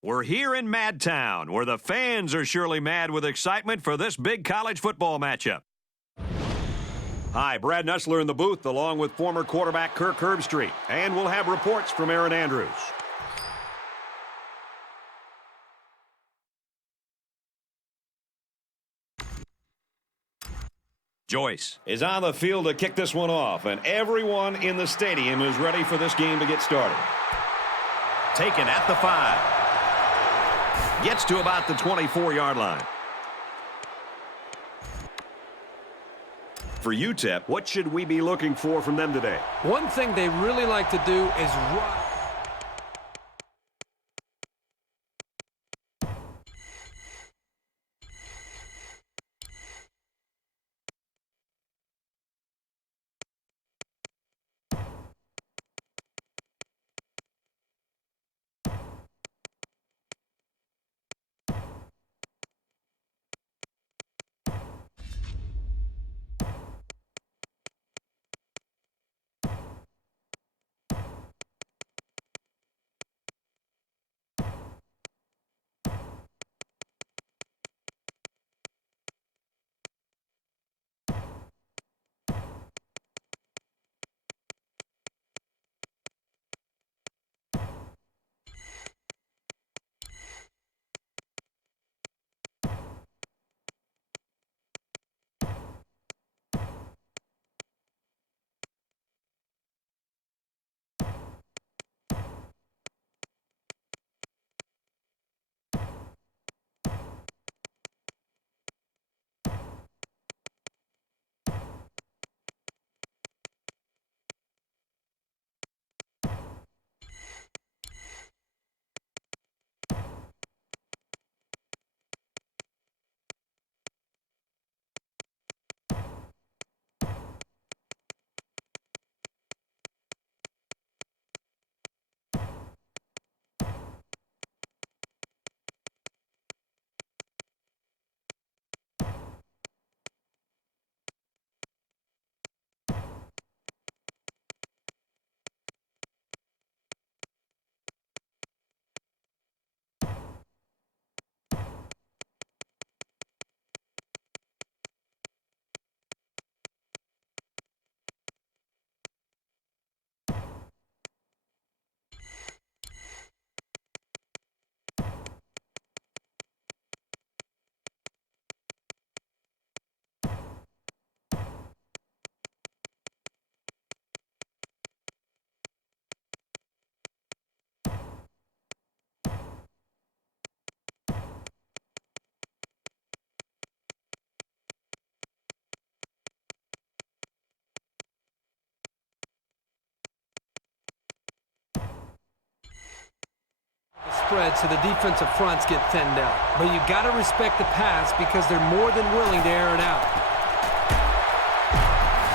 We're here in Madtown, where the fans are surely mad with excitement for this big college football matchup. Hi, Brad Nussler in the booth, along with former quarterback Kirk Herbstreit, and we'll have reports from Aaron Andrews. Joyce is on the field to kick this one off, and everyone in the stadium is ready for this game to get started. Taken at the 5. Gets to about the 24-yard line. For UTEP, what should we be looking for from them today? One thing they really like to do is run. Spread so the defensive fronts get thinned out. But you got to respect the pass because they're more than willing to air it out.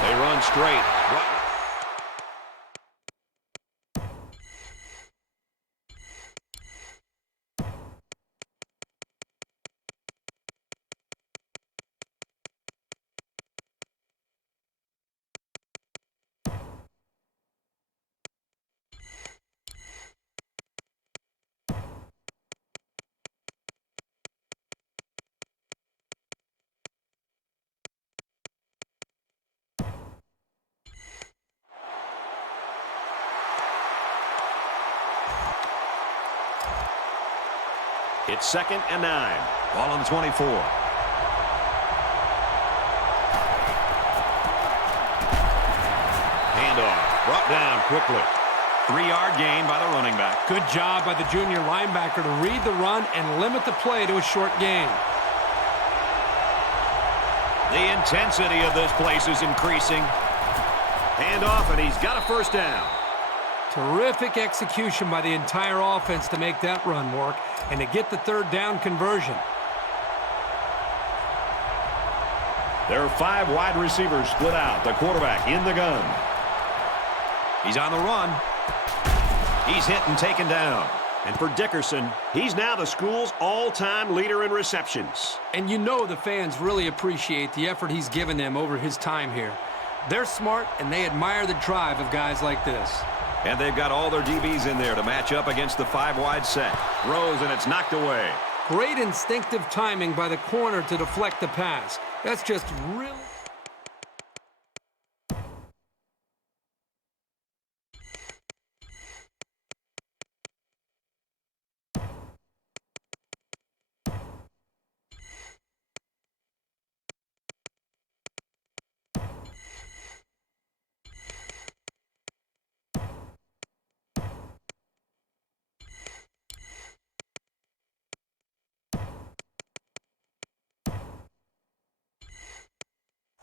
They run straight. It's 2nd and 9. Ball on the 24. Handoff. Brought down quickly. 3-yard gain by the running back. Good job by the junior linebacker to read the run and limit the play to a short gain. The intensity of this place is increasing. Handoff, and he's got a first down. Terrific execution by the entire offense to make that run work and to get the 3rd down conversion. There are 5 wide receivers split out. The quarterback in the gun. He's on the run. He's hit and taken down. And for Dickerson, he's now the school's all-time leader in receptions. And you know the fans really appreciate the effort he's given them over his time here. They're smart, and they admire the drive of guys like this. And they've got all their DBs in there to match up against the 5-wide set. Throws, and it's knocked away. Great instinctive timing by the corner to deflect the pass. That's just really...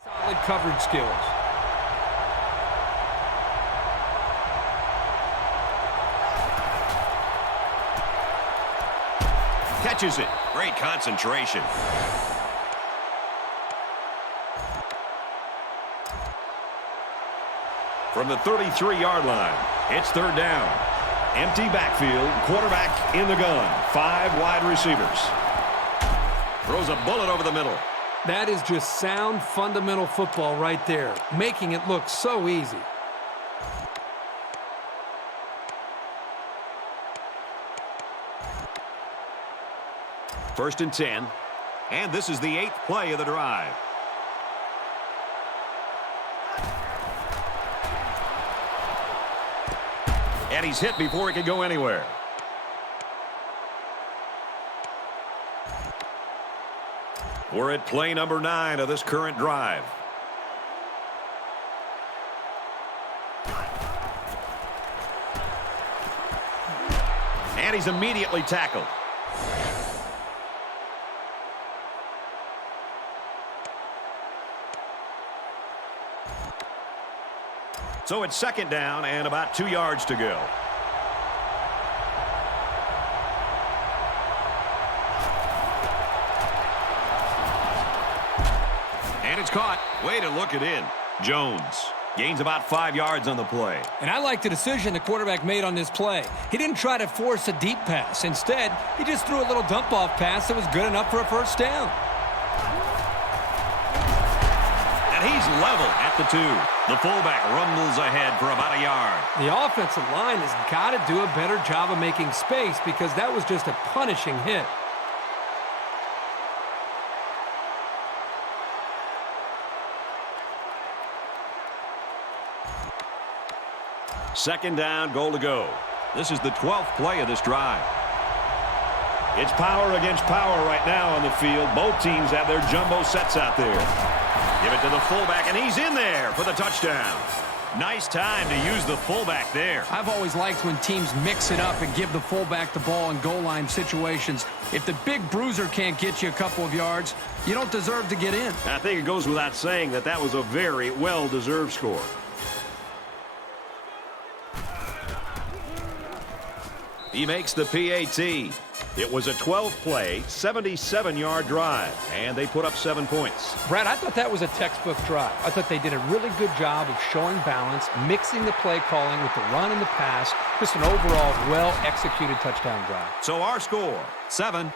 Solid coverage skills. Catches it. Great concentration. From the 33-yard line, it's third down. Empty backfield, quarterback in the gun. 5 wide receivers. Throws a bullet over the middle. That is just sound fundamental football right there, making it look so easy. First and 10. And this is the 8th play of the drive. And he's hit before he can go anywhere. We're at play number 9 of this current drive. And he's immediately tackled. So it's second down and about 2 yards to go. And it's caught. Way to look it in. Jones gains about 5 yards on the play. And I like the decision the quarterback made on this play. He didn't try to force a deep pass. Instead, he just threw a little dump-off pass that was good enough for a first down. And he's level at the 2. The fullback rumbles ahead for about a yard. The offensive line has got to do a better job of making space because that was just a punishing hit. Second down, goal to go. This is the 12th play of this drive. It's power against power right now on the field. Both teams have their jumbo sets out there. Give it to the fullback, and he's in there for the touchdown. Nice time to use the fullback there. I've always liked when teams mix it up and give the fullback the ball in goal line situations. If the big bruiser can't get you a couple of yards, you don't deserve to get in. I think it goes without saying that that was a very well-deserved score. He makes the PAT. It was a 12-play, 77-yard drive, and they put up 7 points. Brad, I thought that was a textbook drive. I thought they did a really good job of showing balance, mixing the play calling with the run and the pass. Just an overall well-executed touchdown drive. So our score, 7-0.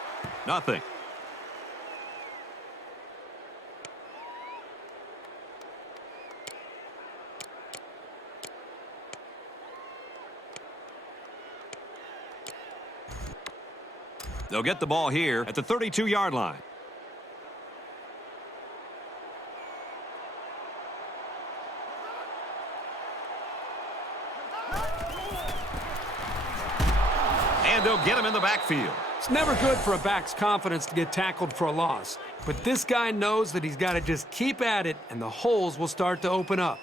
They'll get the ball here at the 32-yard line. And they'll get him in the backfield. It's never good for a back's confidence to get tackled for a loss. But this guy knows that he's got to just keep at it, and the holes will start to open up.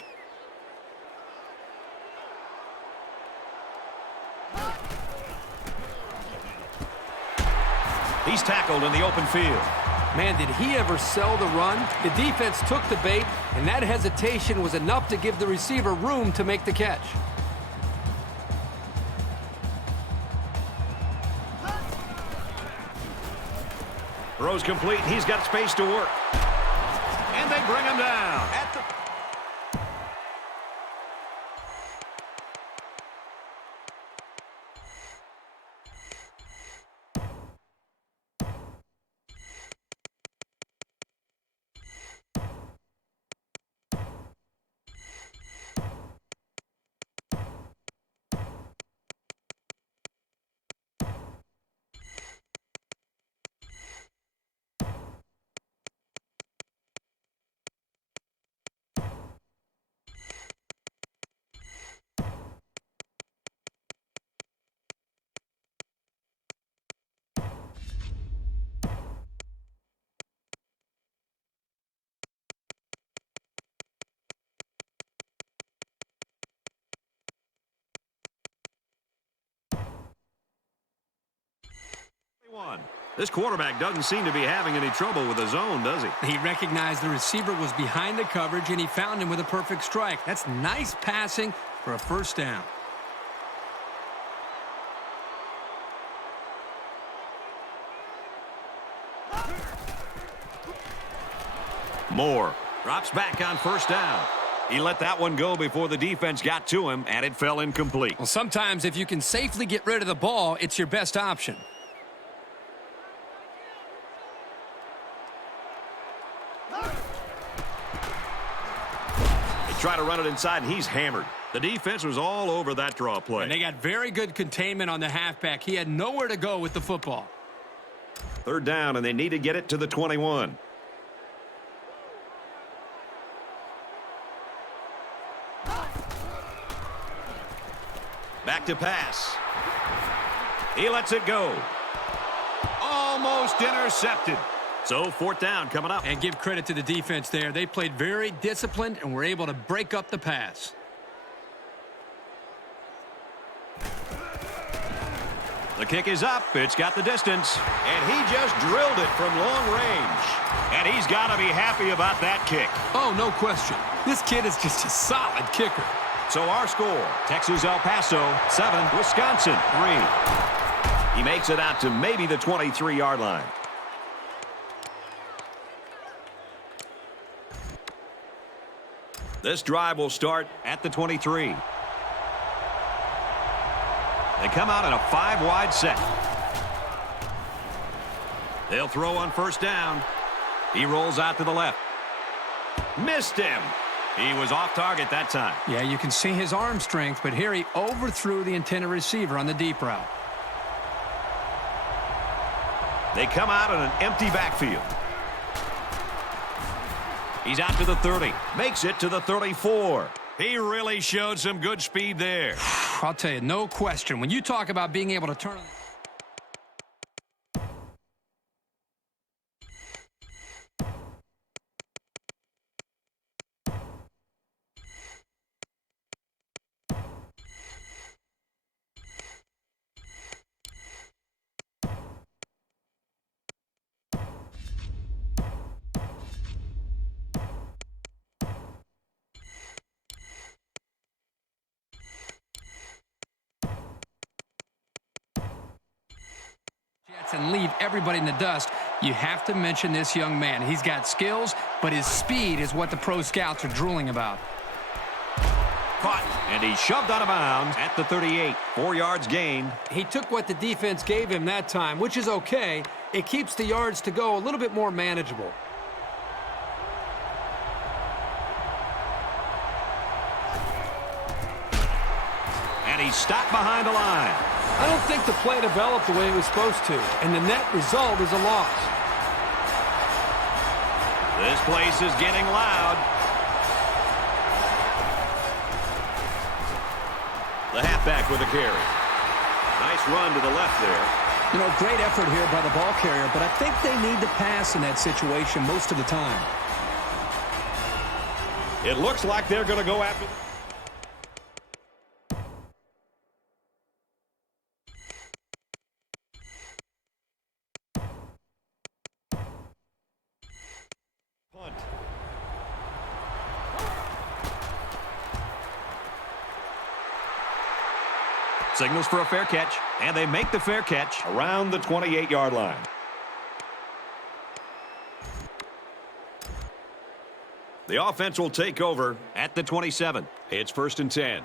He's tackled in the open field. Man, did he ever sell the run? The defense took the bait, and that hesitation was enough to give the receiver room to make the catch. Throws complete. He's got space to work. And they bring him down at the... This quarterback doesn't seem to be having any trouble with his own, does he? He recognized the receiver was behind the coverage, and he found him with a perfect strike. That's nice passing for a first down. Moore drops back on first down. He let that one go before the defense got to him, and it fell incomplete. Well, sometimes if you can safely get rid of the ball, it's your best option. They try to run it inside, and he's hammered. The defense was all over that draw play. And they got very good containment on the halfback. He had nowhere to go with the football. Third down, and they need to get it to the 21. Back to pass. He lets it go. Almost intercepted. So fourth down coming up. And give credit to the defense there. They played very disciplined and were able to break up the pass. The kick is up. It's got the distance. And he just drilled it from long range. And he's got to be happy about that kick. Oh, no question. This kid is just a solid kicker. So our score, Texas El Paso 7, Wisconsin 3. He makes it out to maybe the 23-yard line. This drive will start at the 23. They come out in a 5-wide set. They'll throw on first down. He rolls out to the left. Missed him. He was off target that time. Yeah, you can see his arm strength, but here he overthrew the intended receiver on the deep route. They come out in an empty backfield. He's out to the 30. Makes it to the 34. He really showed some good speed there. I'll tell you, no question. When you talk about being able to turn on... and leave everybody in the dust, you have to mention this young man. He's got skills, but his speed is what the pro scouts are drooling about. Caught, and he shoved out of bounds at the 38. 4 yards gained. He took what the defense gave him that time, which is okay. It keeps the yards to go a little bit more manageable. And he's stopped behind the line. I don't think the play developed the way it was supposed to, and the net result is a loss. This place is getting loud. The halfback with a carry. Nice run to the left there. You know, great effort here by the ball carrier, but I think they need to pass in that situation most of the time. It looks like they're going to go after... punt. Signals for a fair catch, and they make the fair catch around the 28-yard line. The offense will take over at the 27. It's first and 10.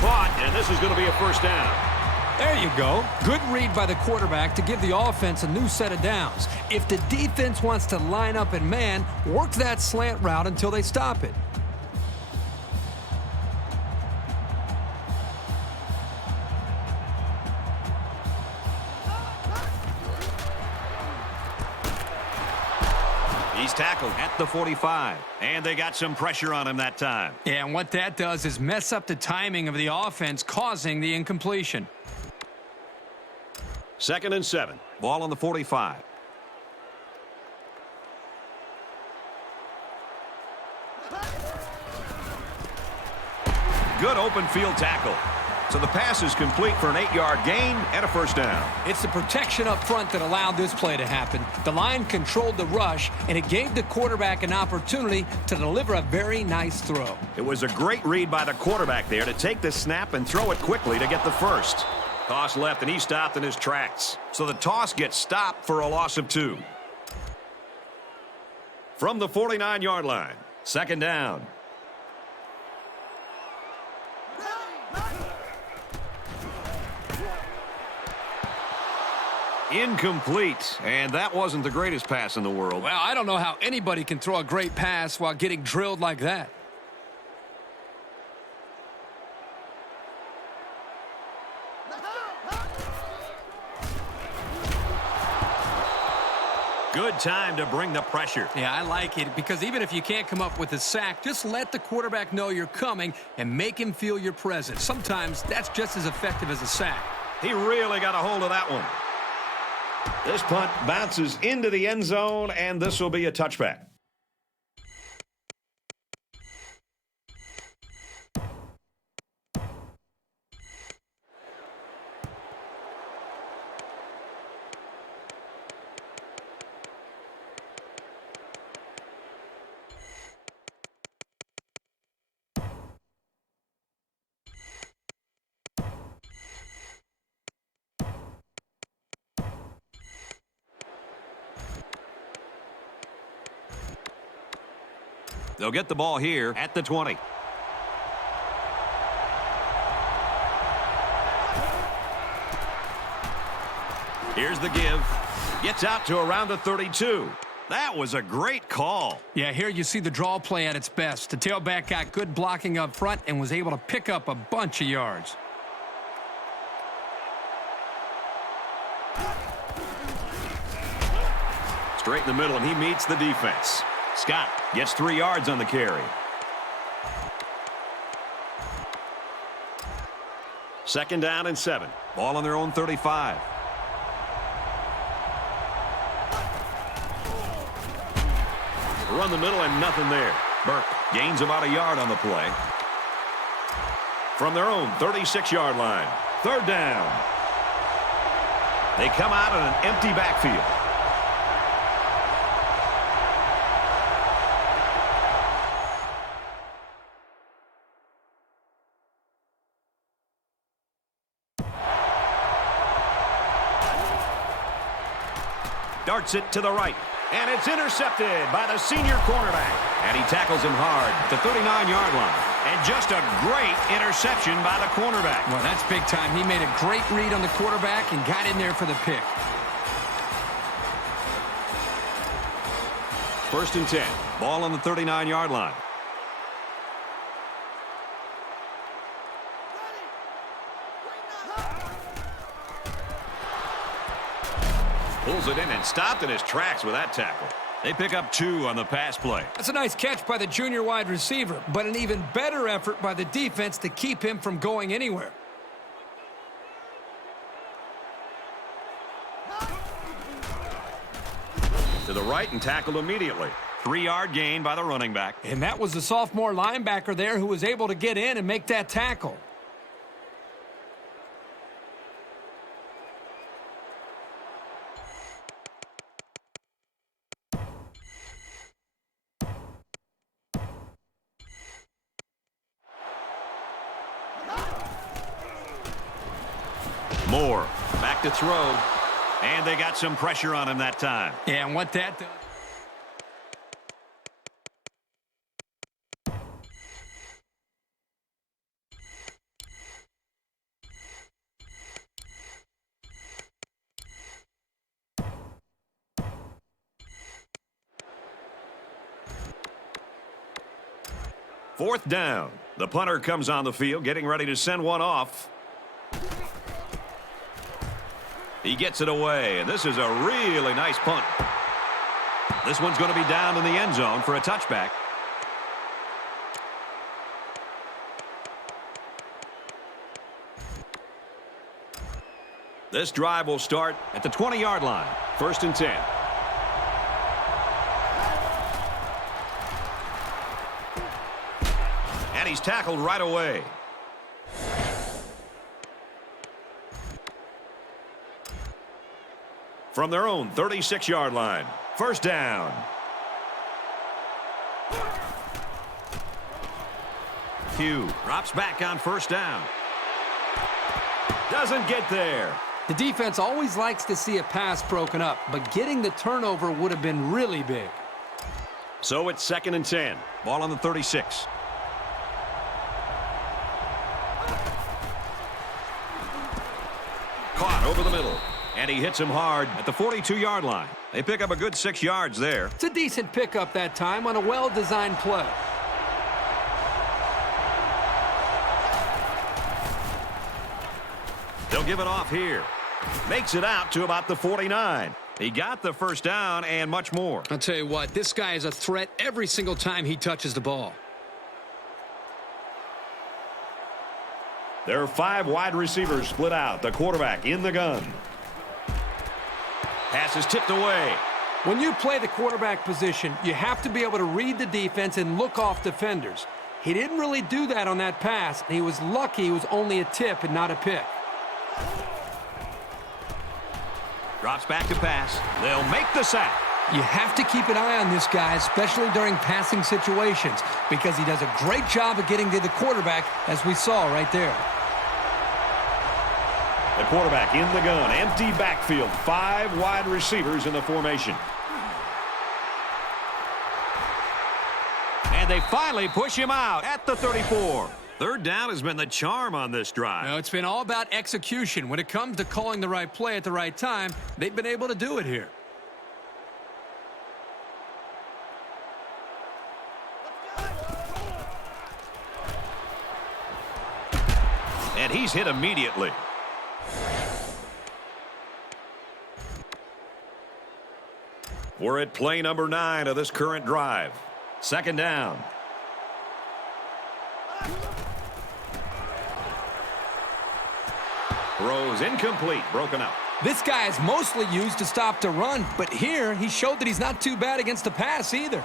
Caught, and this is going to be a first down. There you go. Good read by the quarterback to give the offense a new set of downs. If the defense wants to line up in man, work that slant route until they stop it. He's tackled at the 45, and they got some pressure on him that time. Yeah, and what that does is mess up the timing of the offense, causing the incompletion. Second and 7. Ball on the 45. good open field tackle. So the pass is complete for an 8-yard gain and a first down. It's the protection up front that allowed this play to happen. The line controlled the rush, and it gave the quarterback an opportunity to deliver a very nice throw. It was a great read by the quarterback there to take the snap and throw it quickly to get the first. Toss left, and he stopped in his tracks. So the toss gets stopped for a loss of 2. From the 49-yard line, second down. Incomplete, and that wasn't the greatest pass in the world. Well, I don't know how anybody can throw a great pass while getting drilled like that. Good time to bring the pressure. Yeah, I like it because even if you can't come up with a sack, just let the quarterback know you're coming and make him feel your presence. Sometimes that's just as effective as a sack. He really got a hold of that one. This punt bounces into the end zone, and this will be a touchback. They'll get the ball here at the 20. Here's the give. Gets out to around the 32. That was a great call. Yeah, here you see the draw play at its best. The tailback got good blocking up front and was able to pick up a bunch of yards. Straight in the middle, and he meets the defense. Scott gets 3 yards on the carry. Second down and 7. Ball on their own 35. Run the middle and nothing there. Burke gains about a yard on the play. From their own 36-yard line. Third down. They come out in an empty backfield. Darts it to the right. And it's intercepted by the senior cornerback. And he tackles him hard at the 39-yard line. And just a great interception by the cornerback. Well, that's big time. He made a great read on the quarterback and got in there for the pick. First and 10. Ball on the 39-yard line. Pulls it in and stopped in his tracks with that tackle. They pick up 2 on the pass play. That's a nice catch by the junior wide receiver, but an even better effort by the defense to keep him from going anywhere. To the right and tackled immediately. 3-yard gain by the running back. And that was the sophomore linebacker there who was able to get in and make that tackle. Moore back to throw. And they got some pressure on him that time. Yeah, and what that does. Fourth down. The punter comes on the field, getting ready to send one off. He gets it away, and this is a really nice punt. This one's going to be down in the end zone for a touchback. This drive will start at the 20-yard line. First and 10. And he's tackled right away. From their own 36-yard line. First down. Hugh drops back on first down. Doesn't get there. The defense always likes to see a pass broken up, but getting the turnover would have been really big. So it's 2nd and 10. Ball on the 36. Caught over the middle. And he hits him hard at the 42-yard line. They pick up a good 6 yards there. It's a decent pickup that time on a well-designed play. They'll give it off here. Makes it out to about the 49. He got the first down and much more. I'll tell you what, this guy is a threat every single time he touches the ball. There are 5 wide receivers split out. The quarterback in the gun. Pass is tipped away. When you play the quarterback position, you have to be able to read the defense and look off defenders. He didn't really do that on that pass, and he was lucky it was only a tip and not a pick. Drops back to pass. They'll make the sack. You have to keep an eye on this guy, especially during passing situations, because he does a great job of getting to the quarterback, as we saw right there. The quarterback in the gun. Empty backfield. 5 wide receivers in the formation. And they finally push him out at the 34. Third down has been the charm on this drive. No, it's been all about execution. When it comes to calling the right play at the right time, they've been able to do it here. And he's hit immediately. We're at play number 9 of this current drive. 2nd down. Throws incomplete, broken up. This guy is mostly used to stop the run, but here he showed that he's not too bad against the pass either.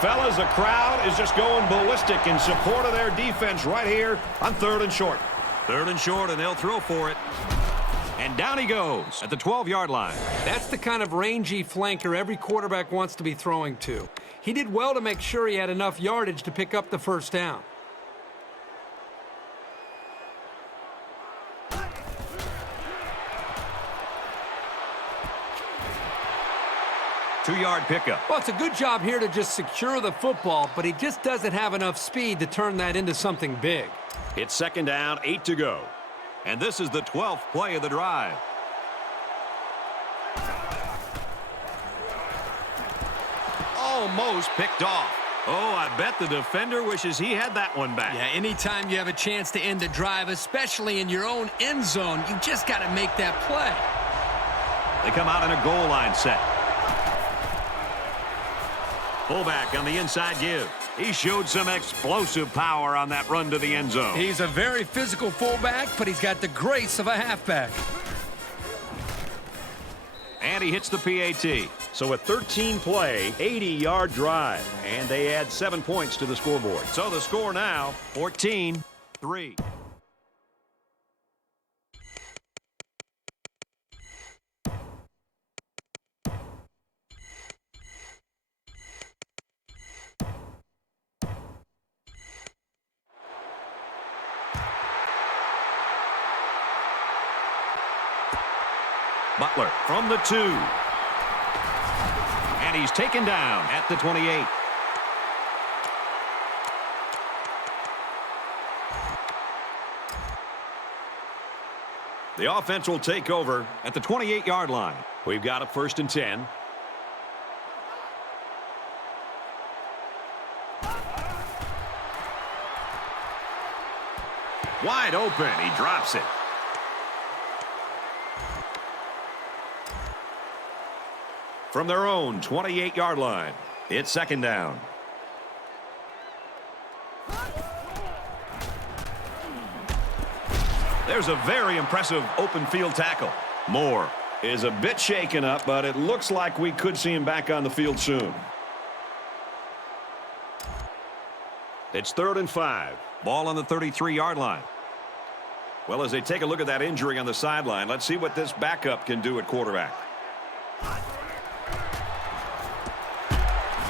Fellas, the crowd is just going ballistic in support of their defense right here on 3rd and short. 3rd and short, and they'll throw for it. And down he goes at the 12-yard line. That's the kind of rangy flanker every quarterback wants to be throwing to. He did well to make sure he had enough yardage to pick up the first down. Two-yard pickup. Well, it's a good job here to just secure the football, but he just doesn't have enough speed to turn that into something big. It's 2nd down, 8 to go. And this is the 12th play of the drive. Almost picked off. Oh, I bet the defender wishes he had that one back. Yeah, anytime you have a chance to end the drive, especially in your own end zone, you just got to make that play. They come out in a goal line set. Fullback on the inside give. He showed some explosive power on that run to the end zone. He's a very physical fullback, but he's got the grace of a halfback. And he hits the PAT. So a 13-play, 80-yard drive. And they add 7 points to the scoreboard. So the score now, 14-3. Butler from the 2. And he's taken down at the 28. The offense will take over at the 28-yard line. We've got a 1st and 10. Wide open. He drops it. From their own 28-yard line, it's 2nd down. There's a very impressive open field tackle. Moore is a bit shaken up, but it looks like we could see him back on the field soon. It's 3rd and 5. Ball on the 33-yard line. Well, as they take a look at that injury on the sideline, let's see what this backup can do at quarterback.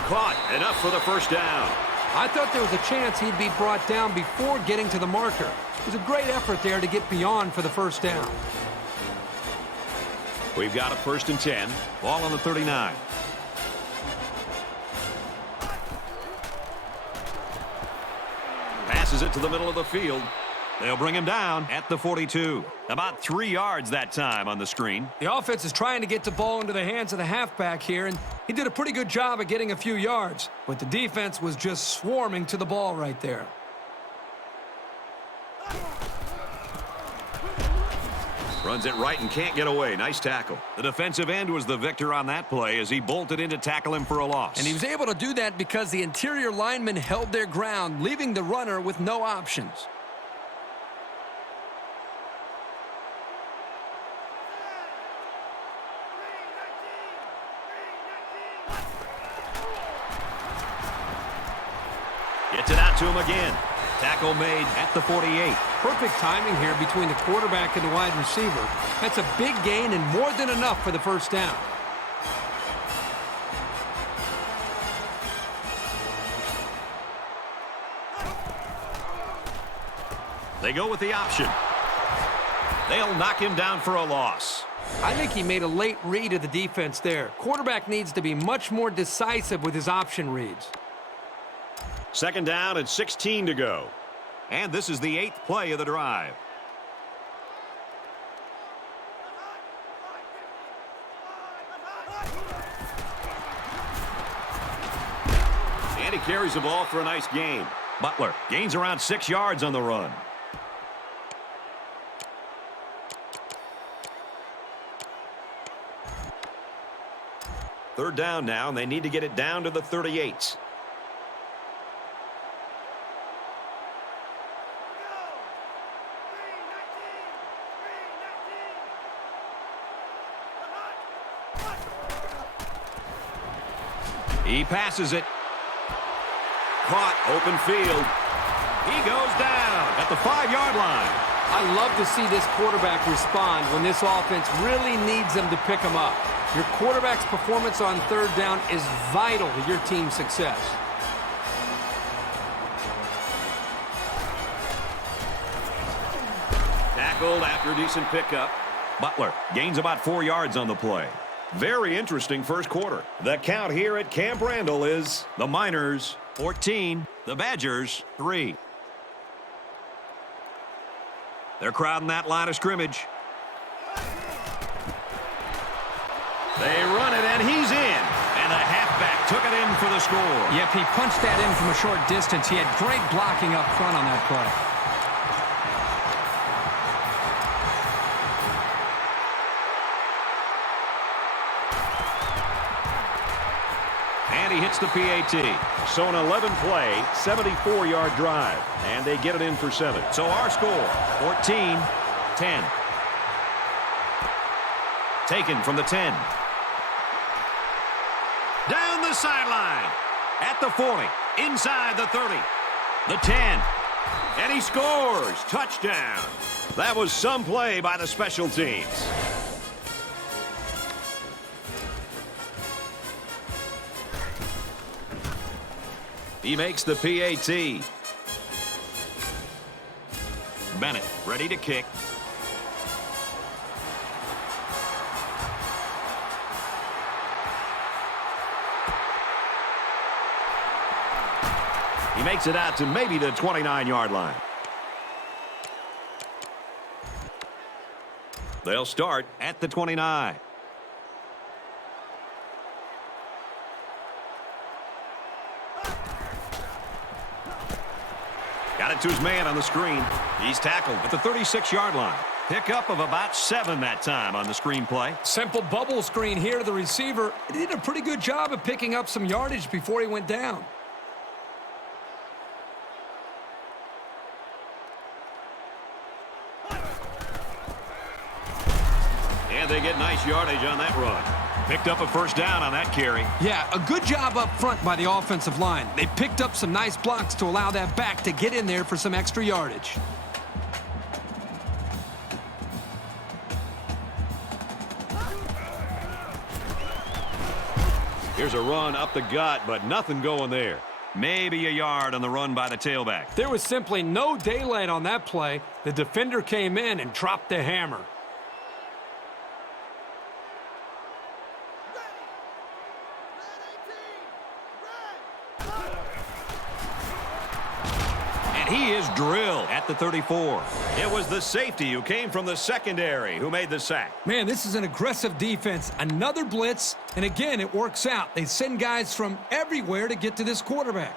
Caught. Enough for the first down. I thought there was a chance he'd be brought down before getting to the marker. It was a great effort there to get beyond for the first down. We've got a 1st and 10. Ball on the 39. Passes it to the middle of the field. They'll bring him down at the 42. About 3 yards that time on the screen. The offense is trying to get the ball into the hands of the halfback here, and he did a pretty good job of getting a few yards. But the defense was just swarming to the ball right there. Runs it right and can't get away. Nice tackle. The defensive end was the victor on that play as he bolted in to tackle him for a loss. And he was able to do that because the interior linemen held their ground, leaving the runner with no options. Gets it out to him again. Tackle made at the 48. Perfect timing here between the quarterback and the wide receiver. That's a big gain and more than enough for the first down. They go with the option. They'll knock him down for a loss. I think he made a late read of the defense there. Quarterback needs to be much more decisive with his option reads. 2nd down and 16 to go. And this is the 8th play of the drive. And he carries the ball for a nice gain. Butler gains around 6 yards on the run. Third down now, and they need to get it down to the 38. He passes it. Caught, open field. He goes down at the 5-yard line. I love to see this quarterback respond when this offense really needs them to pick him up. Your quarterback's performance on third down is vital to your team's success. Tackled after a decent pickup. Butler gains about 4 yards on the play. Very interesting first quarter. The count here at Camp Randall is the Miners 14, the Badgers 3. They're crowding that line of scrimmage. They run it, and he's in. And the halfback took it in for the score. Yep, he punched that in from a short distance. He had great blocking up front on that play. And he hits the PAT. So an 11-play, 74-yard drive. And they get it in for 7. So our score, 14-10. Taken from the 10. Down the sideline. At the 40. Inside the 30. The 10. And he scores. Touchdown. That was some play by the special teams. He makes the PAT. Bennett ready to kick. He makes it out to maybe the 29-yard line. They'll start at the 29. Got it to his man on the screen. He's tackled at the 36-yard line. Pickup of about 7 that time on the screen play. Simple bubble screen here to the receiver. He did a pretty good job of picking up some yardage before he went down. And they get nice yardage on that run. Picked up a first down on that carry. Yeah, a good job up front by the offensive line. They picked up some nice blocks to allow that back to get in there for some extra yardage. Here's a run up the gut, but nothing going there. Maybe a yard on the run by the tailback. There was simply no daylight on that play. The defender came in and dropped the hammer. And he is drilled at the 34. It was the safety who came from the secondary who made the sack. Man, this is an aggressive defense. Another blitz, and again, it works out. They send guys from everywhere to get to this quarterback.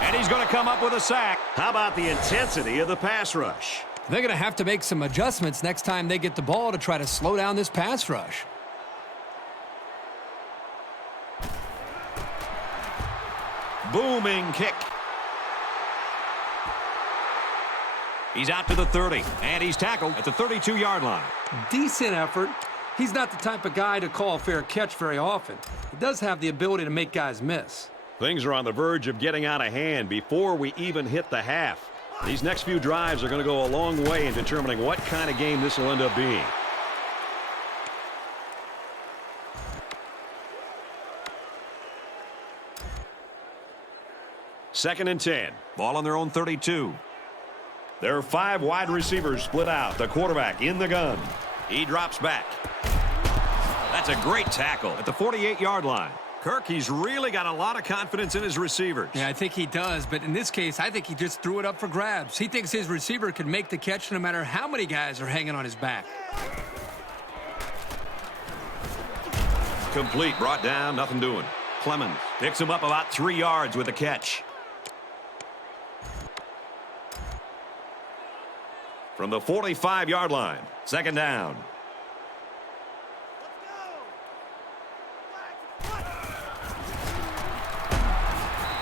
And he's going to come up with a sack. How about the intensity of the pass rush? They're going to have to make some adjustments next time they get the ball to try to slow down this pass rush. Booming kick. He's out to the 30, and he's tackled at the 32-yard line. Decent effort. He's not the type of guy to call a fair catch very often. He does have the ability to make guys miss. Things are on the verge of getting out of hand before we even hit the half. These next few drives are going to go a long way in determining what kind of game this will end up being. Second and 10. Ball on their own 32. There are 5 wide receivers split out. The quarterback in the gun. He drops back. That's a great tackle at the 48-yard line. Kirk, he's really got a lot of confidence in his receivers. Yeah, I think he does, but in this case, I think he just threw it up for grabs. He thinks his receiver can make the catch no matter how many guys are hanging on his back. Complete, brought down, nothing doing. Clemens picks him up about 3 yards with the catch. From the 45-yard line, second down.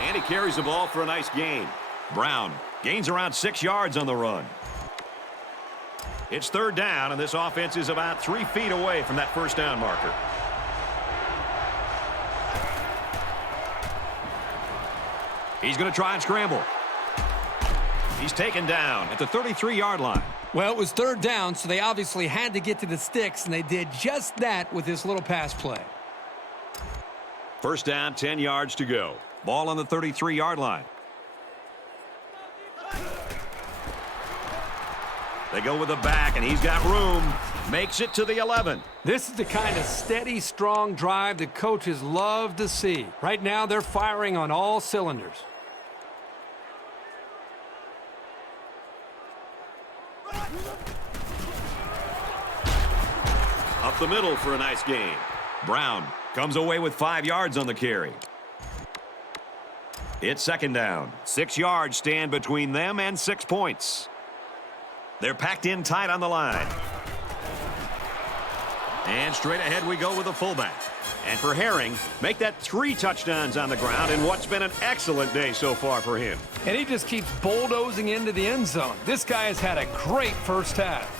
And he carries the ball for a nice gain. Brown gains around 6 yards on the run. It's third down, and this offense is about 3 feet away from that first down marker. He's going to try and scramble. He's taken down at the 33-yard line. Well, it was third down, so they obviously had to get to the sticks, and they did just that with this little pass play. First down, 10 yards to go. Ball on the 33-yard line. They go with the back, and he's got room. Makes it to the 11. This is the kind of steady, strong drive that coaches love to see. Right now, they're firing on all cylinders. Up the middle for a nice gain. Brown comes away with 5 yards on the carry. It's second down. 6 yards stand between them and 6 points. They're packed in tight on the line. And straight ahead we go with the fullback. And for Herring, make that 3 touchdowns on the ground in what's been an excellent day so far for him. And he just keeps bulldozing into the end zone. This guy has had a great first half.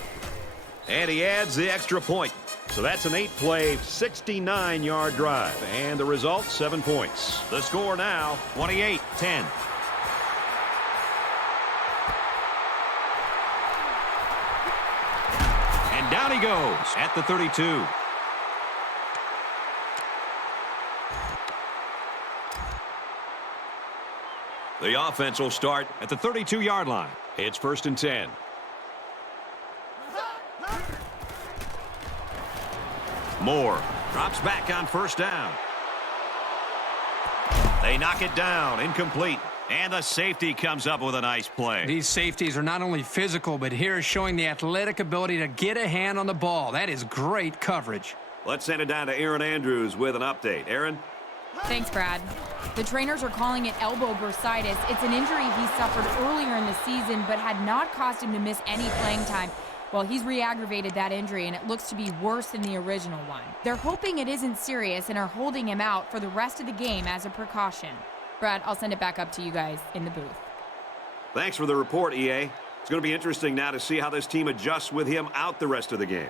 And he adds the extra point. So that's an 8-play, 69-yard drive. And the result, 7 points. The score now, 28-10. And down he goes at the 32. The offense will start at the 32-yard line. It's first and 10. Moore drops back on first down. They knock it down, incomplete. And the safety comes up with a nice play. These safeties are not only physical, but here is showing the athletic ability to get a hand on the ball. That is great coverage. Let's send it down to Aaron Andrews with an update. Aaron? Thanks, Brad. The trainers are calling it elbow bursitis. It's an injury he suffered earlier in the season, but had not caused him to miss any playing time. Well, he's re-aggravated that injury, and it looks to be worse than the original one. They're hoping it isn't serious and are holding him out for the rest of the game as a precaution. Brad, I'll send it back up to you guys in the booth. Thanks for the report, EA. It's going to be interesting now to see how this team adjusts with him out the rest of the game.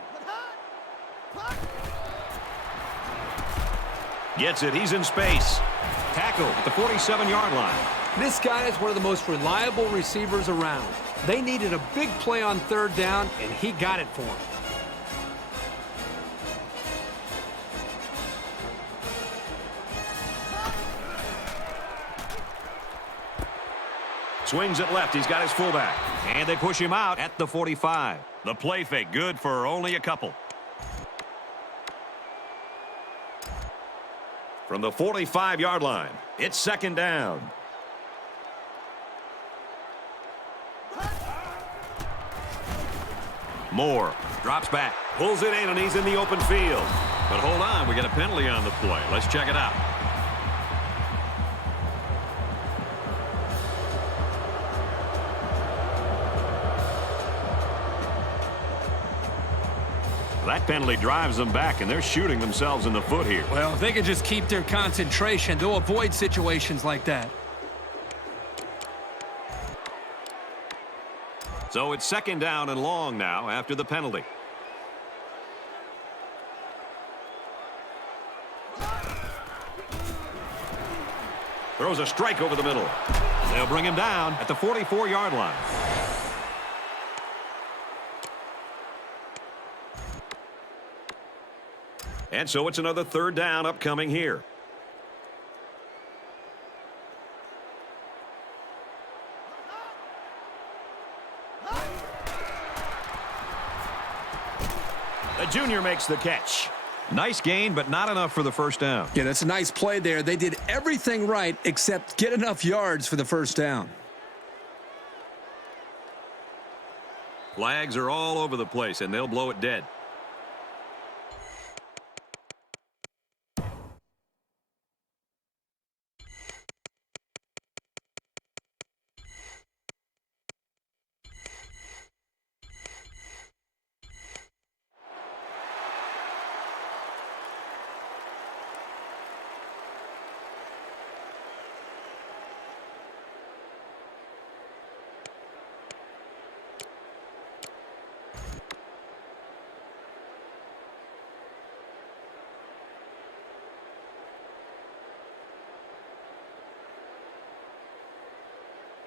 Gets it. He's in space. Tackle at the 47-yard line. This guy is one of the most reliable receivers around. They needed a big play on third down, and he got it for them. Swings it left. He's got his fullback. And they push him out at the 45. The play fake good for only a couple. From the 45-yard line, it's second down. Moore drops back, pulls it in, and he's in the open field. But hold on, we got a penalty on the play. Let's check it out. That penalty drives them back, and they're shooting themselves in the foot here. Well, if they can just keep their concentration, they'll avoid situations like that. So it's second down and long now after the penalty. Throws a strike over the middle. They'll bring him down at the 44-yard line. And so it's another third down upcoming here. The junior makes the catch. Nice gain, but not enough for the first down. Yeah, that's a nice play there. They did everything right except get enough yards for the first down. Flags are all over the place, and they'll blow it dead.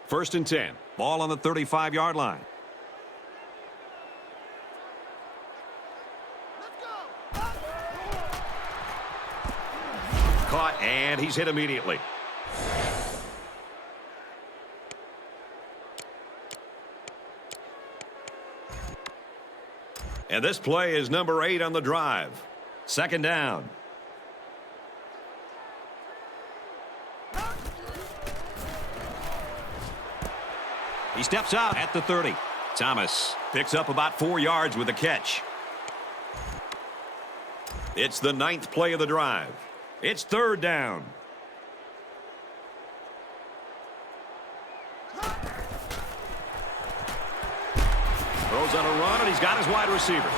First and 10. Ball on the 35-yard line. Caught, and he's hit immediately. And this play is number 8 on the drive. Second down. He steps out at the 30. Thomas picks up about 4 yards with the catch. It's the 9th play of the drive. It's third down. Throws on a run, and he's got his wide receiver.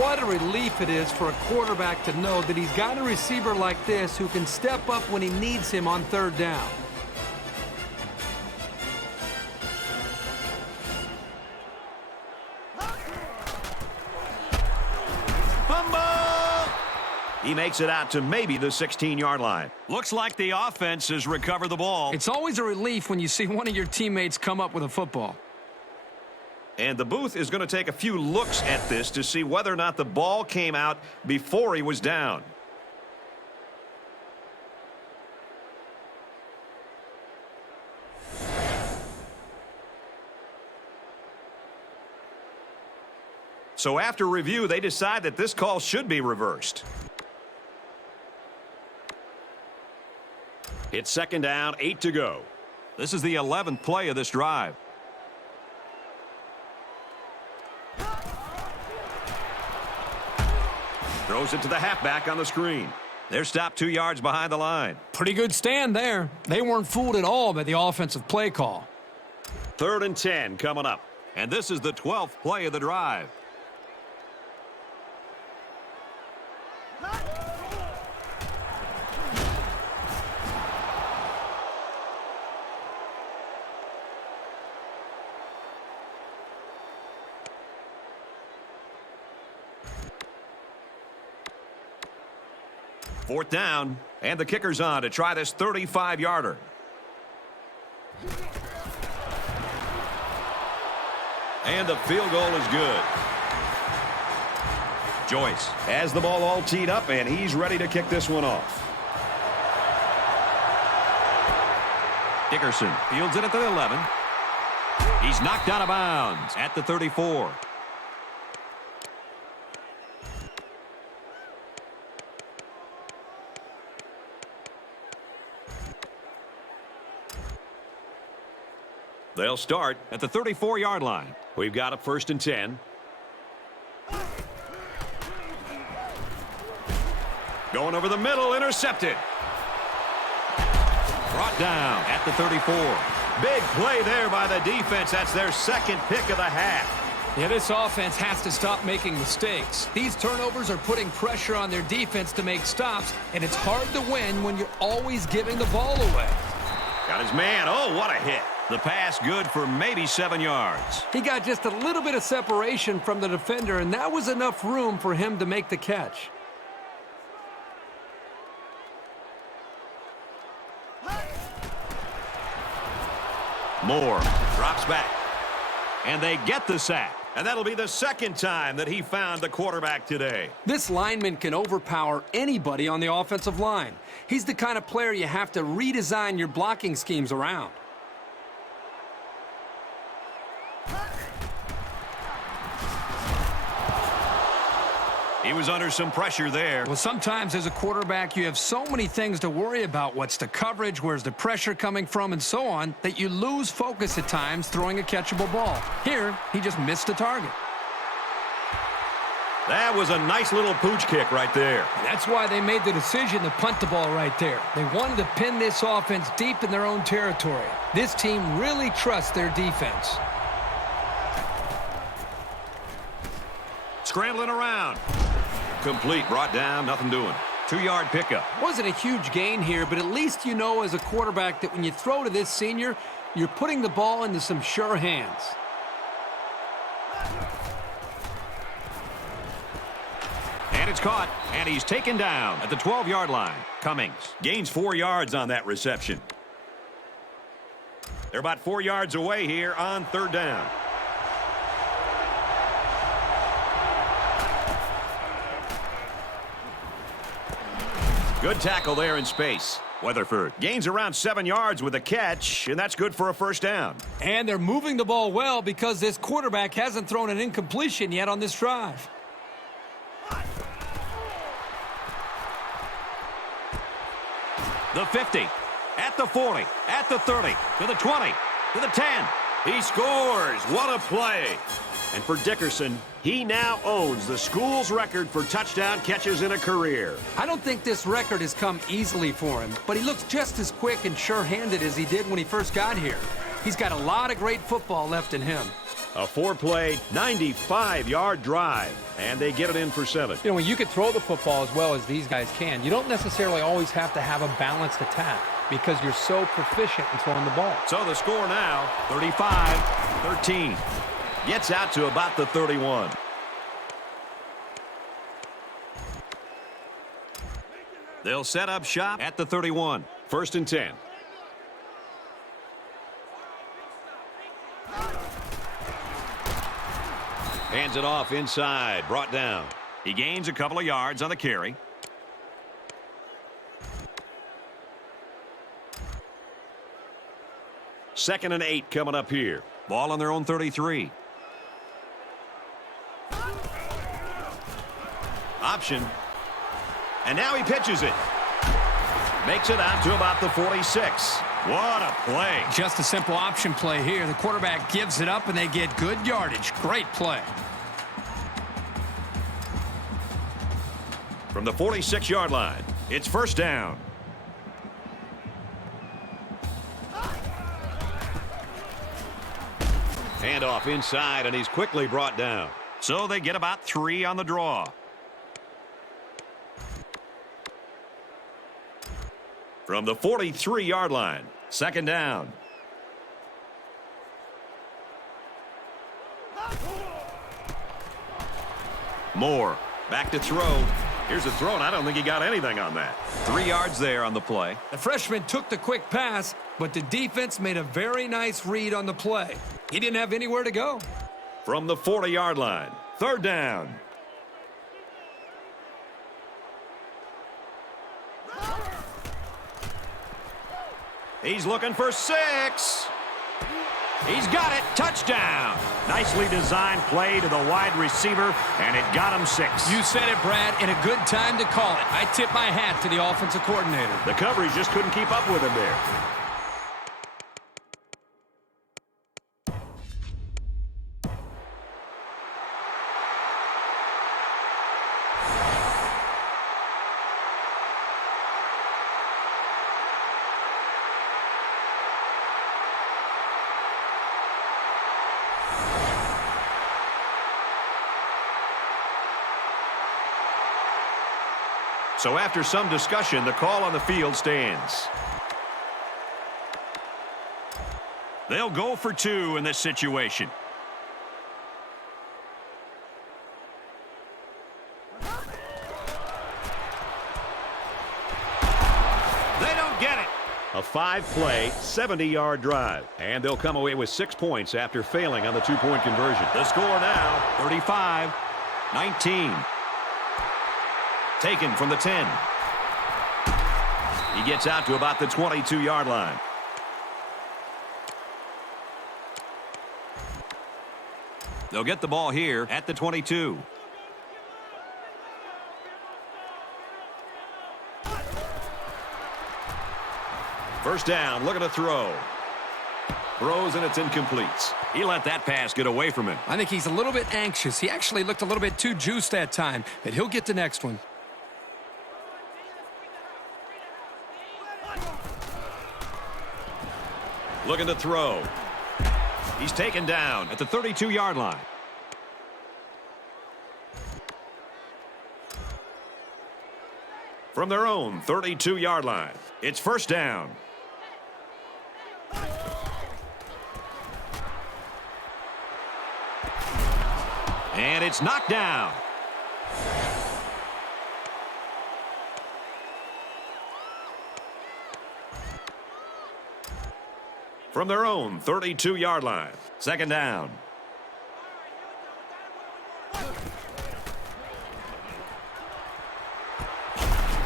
What a relief it is for a quarterback to know that he's got a receiver like this who can step up when he needs him on third down. He makes it out to maybe the 16-yard line. Looks like the offense has recovered the ball. It's always a relief when you see one of your teammates come up with a football. And the booth is going to take a few looks at this to see whether or not the ball came out before he was down. So after review, they decide that this call should be reversed. It's second down, 8 to go. This is the 11th play of this drive. Throws it to the halfback on the screen. They're stopped 2 yards behind the line. Pretty good stand there. They weren't fooled at all by the offensive play call. Third and 10 coming up. And this is the 12th play of the drive. Fourth down, and the kicker's on to try this 35-yarder. And the field goal is good. Joyce has the ball all teed up, and he's ready to kick this one off. Dickerson fields it at the 11. He's knocked out of bounds at the 34. They'll start at the 34-yard line. We've got a 1st and 10. Going over the middle, intercepted. Brought down at the 34. Big play there by the defense. That's their 2nd pick of the half. Yeah, this offense has to stop making mistakes. These turnovers are putting pressure on their defense to make stops, and it's hard to win when you're always giving the ball away. Got his man. Oh, what a hit. The pass good for maybe 7 yards. He got just a little bit of separation from the defender, and that was enough room for him to make the catch. Moore drops back. And they get the sack. And that'll be the 2nd time that he found the quarterback today. This lineman can overpower anybody on the offensive line. He's the kind of player you have to redesign your blocking schemes around. He was under some pressure there. Well, sometimes as a quarterback, you have so many things to worry about. What's the coverage, where's the pressure coming from, and so on, that you lose focus at times throwing a catchable ball. Here, he just missed the target. That was a nice little pooch kick right there. That's why they made the decision to punt the ball right there. They wanted to pin this offense deep in their own territory. This team really trusts their defense. Scrambling around. Complete, brought down, nothing doing. 2-yard pickup. Wasn't a huge gain here, but at least you know as a quarterback that when you throw to this senior, you're putting the ball into some sure hands. And it's caught, and he's taken down at the 12-yard line. Cummings gains 4 yards on that reception. They're about 4 yards away here on 3rd down. Good tackle there in space. Weatherford gains around 7 yards with a catch, and that's good for a 1st down. And they're moving the ball well because this quarterback hasn't thrown an incompletion yet on this drive. The 50, at the 40, at the 30, to the 20, to the 10. He scores. What a play. And for Dickerson, he now owns the school's record for touchdown catches in a career. I don't think this record has come easily for him, but he looks just as quick and sure-handed as he did when he first got here. He's got a lot of great football left in him. A 4-play, 95-yard drive, and they get it in for 7. You know, when you can throw the football as well as these guys can, you don't necessarily always have to have a balanced attack because you're so proficient in throwing the ball. So the score now, 35-13. Gets out to about the 31. They'll set up shop at the 31. 1st and 10. Hands it off inside. Brought down. He gains a couple of yards on the carry. Second and 8 coming up here. Ball on their own 33. Option. And now he pitches it. Makes it out to about the 46. What a play. Just a simple option play here. The quarterback gives it up and they get good yardage. Great play. From the 46-yard line, it's 1st down. Handoff inside, and he's quickly brought down. So they get about 3 on the draw. From the 43-yard line, 2nd down. Moore back to throw. Here's a throw, and I don't think he got anything on that. 3 yards there on the play. The freshman took the quick pass, but the defense made a very nice read on the play. He didn't have anywhere to go. From the 40-yard line, 3rd down. He's looking for 6. He's got it. Touchdown. Nicely designed play to the wide receiver, and it got him 6. You said it, Brad, and a good time to call it. I tip my hat to the offensive coordinator. The coverage just couldn't keep up with him there. So after some discussion, the call on the field stands. They'll go for 2 in this situation. They don't get it. A 5-play, 70-yard drive. And they'll come away with 6 points after failing on the 2-point conversion. The score now, 35-19. Taken from the 10. He gets out to about the 22-yard line. They'll get the ball here at the 22. First down, looking to throw. Throws and it's incomplete. He let that pass get away from him. I think he's a little bit anxious. He actually looked a little bit too juiced that time, but he'll get the next one. Looking to throw. He's taken down at the 32-yard line. From their own 32-yard line, it's first down. And it's knocked down. From their own 32-yard line, second down.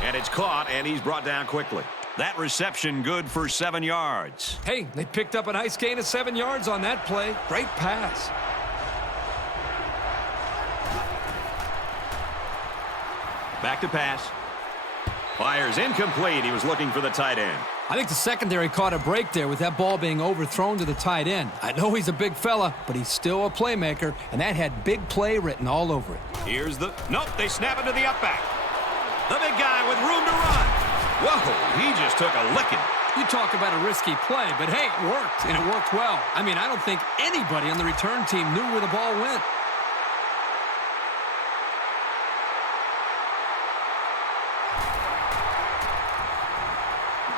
And it's caught, and he's brought down quickly. That reception good for 7 yards. Hey, they picked up a nice gain of 7 yards on that play. Great pass. Back to pass. Fires incomplete. He was looking for the tight end. I think the secondary caught a break there with that ball being overthrown to the tight end. I know he's a big fella, but he's still a playmaker, and that had big play written all over it. Here's the... Nope, they snap it to the up back. The big guy with room to run. Whoa, he just took a licking. You talk about a risky play, but hey, it worked, and it worked well. I mean, I don't think anybody on the return team knew where the ball went.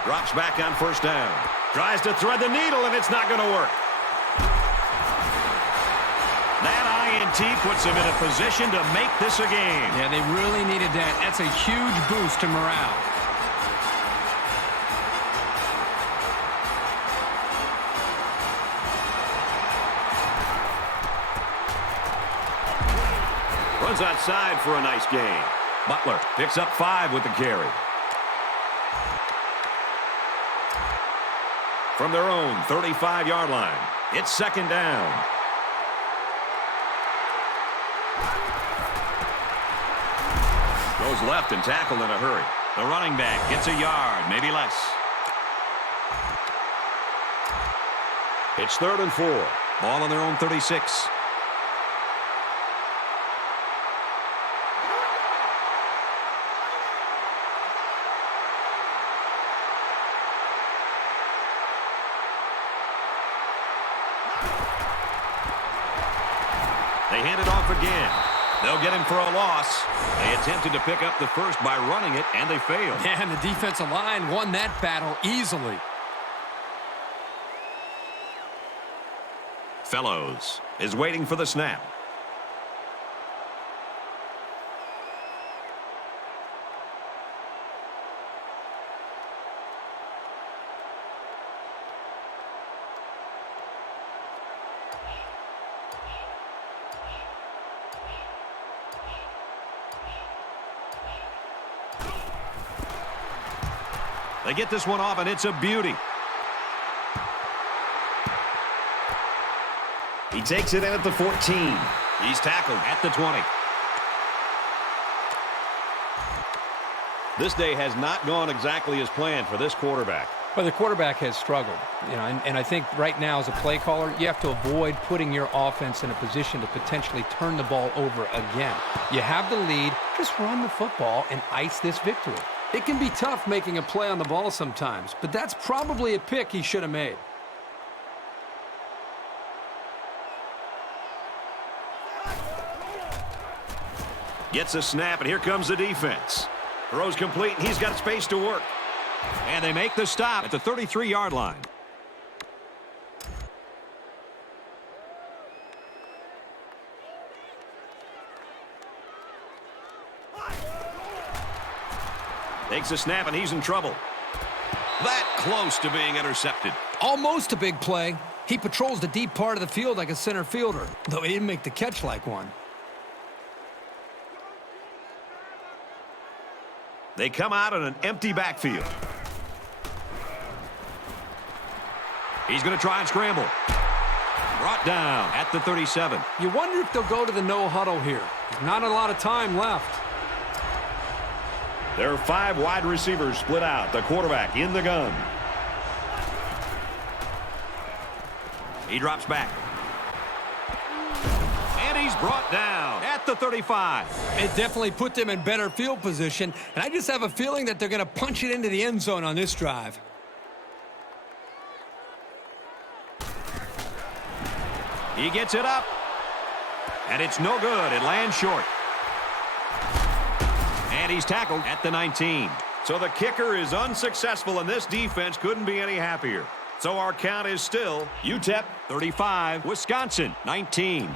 Drops back on first down. Tries to thread the needle, and it's not going to work. That INT puts him in a position to make this a game. Yeah, they really needed that. That's a huge boost to morale. Runs outside for a nice gain. Butler picks up 5 with the carry. From their own 35-yard line, it's second down. Goes left and tackled in a hurry. The running back gets a yard, maybe less. It's 3rd and 4. Ball on their own 36. They hand it off again. They'll get him for a loss. They attempted to pick up the first by running it, and they failed. Yeah, and the defensive line won that battle easily. Fellows is waiting for the snap. They get this one off, and it's a beauty. He takes it in at the 14. He's tackled at the 20. This day has not gone exactly as planned for this quarterback. Well, the quarterback has struggled, and I think right now as a play caller, you have to avoid putting your offense in a position to potentially turn the ball over again. You have the lead, just run the football and ice this victory. It can be tough making a play on the ball sometimes, but that's probably a pick he should have made. Gets a snap, and here comes the defense. Throws complete, and he's got space to work. And they make the stop at the 33-yard line. Takes a snap, and he's in trouble. That close to being intercepted. Almost a big play. He patrols the deep part of the field like a center fielder, though he didn't make the catch like one. They come out in an empty backfield. He's going to try and scramble. Brought down at the 37. You wonder if they'll go to the no huddle here. Not a lot of time left. There are 5 wide receivers split out. The quarterback in the gun. He drops back. And he's brought down at the 35. It definitely put them in better field position, and I just have a feeling that they're going to punch it into the end zone on this drive. He gets it up. And it's no good. It lands short. And he's tackled at the 19. So the kicker is unsuccessful, and this defense couldn't be any happier. So our count is still UTEP 35, Wisconsin 19.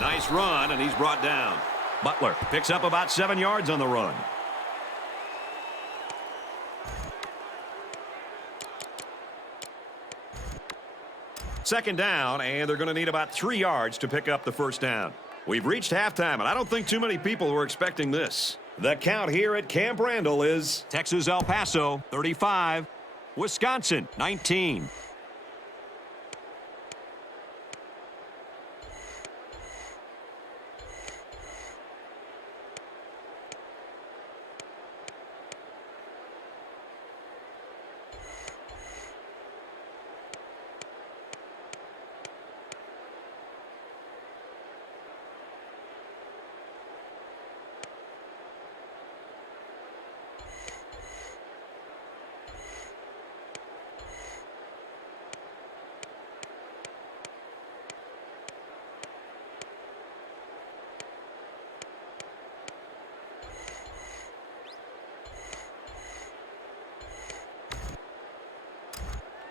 Nice run, and he's brought down. Butler picks up about 7 yards on the run. Second down, and they're going to need about 3 yards to pick up the first down. We've reached halftime, and I don't think too many people were expecting this. The count here at Camp Randall is Texas El Paso 35, Wisconsin 19.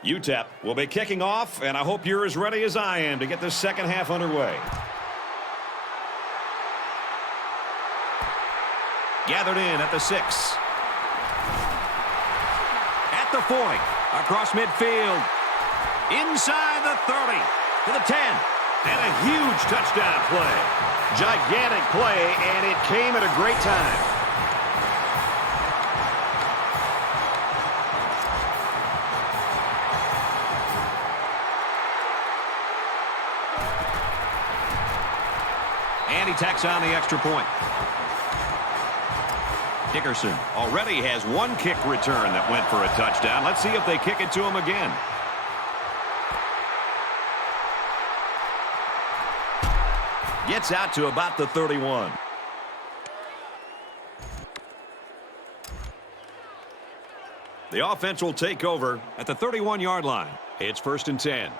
UTEP will be kicking off, and I hope you're as ready as I am to get this second half underway. Gathered in at the 6. At the 40. Across midfield. Inside the 30. To the 10. And a huge touchdown play. Gigantic play, and it came at a great time. And he tacks on the extra point. Dickerson already has 1 kick return that went for a touchdown. Let's see if they kick it to him again. Gets out to about the 31. The offense will take over at the 31-yard line. It's 1st and 10.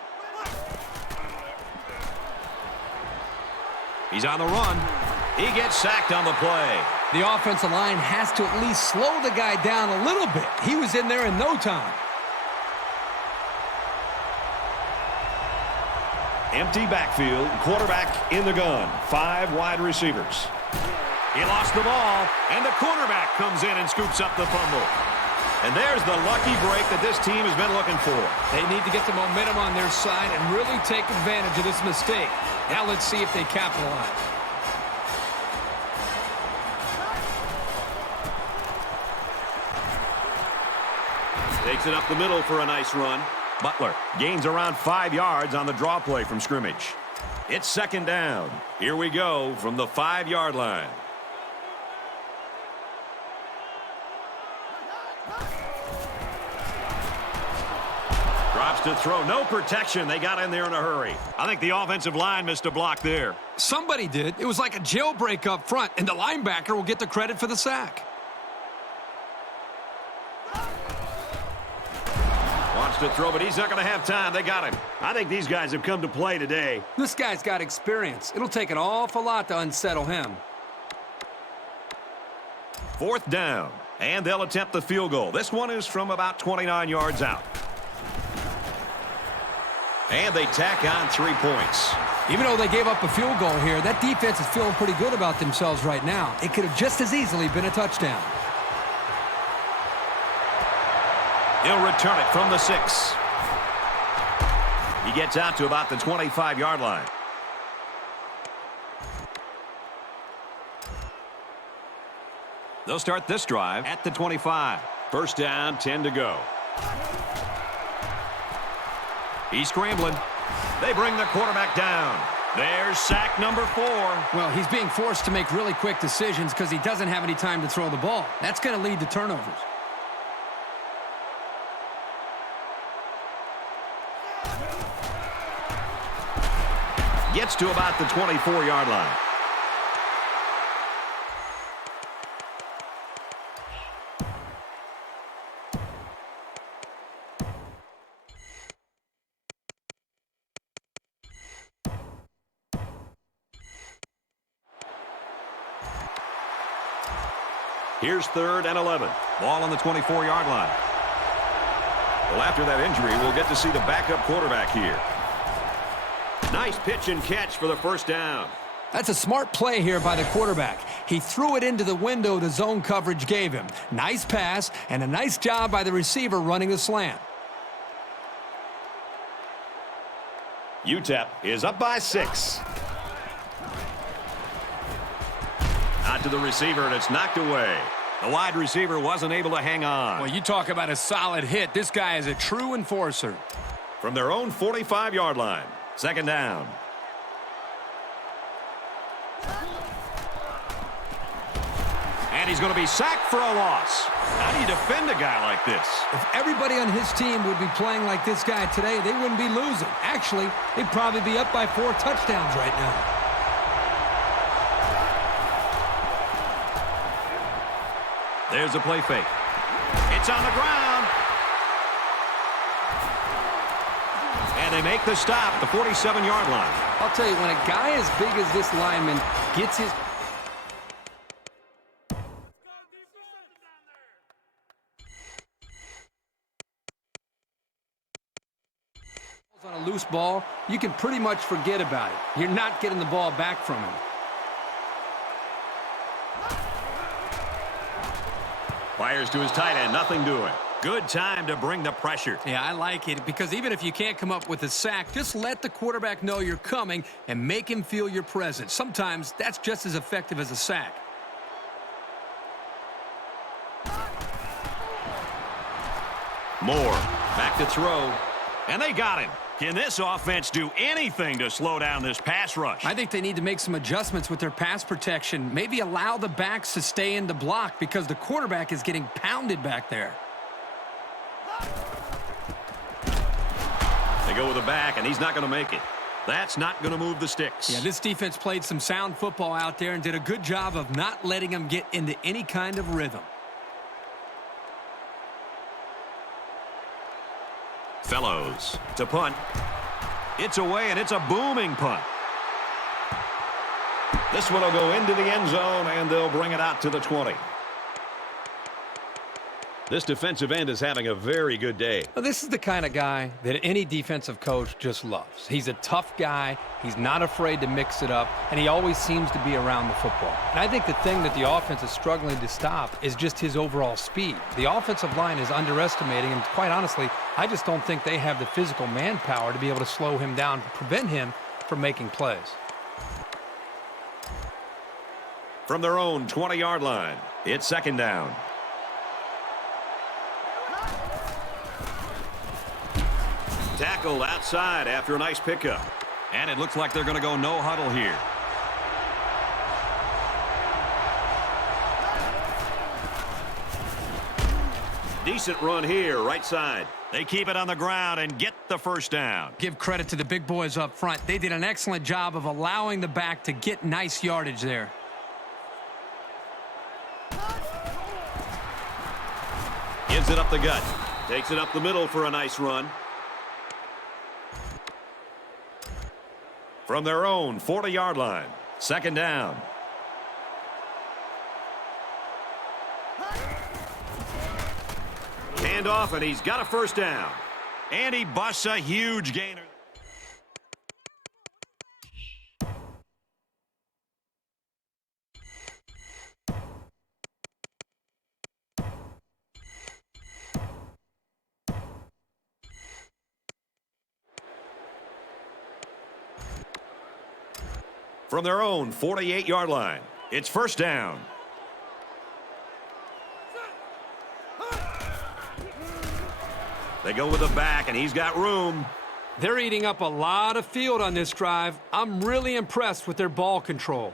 He's on the run. He gets sacked on the play. The offensive line has to at least slow the guy down a little bit. He was in there in no time. Empty backfield, quarterback in the gun. 5 wide receivers. He lost the ball, and the quarterback comes in and scoops up the fumble. And there's the lucky break that this team has been looking for. They need to get the momentum on their side and really take advantage of this mistake. Now let's see if they capitalize. Takes it up the middle for a nice run. Butler gains around 5 yards on the draw play from scrimmage. It's second down. Here we go from the 5-yard line. Drops to throw. No protection. They got in there in a hurry. I think the offensive line missed a block there. Somebody did. It was like a jailbreak up front, and the linebacker will get the credit for the sack. Wants to throw, but he's not going to have time. They got him. I think these guys have come to play today. This guy's got experience. It'll take an awful lot to unsettle him. Fourth down, and they'll attempt the field goal. This one is from about 29 yards out. And they tack on 3 points. Even though they gave up a field goal here, that defense is feeling pretty good about themselves right now. It could have just as easily been a touchdown. He'll return it from the 6. He gets out to about the 25-yard line. They'll start this drive at the 25. First down, 10 to go. He's scrambling. They bring the quarterback down. There's sack number 4. Well, he's being forced to make really quick decisions because he doesn't have any time to throw the ball. That's going to lead to turnovers. Gets to about the 24-yard line. Here's 3rd and 11. Ball on the 24-yard line. Well, after that injury, we'll get to see the backup quarterback here. Nice pitch and catch for the first down. That's a smart play here by the quarterback. He threw it into the window the zone coverage gave him. Nice pass and a nice job by the receiver running the slant. UTEP is up by 6. Out to the receiver, and it's knocked away. The wide receiver wasn't able to hang on. Well, you talk about a solid hit. This guy is a true enforcer. From their own 45-yard line, second down. And he's going to be sacked for a loss. How do you defend a guy like this? If everybody on his team would be playing like this guy today, they wouldn't be losing. Actually, they'd probably be up by 4 touchdowns right now. There's a play fake. It's on the ground. And they make the stop at the 47-yard line. I'll tell you, when a guy as big as this lineman gets his... on a loose ball, you can pretty much forget about it. You're not getting the ball back from him. Fires to his tight end, nothing doing. Good time to bring the pressure. Yeah, I like it because even if you can't come up with a sack, just let the quarterback know you're coming and make him feel your presence. Sometimes that's just as effective as a sack. Moore back to throw, and they got him. Can this offense do anything to slow down this pass rush? I think they need to make some adjustments with their pass protection. Maybe allow the backs to stay in the block because the quarterback is getting pounded back there. They go with the back, and he's not going to make it. That's not going to move the sticks. Yeah, this defense played some sound football out there and did a good job of not letting them get into any kind of rhythm. Fellows to punt. It's away, and it's a booming punt. This one will go into the end zone, and they'll bring it out to the 20. This defensive end is having a very good day. Well, this is the kind of guy that any defensive coach just loves. He's a tough guy. He's not afraid to mix it up, and he always seems to be around the football. And I think the thing that the offense is struggling to stop is just his overall speed. The offensive line is underestimating, and quite honestly, I just don't think they have the physical manpower to be able to slow him down, to prevent him from making plays. From their own 20-yard line, it's second down. Tackled outside after a nice pickup. And it looks like they're going to go no huddle here. Decent run here, right side. They keep it on the ground and get the first down. Give credit to the big boys up front. They did an excellent job of allowing the back to get nice yardage there. Gives it up the gut. Takes it up the middle for a nice run. From their own 40-yard line. Second down. Hand off, and he's got a first down. And he busts a huge gainer. From their own 48-yard line, it's first down. They go with the back, and he's got room. They're eating up a lot of field on this drive. I'm really impressed with their ball control.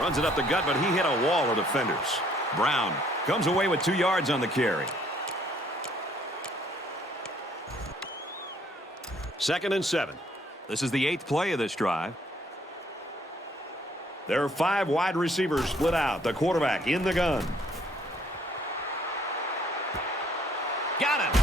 Runs it up the gut, but he hit a wall of defenders. Brown comes away with 2 yards on the carry. Second and 7. This is the 8th play of this drive. There are 5 wide receivers split out. The quarterback in the gun. Got him.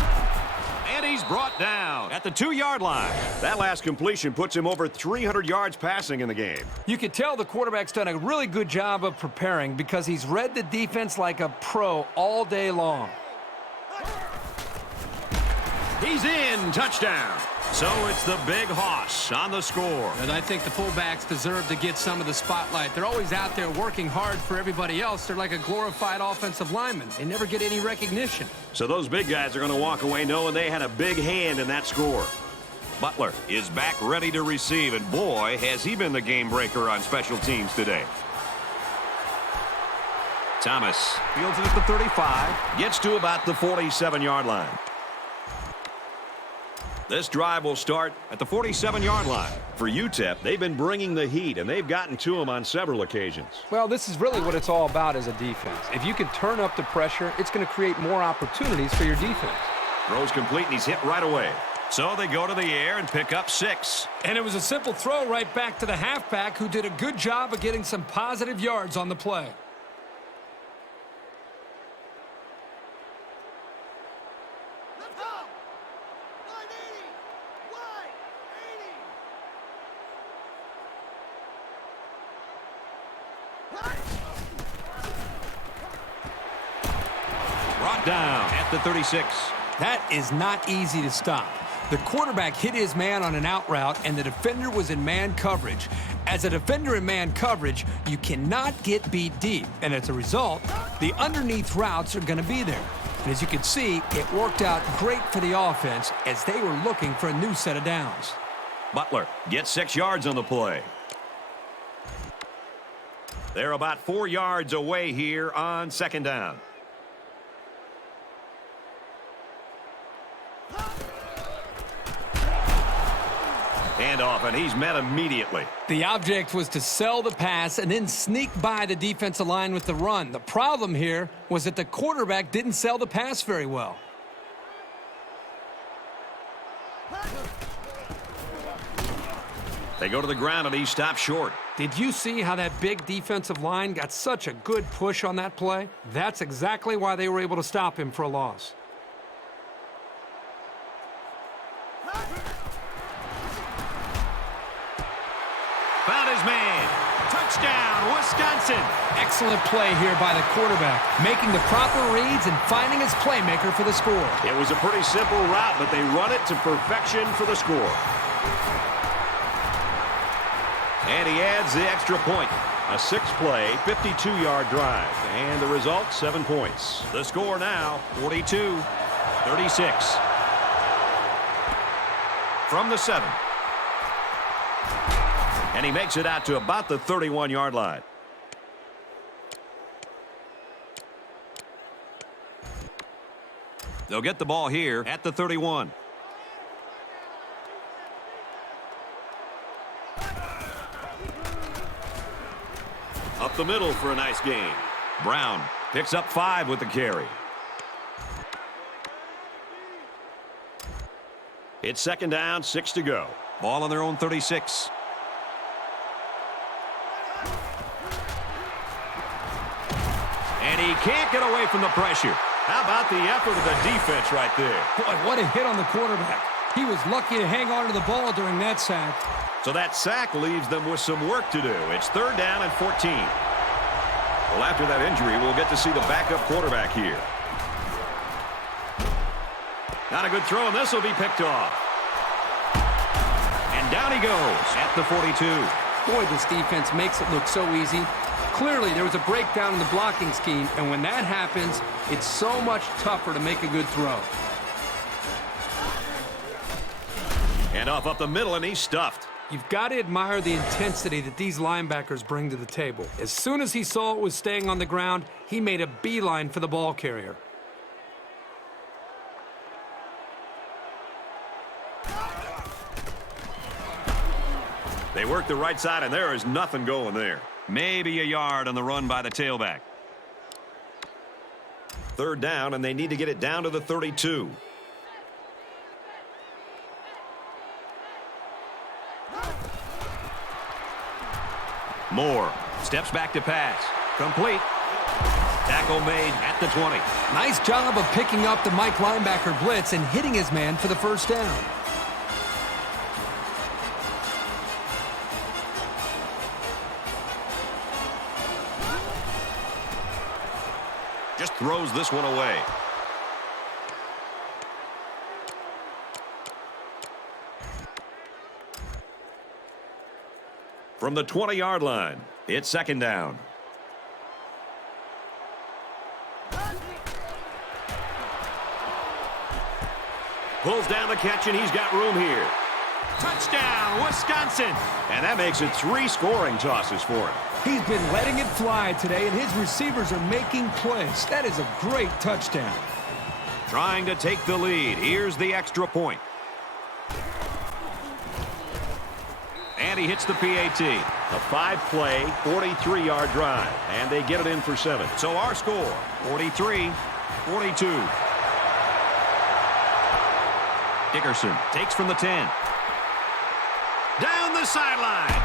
And he's brought down at the 2-yard line. That last completion puts him over 300 yards passing in the game. You can tell the quarterback's done a really good job of preparing because he's read the defense like a pro all day long. He's in. Touchdown. So it's the big hoss on the score. And I think the fullbacks deserve to get some of the spotlight. They're always out there working hard for everybody else. They're like a glorified offensive lineman. They never get any recognition. So those big guys are going to walk away knowing they had a big hand in that score. Butler is back ready to receive, and boy, has he been the game breaker on special teams today. Thomas fields it at the 35. Gets to about the 47-yard line. This drive will start at the 47-yard line. For UTEP, they've been bringing the heat, and they've gotten to them on several occasions. Well, this is really what it's all about as a defense. If you can turn up the pressure, it's going to create more opportunities for your defense. Throws complete, and he's hit right away. So they go to the air and pick up 6. And it was a simple throw right back to the halfback who did a good job of getting some positive yards on the play. Brought down at the 36. That is not easy to stop. The quarterback hit his man on an out route, and the defender was in man coverage. As a defender in man coverage, you cannot get beat deep, and as a result, the underneath routes are going to be there. And as you can see, it worked out great for the offense as they were looking for a new set of downs. Butler gets 6 yards on the play. They're about 4 yards away here on second down. Handoff, and he's met immediately. The object was to sell the pass and then sneak by the defensive line with the run. The problem here was that the quarterback didn't sell the pass very well. They go to the ground, and he stopped short. Did you see how that big defensive line got such a good push on that play? That's exactly why they were able to stop him for a loss. Found his man. Touchdown, Wisconsin. Excellent play here by the quarterback, making the proper reads and finding his playmaker for the score. It was a pretty simple route, but they run it to perfection for the score. And he adds the extra point. A 6-play, 52-yard drive. And the result, 7 points. The score now, 42-36. From the 7. And he makes it out to about the 31-yard line. They'll get the ball here at the 31. Up the middle for a nice gain. Brown picks up 5 with the carry. It's second down, 6 to go. Ball on their own 36. And he can't get away from the pressure. How about the effort of the defense right there? Boy, what a hit on the quarterback. He was lucky to hang on to the ball during that sack. So that sack leaves them with some work to do. It's third down and 14. Well, after that injury, we'll get to see the backup quarterback here. Not a good throw, and this will be picked off. And down he goes at the 42. Boy, this defense makes it look so easy. Clearly, there was a breakdown in the blocking scheme, and when that happens, it's so much tougher to make a good throw. And off up the middle, and he's stuffed. You've got to admire the intensity that these linebackers bring to the table. As soon as he saw it was staying on the ground, he made a beeline for the ball carrier. They work the right side, and there is nothing going there. Maybe a yard on the run by the tailback. Third down, and they need to get it down to the 32. Moore steps back to pass. Complete. Tackle made at the 20. Nice job of picking up the Mike linebacker blitz and hitting his man for the first down. Just throws this one away. From the 20-yard line, it's second down. Pulls down the catch, and he's got room here. Touchdown, Wisconsin! And that makes it 3 scoring tosses for him. He's been letting it fly today, and his receivers are making plays. That is a great touchdown. Trying to take the lead. Here's the extra point. And he hits the PAT. A 5-play, 43-yard drive, and they get it in for 7. So our score, 43-42. Dickerson takes from the 10. Down the sideline.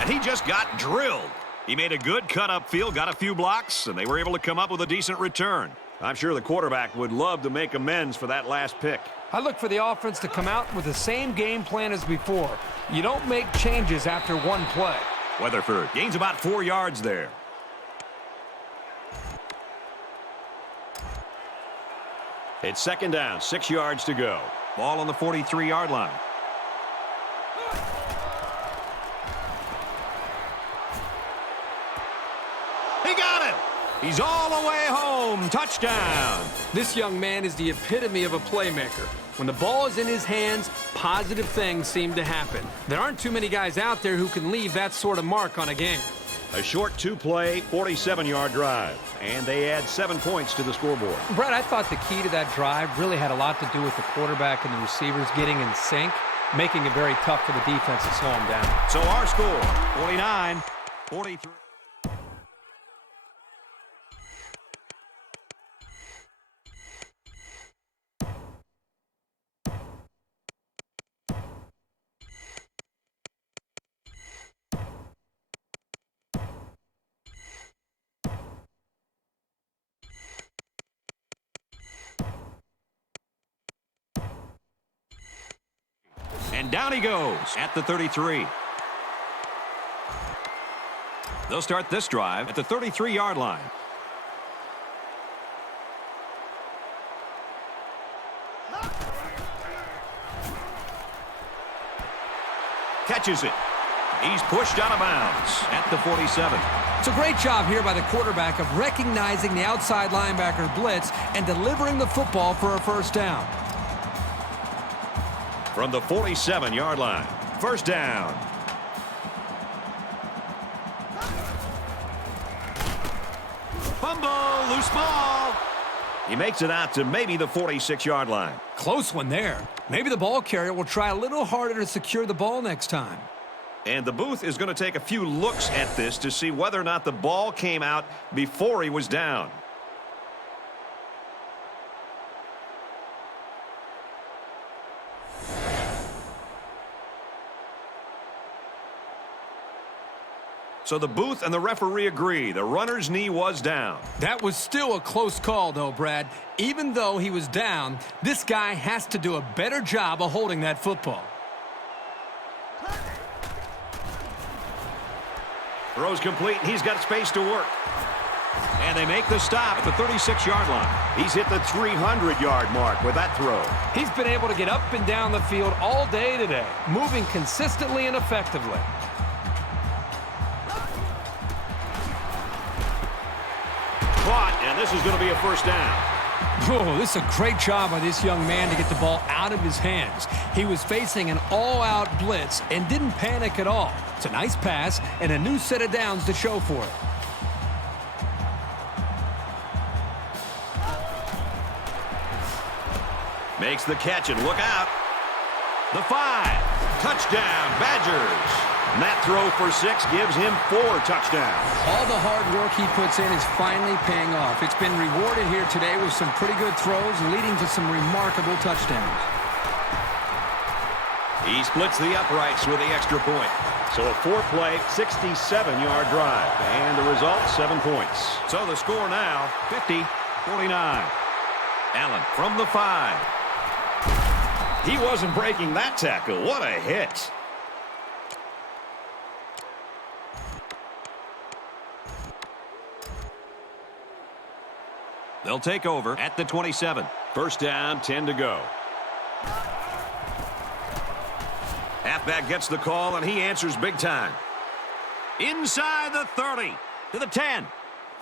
And he just got drilled. He made a good cut upfield, got a few blocks, and they were able to come up with a decent return. I'm sure the quarterback would love to make amends for that last pick. I look for the offense to come out with the same game plan as before. You don't make changes after one play. Weatherford gains about 4 yards there. It's second down, 6 yards to go. Ball on the 43-yard line. He got it! He's all the way home. Touchdown! This young man is the epitome of a playmaker. When the ball is in his hands, positive things seem to happen. There aren't too many guys out there who can leave that sort of mark on a game. A short 2-play, 47-yard drive, and they add 7 points to the scoreboard. Brett, I thought the key to that drive really had a lot to do with the quarterback and the receivers getting in sync, making it very tough for the defense to slow him down. So our score, 49-43. And down he goes at the 33. They'll start this drive at the 33-yard line. Catches it. He's pushed out of bounds at the 47. It's a great job here by the quarterback of recognizing the outside linebacker blitz and delivering the football for a first down. From the 47-yard line, first down. Fumble, loose ball. He makes it out to maybe the 46-yard line. Close one there. Maybe the ball carrier will try a little harder to secure the ball next time. And the booth is going to take a few looks at this to see whether or not the ball came out before he was down. So the booth and the referee agree. The runner's knee was down. That was still a close call, though, Brad. Even though he was down, this guy has to do a better job of holding that football. Throws complete, and he's got space to work. And they make the stop at the 36-yard line. He's hit the 300-yard mark with that throw. He's been able to get up and down the field all day today, moving consistently and effectively. Caught, and this is going to be a first down. Oh, this is a great job by this young man to get the ball out of his hands. He was facing an all-out blitz and didn't panic at all. It's a nice pass and a new set of downs to show for it. Makes the catch, and look out. The 5. Touchdown, Badgers. And that throw for 6 gives him 4 touchdowns. All the hard work he puts in is finally paying off. It's been rewarded here today with some pretty good throws, leading to some remarkable touchdowns. He splits the uprights with the extra point. So a 4-play, 67-yard drive. And the result, 7 points. So the score now, 50-49. Allen from the 5. He wasn't breaking that tackle. What a hit. They'll take over at the 27. First down, 10 to go. Halfback gets the call, and he answers big time. Inside the 30 to the 10.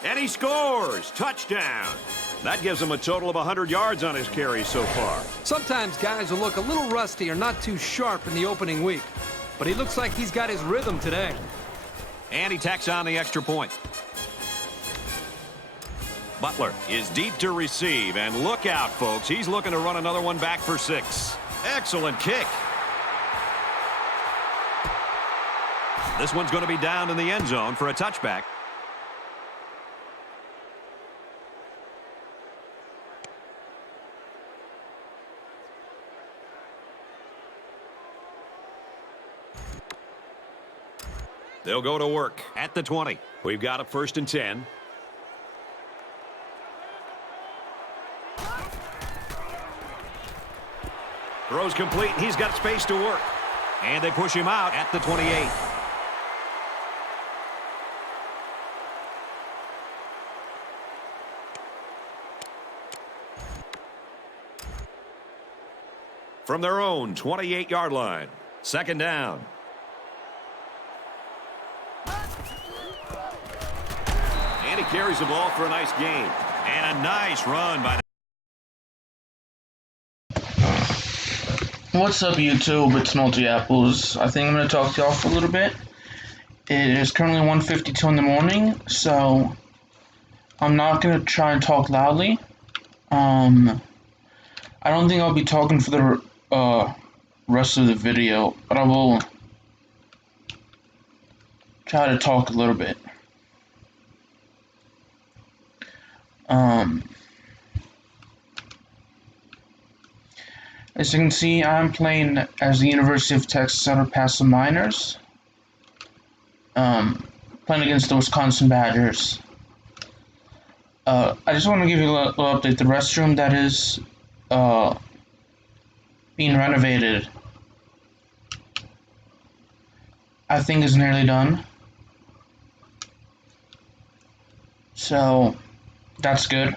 And he scores. Touchdown. That gives him a total of 100 yards on his carries so far. Sometimes guys will look a little rusty or not too sharp in the opening week, but he looks like he's got his rhythm today. And he tacks on the extra point. Butler is deep to receive, and look out, folks. He's looking to run another one back for 6. Excellent kick. This one's going to be down in the end zone for a touchback. They'll go to work at the 20. We've got a 1st and 10. Throws complete, and he's got space to work. And they push him out at the 28. From their own 28-yard line. Second down. And he carries the ball for a nice gain. And a nice run by the What's up, YouTube? It's Multi Apples. I think I'm going to talk to y'all for a little bit. It is currently 1:52 in the morning, so I'm not going to try and talk loudly. I don't think I'll be talking for the rest of the video, but I will try to talk a little bit. As you can see, I'm playing as the University of Texas El Paso Miners. Playing against the Wisconsin Badgers. I just want to give you a little update. The restroom that is being renovated, I think is nearly done. So, that's good.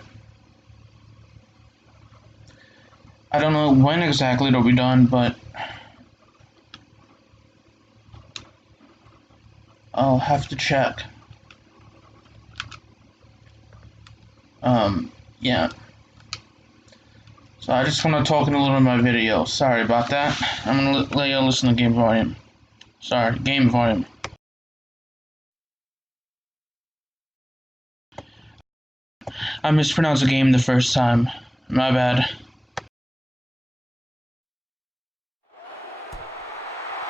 I don't know when exactly it'll be done, but I'll have to check. Yeah. So I just want to talk in a little of my video. Sorry about that. I'm going to let you listen to game volume. Sorry, game volume. I mispronounced the game the first time. My bad.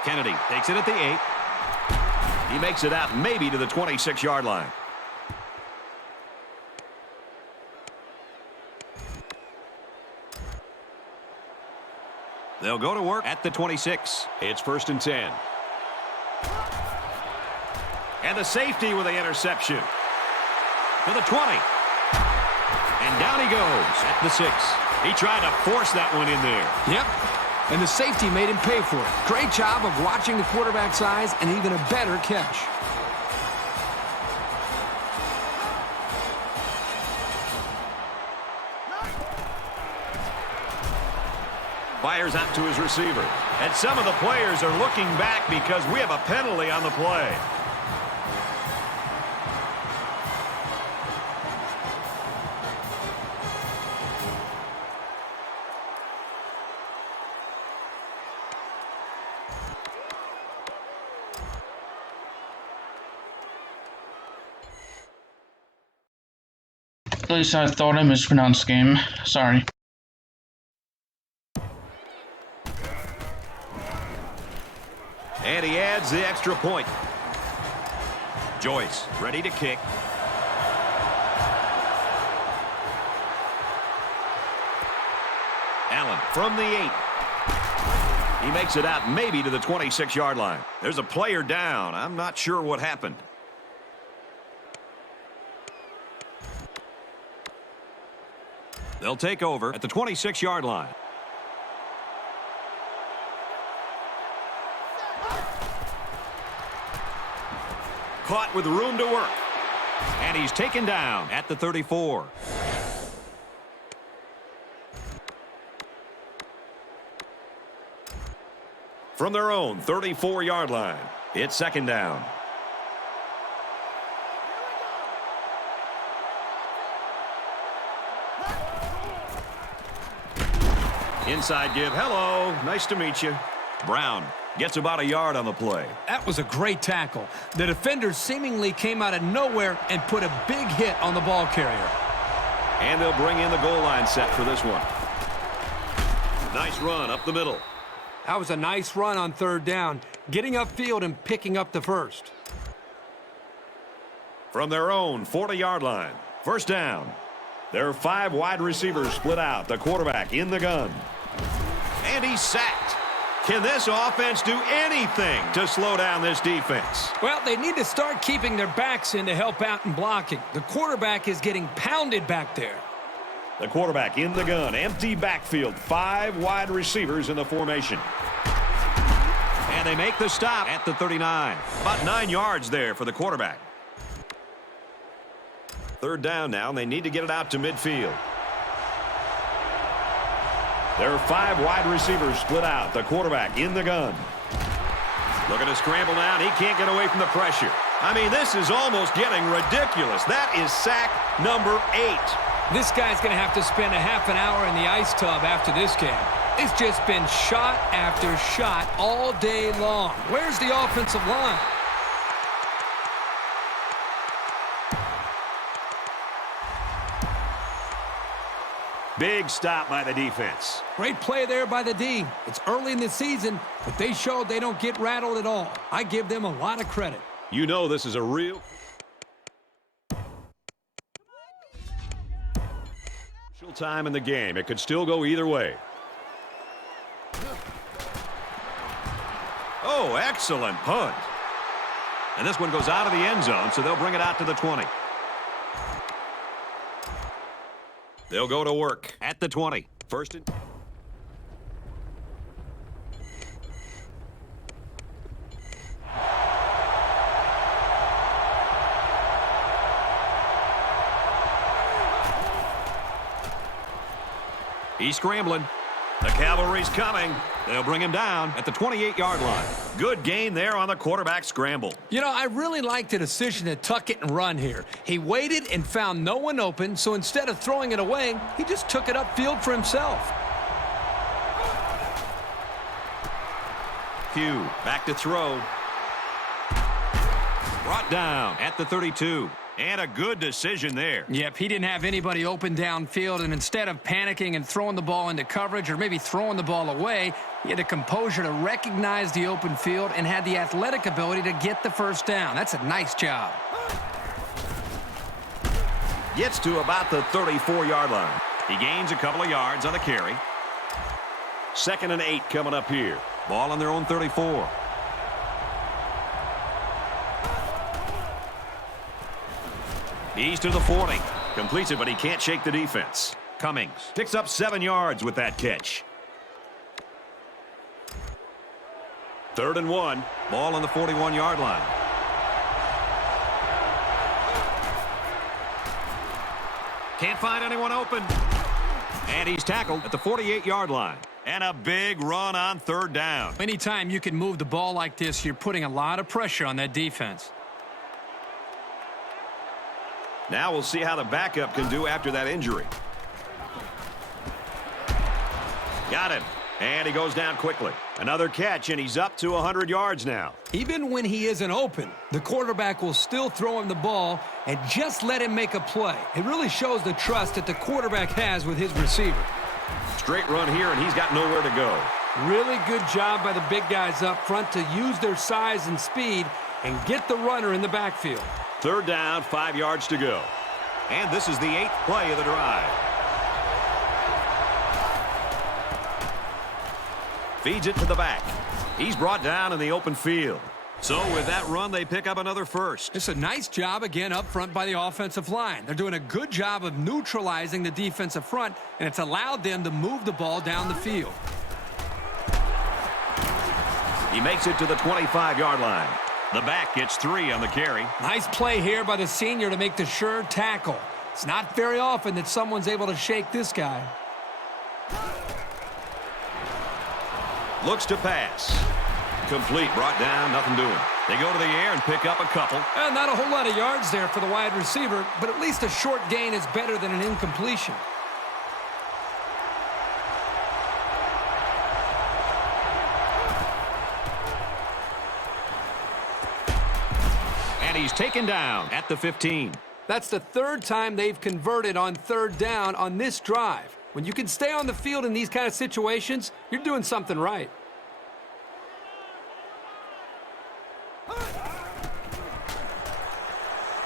Kennedy takes it at the 8. He makes it out maybe to the 26-yard line. They'll go to work at the 26. It's 1st and 10. And the safety with the interception. To the 20. And down he goes at the 6. He tried to force that one in there. Yep. And the safety made him pay for it. Great job of watching the quarterback's eyes and even a better catch. Fires out to his receiver. And some of the players are looking back because we have a penalty on the play. At least I thought I mispronounced the game. Sorry. And he adds the extra point. Joyce ready to kick. Allen from the 8. He makes it out maybe to the 26-yard line. There's a player down. I'm not sure what happened. They'll take over at the 26-yard line. Caught with room to work. And he's taken down at the 34. From their own 34-yard line, it's 2nd down. Inside give. Hello. Nice to meet you. Brown gets about a yard on the play. That was a great tackle. The defender seemingly came out of nowhere and put a big hit on the ball carrier. And they'll bring in the goal line set for this one. Nice run up the middle. That was a nice run on 3rd down, getting upfield and picking up the first. From their own 40-yard line, 1st down. There are 5 wide receivers split out. The quarterback in the gun. And he's sacked. Can this offense do anything to slow down this defense? Well, they need to start keeping their backs in to help out in blocking. The quarterback is getting pounded back there. The quarterback in the gun. Empty backfield. 5 wide receivers in the formation. And they make the stop at the 39. About 9 yards there for the quarterback. 3rd down now, and they need to get it out to midfield. There are 5 wide receivers split out. The quarterback in the gun. Looking to scramble down. He can't get away from the pressure. I mean, this is almost getting ridiculous. That is sack number 8. This guy's going to have to spend a half an hour in the ice tub after this game. It's just been shot after shot all day long. Where's the offensive line? Big stop by the defense. Great play there by the D. It's early in the season, but they showed they don't get rattled at all. I give them a lot of credit. You know this is a real time in the game. It could still go either way. Oh, excellent punt. And this one goes out of the end zone, so they'll bring it out to the 20. They'll go to work at the 20. 1st and... He's scrambling. The cavalry's coming. They'll bring him down at the 28-yard line. Good gain there on the quarterback scramble. You know, I really like the decision to tuck it and run here. He waited and found no one open, so instead of throwing it away, he just took it upfield for himself. Pugh back to throw. Brought down at the 32. And a good decision there. Yep, he didn't have anybody open downfield, and instead of panicking and throwing the ball into coverage or maybe throwing the ball away, he had the composure to recognize the open field and had the athletic ability to get the first down. That's a nice job. Gets to about the 34-yard line. He gains a couple of yards on the carry. 2nd and 8 coming up here. Ball on their own 34. He's to the 40. Completes it, but he can't shake the defense. Cummings picks up 7 yards with that catch. 3rd and 1. Ball on the 41-yard line. Can't find anyone open. And he's tackled at the 48-yard line. And a big run on 3rd down. Anytime you can move the ball like this, you're putting a lot of pressure on that defense. Now we'll see how the backup can do after that injury. Got him. And he goes down quickly. Another catch, and he's up to 100 yards now. Even when he isn't open, the quarterback will still throw him the ball and just let him make a play. It really shows the trust that the quarterback has with his receiver. Straight run here, and he's got nowhere to go. Really good job by the big guys up front to use their size and speed and get the runner in the backfield. 3rd down, 5 yards to go. And this is the 8th play of the drive. Feeds it to the back. He's brought down in the open field. So with that run, they pick up another first. It's a nice job again up front by the offensive line. They're doing a good job of neutralizing the defensive front, and it's allowed them to move the ball down the field. He makes it to the 25-yard line. The back gets 3 on the carry. Nice play here by the senior to make the sure tackle. It's not very often that someone's able to shake this guy. Looks to pass. Complete, brought down, nothing doing. They go to the air and pick up a couple. And not a whole lot of yards there for the wide receiver, but at least a short gain is better than an incompletion. And he's taken down at the 15. That's the 3rd time they've converted on 3rd down on this drive. When you can stay on the field in these kind of situations, you're doing something right.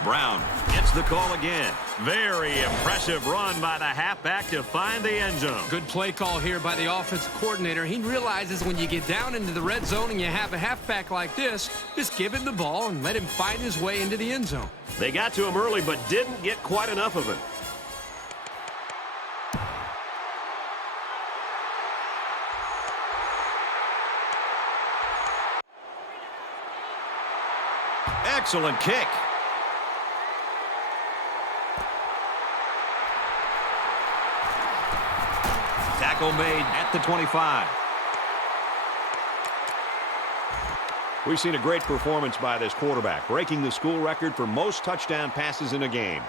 Brown gets the call again. Very impressive run by the halfback to find the end zone. Good play call here by the offensive coordinator. He realizes when you get down into the red zone and you have a halfback like this, just give him the ball and let him find his way into the end zone. They got to him early but didn't get quite enough of it. Excellent kick. Tackle made at the 25. We've seen a great performance by this quarterback, breaking the school record for most touchdown passes in a game.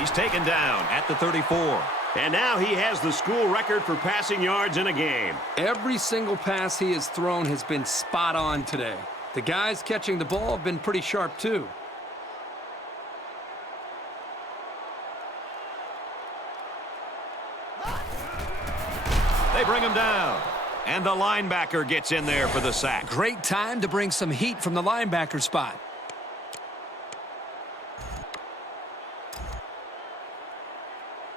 He's taken down at the 34. And now he has the school record for passing yards in a game. Every single pass he has thrown has been spot on today. The guys catching the ball have been pretty sharp too. They bring him down. And the linebacker gets in there for the sack. Great time to bring some heat from the linebacker spot.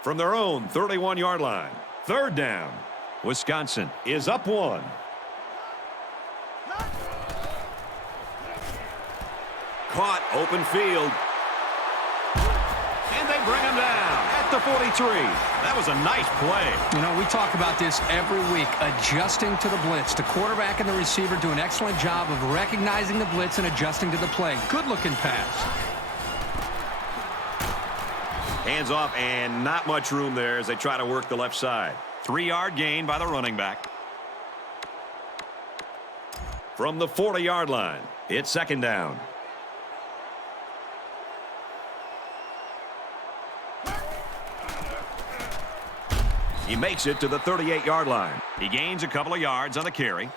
From their own 31-yard line, 3rd down. Wisconsin Is up 1. caught open field. And they bring him down at the 43. That was a nice play. You know, we talk about this every week, adjusting to the blitz. The quarterback and the receiver do an excellent job of recognizing the blitz and adjusting to the play. Good-looking pass. Hands off and not much room there as they try to work the left side. 3-yard gain by the running back. From the 40-yard line, it's 2nd down. He makes it to the 38-yard line. He gains a couple of yards on the carry.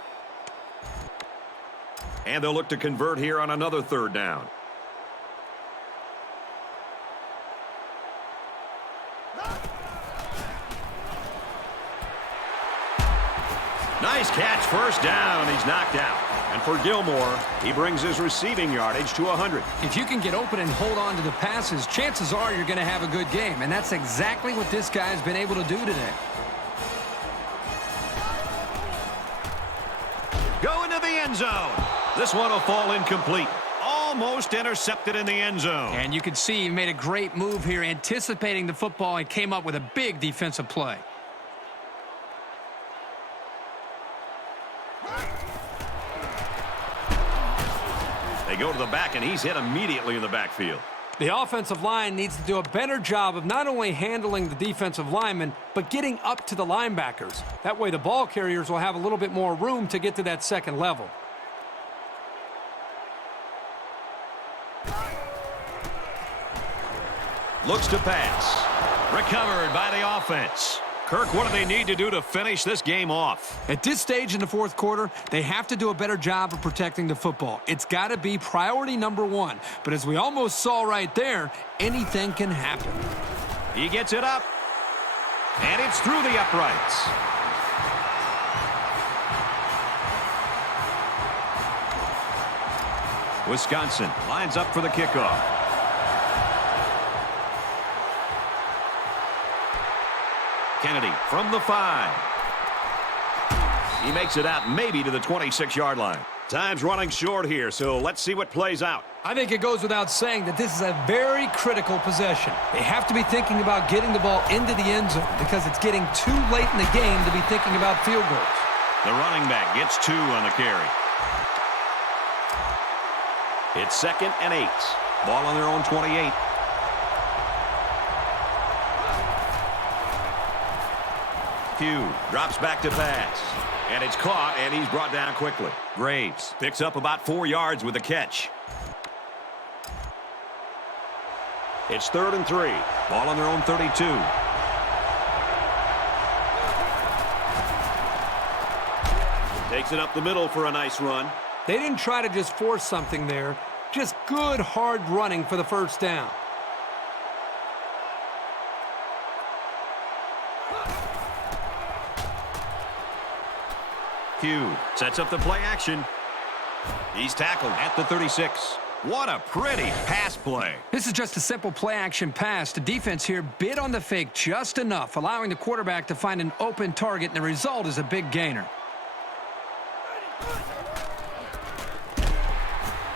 And they'll look to convert here on another third down. Nice catch, first down, and he's knocked out. And for Gilmore, he brings his receiving yardage to 100. If you can get open and hold on to the passes, chances are you're going to have a good game. And that's exactly what this guy's been able to do today. Go into the end zone. This one will fall incomplete. Almost intercepted in the end zone. And you can see he made a great move here, anticipating the football, and came up with a big defensive play. They go to the back, and he's hit immediately in the backfield. The offensive line needs to do a better job of not only handling the defensive linemen, but getting up to the linebackers. That way the ball carriers will have a little bit more room to get to that second level. Looks to pass. Recovered by the offense. Kirk, what do they need to do to finish this game off? At this stage in the fourth quarter, they have to do a better job of protecting the football. It's got to be priority number one. But as we almost saw right there, anything can happen. He gets it up. And it's through the uprights. Wisconsin lines up for the kickoff. Kennedy from the 5. He makes it out maybe to the 26-yard line. Time's running short here, so let's see what plays out. I think it goes without saying that this is a very critical possession. They have to be thinking about getting the ball into the end zone because it's getting too late in the game to be thinking about field goals. The running back gets 2 on the carry. It's 2nd and 8. Ball on their own 28. Pugh drops back to pass. And it's caught, and he's brought down quickly. Graves picks up about 4 yards with the catch. It's 3rd and 3. Ball on their own 32. Takes it up the middle for a nice run. They didn't try to just force something there. Just good, hard running for the first down. Pugh sets up the play action. He's tackled at the 36. What a pretty pass play. This is just a simple play action pass. The defense here bid on the fake just enough, allowing the quarterback to find an open target, and the result is a big gainer.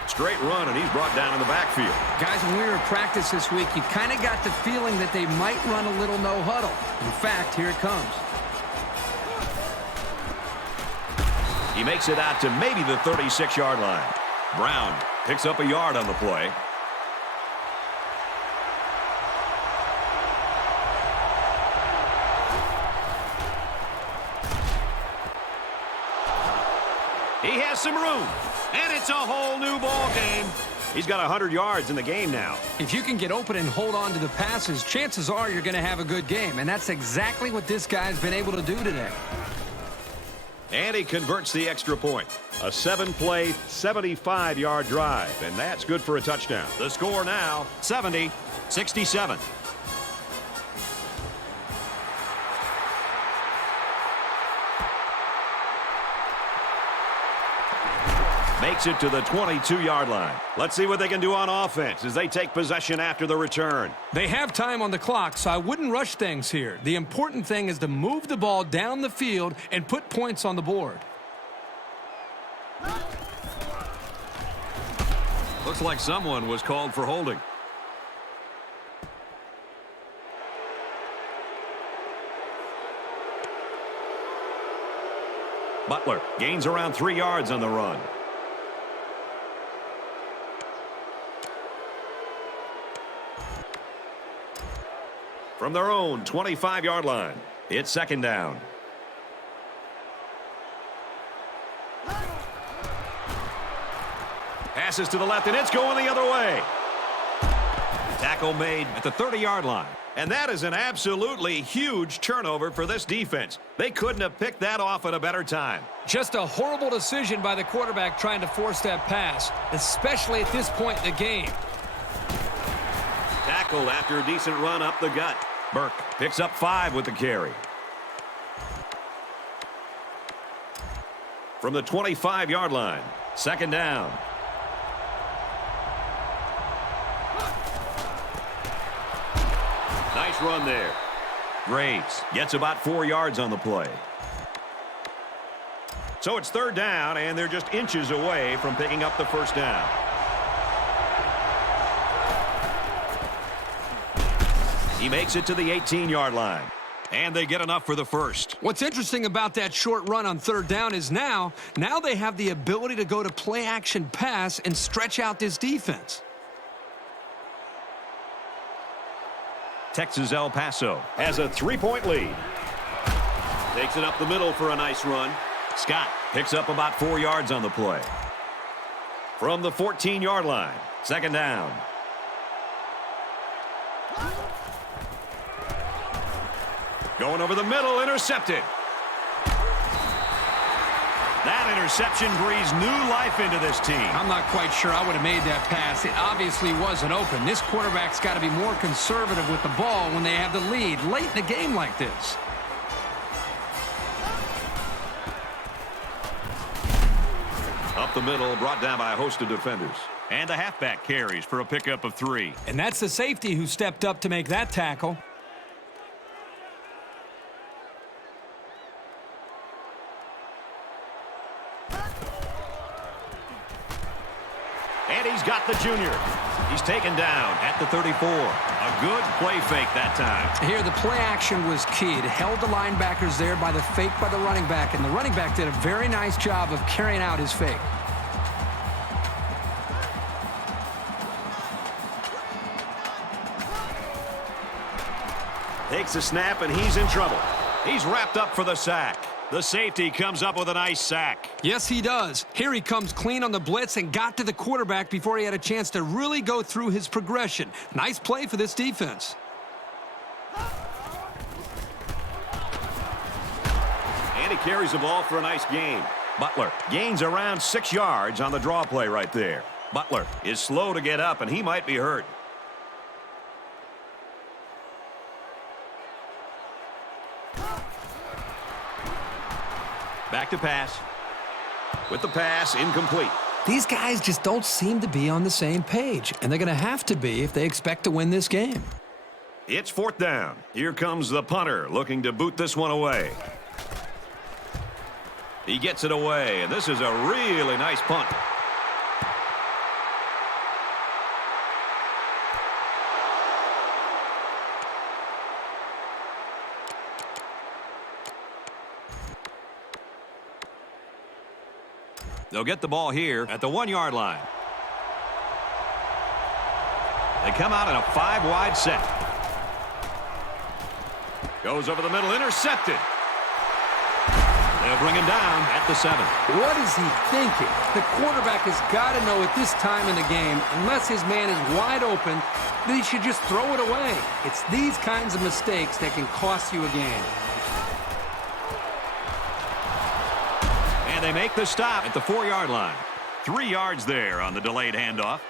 Straight run, and he's brought down in the backfield. Guys, when we were at practice this week, you kind of got the feeling that they might run a little no huddle. In fact, here it comes. He makes it out to maybe the 36-yard line. Brown picks up a yard on the play. He has some room, and it's a whole new ball game. He's got 100 yards in the game now. If you can get open and hold on to the passes, chances are you're going to have a good game, and that's exactly what this guy's been able to do today. And he converts the extra point. A 7-play, 75-yard drive, and that's good for a touchdown. The score now, 70-67. Makes it to the 22-yard line. Let's see what they can do on offense as they take possession after the return. They have time on the clock, so I wouldn't rush things here. The important thing is to move the ball down the field and put points on the board. Looks like someone was called for holding. Butler gains around 3 yards on the run. From their own 25-yard line, it's 2nd down. Passes to the left, and it's going the other way. Tackle made at the 30-yard line. And that is an absolutely huge turnover for this defense. They couldn't have picked that off at a better time. Just a horrible decision by the quarterback trying to force that pass, especially at this point in the game. Tackled after a decent run up the gut. Burke picks up 5 with the carry. From the 25-yard line, second down. Nice run there. Graves gets about 4 yards on the play. So it's third down, and they're just inches away from picking up the first down. He makes it to the 18-yard line. And they get enough for the first. What's interesting about that short run on third down is now they have the ability to go to play action pass and stretch out this defense. Texas El Paso has a 3-point lead. Takes it up the middle for a nice run. Scott picks up about 4 yards on the play. From the 14-yard line, second down. Going over the middle, intercepted. That interception breathes new life into this team. I'm not quite sure I would have made that pass. It obviously wasn't open. This quarterback's got to be more conservative with the ball when they have the lead late in a game like this. Up the middle, brought down by a host of defenders. And the halfback carries for a pickup of 3. And that's the safety who stepped up to make that tackle. And he's got the junior. He's taken down at the 34. A good play fake that time. Here, the play action was key. It held the linebackers there by the fake by the running back, and the running back did a very nice job of carrying out his fake. Takes a snap, and he's in trouble. He's wrapped up for the sack. The safety comes up with a nice sack. Yes, he does. Here he comes clean on the blitz and got to the quarterback before he had a chance to really go through his progression. Nice play for this defense. And he carries the ball for a nice gain. Butler gains around 6 yards on the draw play right there. Butler is slow to get up, and he might be hurt. Back to pass. With the pass, incomplete. These guys just don't seem to be on the same page, and they're going to have to be if they expect to win this game. It's fourth down. Here comes the punter looking to boot this one away. He gets it away, and this is a really nice punt. They'll get the ball here at the 1-yard line. They come out in a 5-wide set. Goes over the middle, intercepted. They'll bring him down at the 7. What is he thinking? The quarterback has got to know at this time in the game, unless his man is wide open, that he should just throw it away. It's these kinds of mistakes that can cost you a game. They make the stop at the 4-yard line. 3 yards there on the delayed handoff.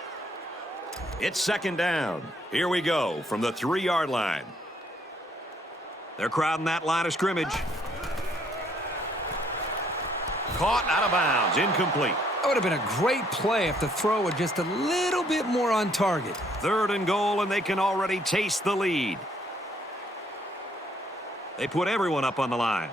It's second down. Here we go from the 3-yard line. They're crowding that line of scrimmage. Caught out of bounds, incomplete. That would have been a great play if the throw were just a little bit more on target. Third and goal, and they can already taste the lead. They put everyone up on the line.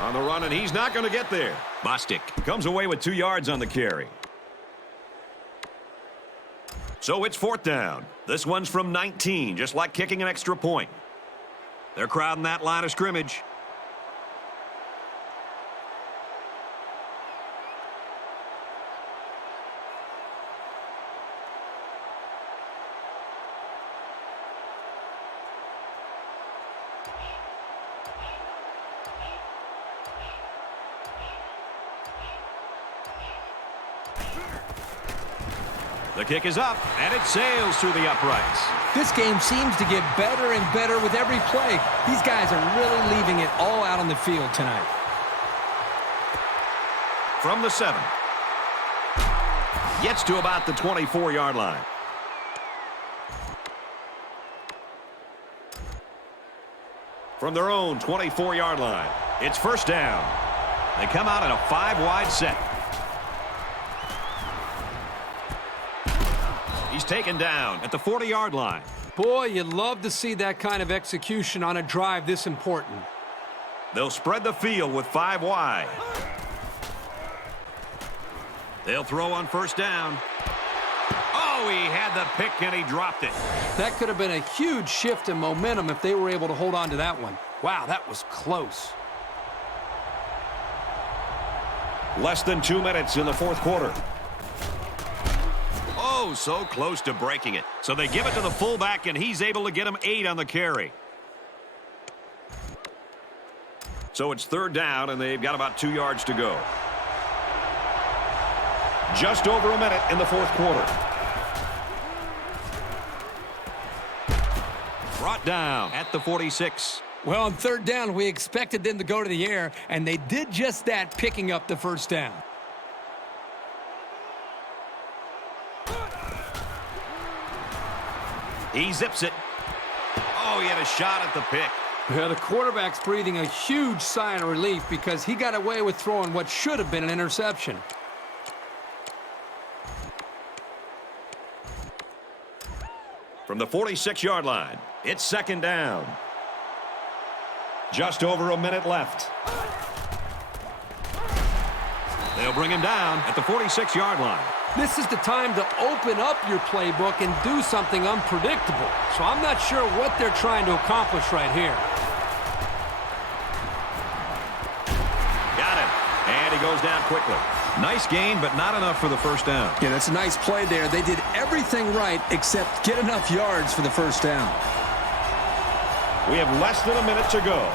On the run, and he's not going to get there. Bostic comes away with 2 yards on the carry. So it's fourth down. This one's from 19, just like kicking an extra point. They're crowding that line of scrimmage. The kick is up, and it sails through the uprights. This game seems to get better and better with every play. These guys are really leaving it all out on the field tonight. From the 7. Gets to about the 24-yard line. From their own 24-yard line, it's first down. They come out in a 5-wide set. He's taken down at the 40-yard line. Boy, you'd love to see that kind of execution on a drive this important. They'll spread the field with 5 wide. They'll throw on first down. Oh, he had the pick and he dropped it. That could have been a huge shift in momentum if they were able to hold on to that one. Wow, that was close. Less than 2 minutes in the fourth quarter. Oh, so close to breaking it. So they give it to the fullback, and he's able to get him 8 on the carry. So it's third down, and they've got about 2 yards to go. Just over a minute in the fourth quarter. Brought down at the 46. Well, on third down, we expected them to go to the air, and they did just that, picking up the first down. He zips it. Oh, he had a shot at the pick. Yeah, the quarterback's breathing a huge sigh of relief because he got away with throwing what should have been an interception. From the 46-yard line, it's second down. Just over a minute left. They'll bring him down at the 46-yard line. This is the time to open up your playbook and do something unpredictable. So I'm not sure what they're trying to accomplish right here. Got him. And he goes down quickly. Nice gain, but not enough for the first down. Yeah, that's a nice play there. They did everything right except get enough yards for the first down. We have less than a minute to go.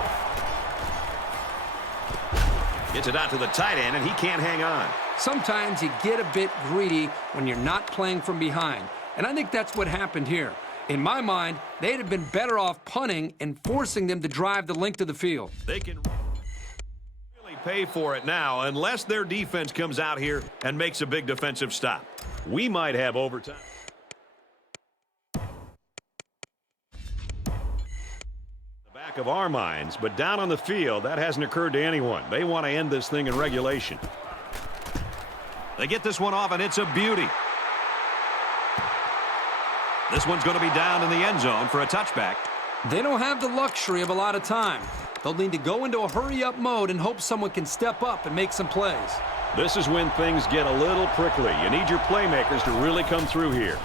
Gets it out to the tight end, and he can't hang on. Sometimes you get a bit greedy when you're not playing from behind. And I think that's what happened here. In my mind, they'd have been better off punting and forcing them to drive the length of the field. They can really pay for it now unless their defense comes out here and makes a big defensive stop. We might have overtime. Back of our minds, but down on the field, that hasn't occurred to anyone. They want to end this thing in regulation. They get this one off, and it's a beauty. This one's going to be down in the end zone for a touchback. They don't have the luxury of a lot of time. They'll need to go into a hurry-up mode and hope someone can step up and make some plays. This is when things get a little prickly. You need your playmakers to really come through here.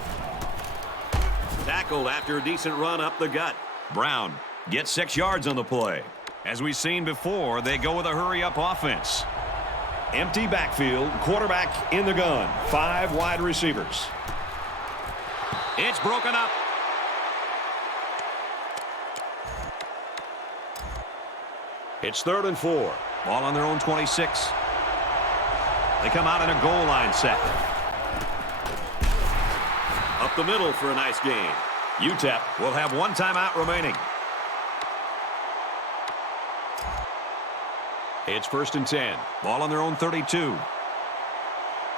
Tackled after a decent run up the gut. Brown gets 6 yards on the play. As we've seen before, they go with a hurry-up offense. Empty backfield, quarterback in the gun. 5 wide receivers. It's broken up. It's 3rd and 4. Ball on their own 26. They come out in a goal line set. Up the middle for a nice gain. UTEP will have 1 timeout remaining. It's 1st and 10. Ball on their own 32.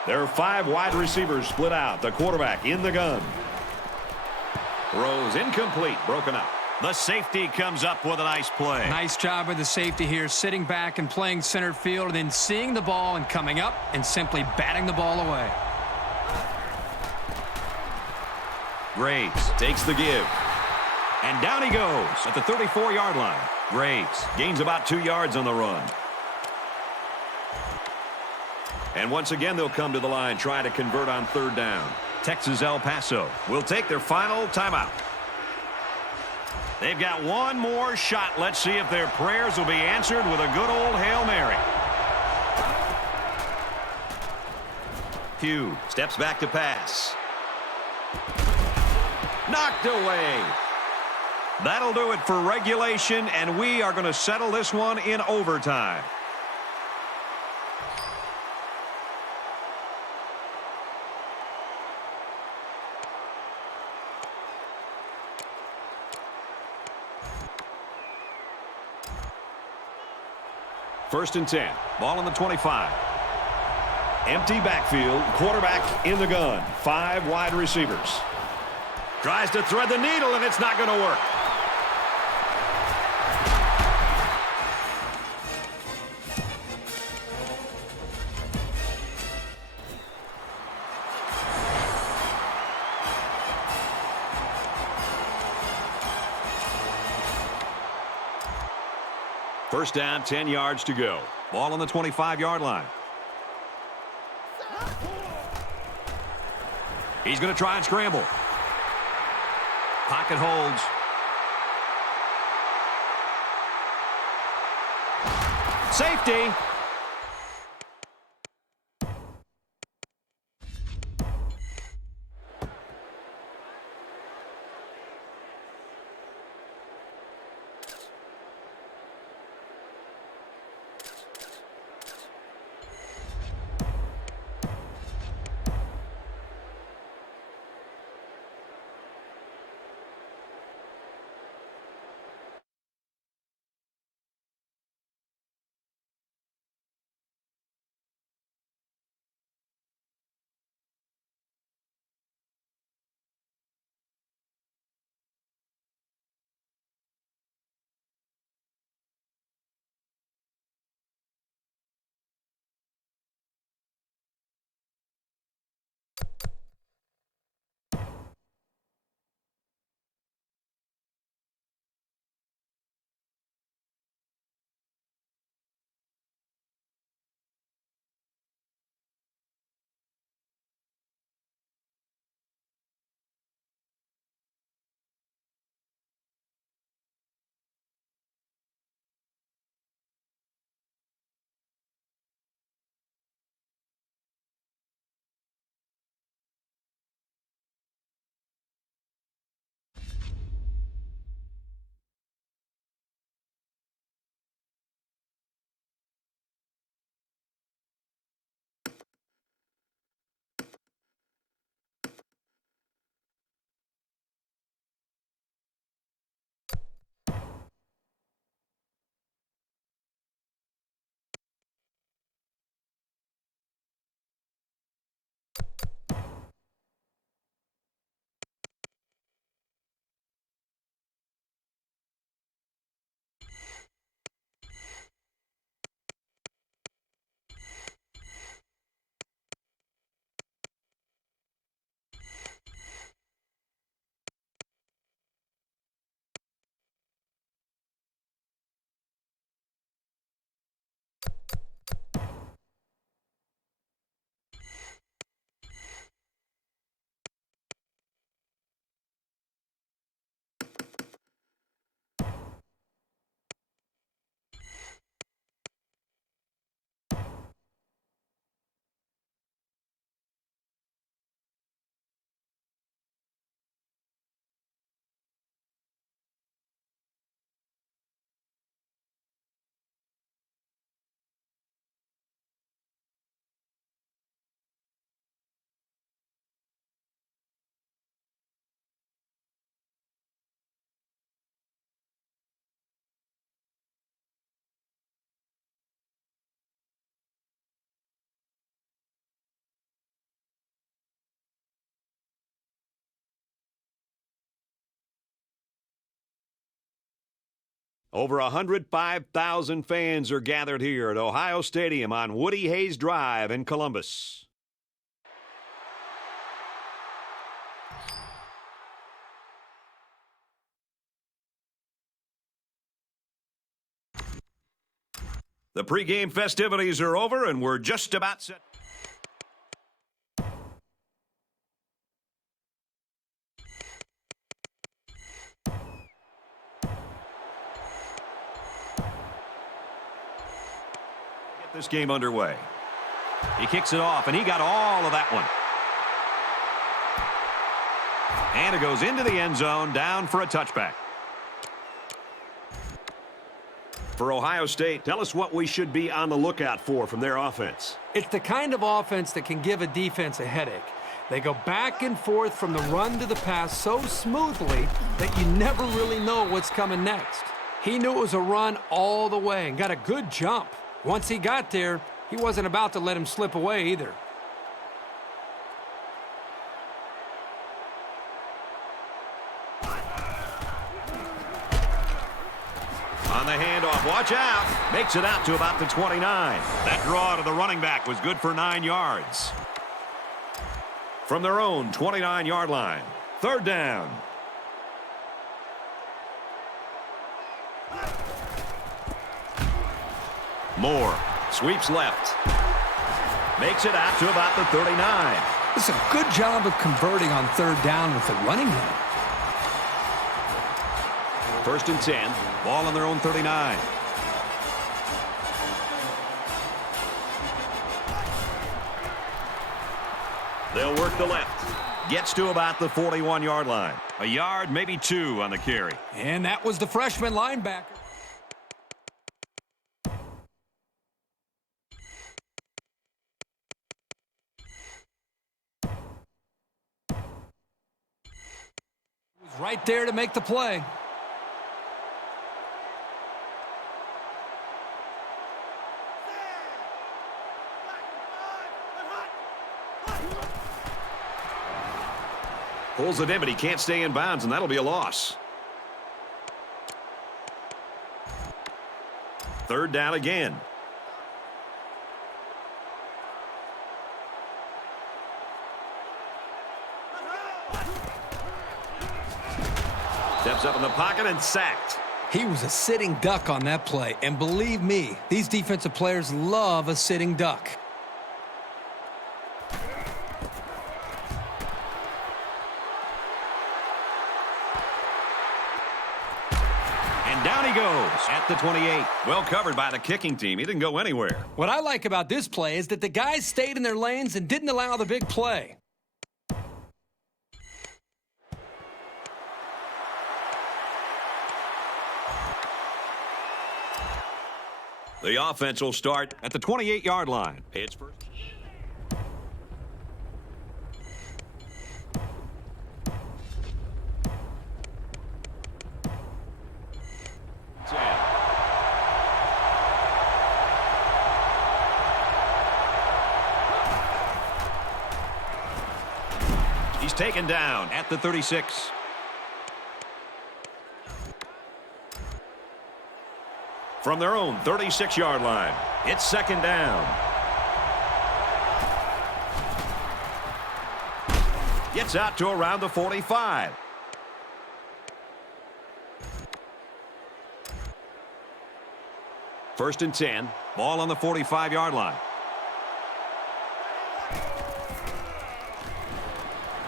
There are 5 wide receivers split out. The quarterback in the gun. Throws incomplete, broken up. The safety comes up with a nice play. Nice job with the safety here, sitting back and playing center field, and then seeing the ball and coming up and simply batting the ball away. Graves takes the give. And down he goes at the 34-yard line. Graves gains about 2 yards on the run. And once again, they'll come to the line, trying to convert on 3rd down. Texas El Paso will take their final timeout. They've got one more shot. Let's see if their prayers will be answered with a good old Hail Mary. Pugh steps back to pass. Knocked away. That'll do it for regulation, and we are going to settle this one in overtime. First and 10. Ball on the 25. Empty backfield, quarterback in the gun. 5 wide receivers. Tries to thread the needle, and it's not going to work. First down, 10 yards to go. Ball on the 25-yard line. He's going to try and scramble. Pocket holds. Safety. Over 105,000 fans are gathered here at Ohio Stadium on Woody Hayes Drive in Columbus. The pregame festivities are over, and we're just about set. Get this game underway. He kicks it off, and he got all of that one. And it goes into the end zone, down for a touchback. For Ohio State, tell us what we should be on the lookout for from their offense. It's the kind of offense that can give a defense a headache. They go back and forth from the run to the pass so smoothly that you never really know what's coming next. He knew it was a run all the way and got a good jump. Once he got there, he wasn't about to let him slip away either. On the handoff, watch out. Makes it out to about the 29. That draw to the running back was good for 9 yards. From their own 29-yard line, 3rd down. Moore sweeps left. Makes it out to about the 39. It's a good job of converting on 3rd down with the running game. 1st and 10. Ball on their own 39. They'll work the left. Gets to about the 41-yard line. A yard, maybe 2 on the carry. And that was the freshman linebacker. He was right there to make the play. Pulls it in, but he can't stay in bounds, and that'll be a loss. 3rd down again. Steps up in the pocket and sacked. He was a sitting duck on that play, and believe me, these defensive players love a sitting duck. Down he goes at the 28. Well covered by the kicking team. He didn't go anywhere. What I like about this play is that the guys stayed in their lanes and didn't allow the big play. The offense will start at the 28-yard line. It's first. He's taken down at the 36. From their own 36-yard line, it's 2nd down. Gets out to around the 45. First and 10. Ball on the 45-yard line.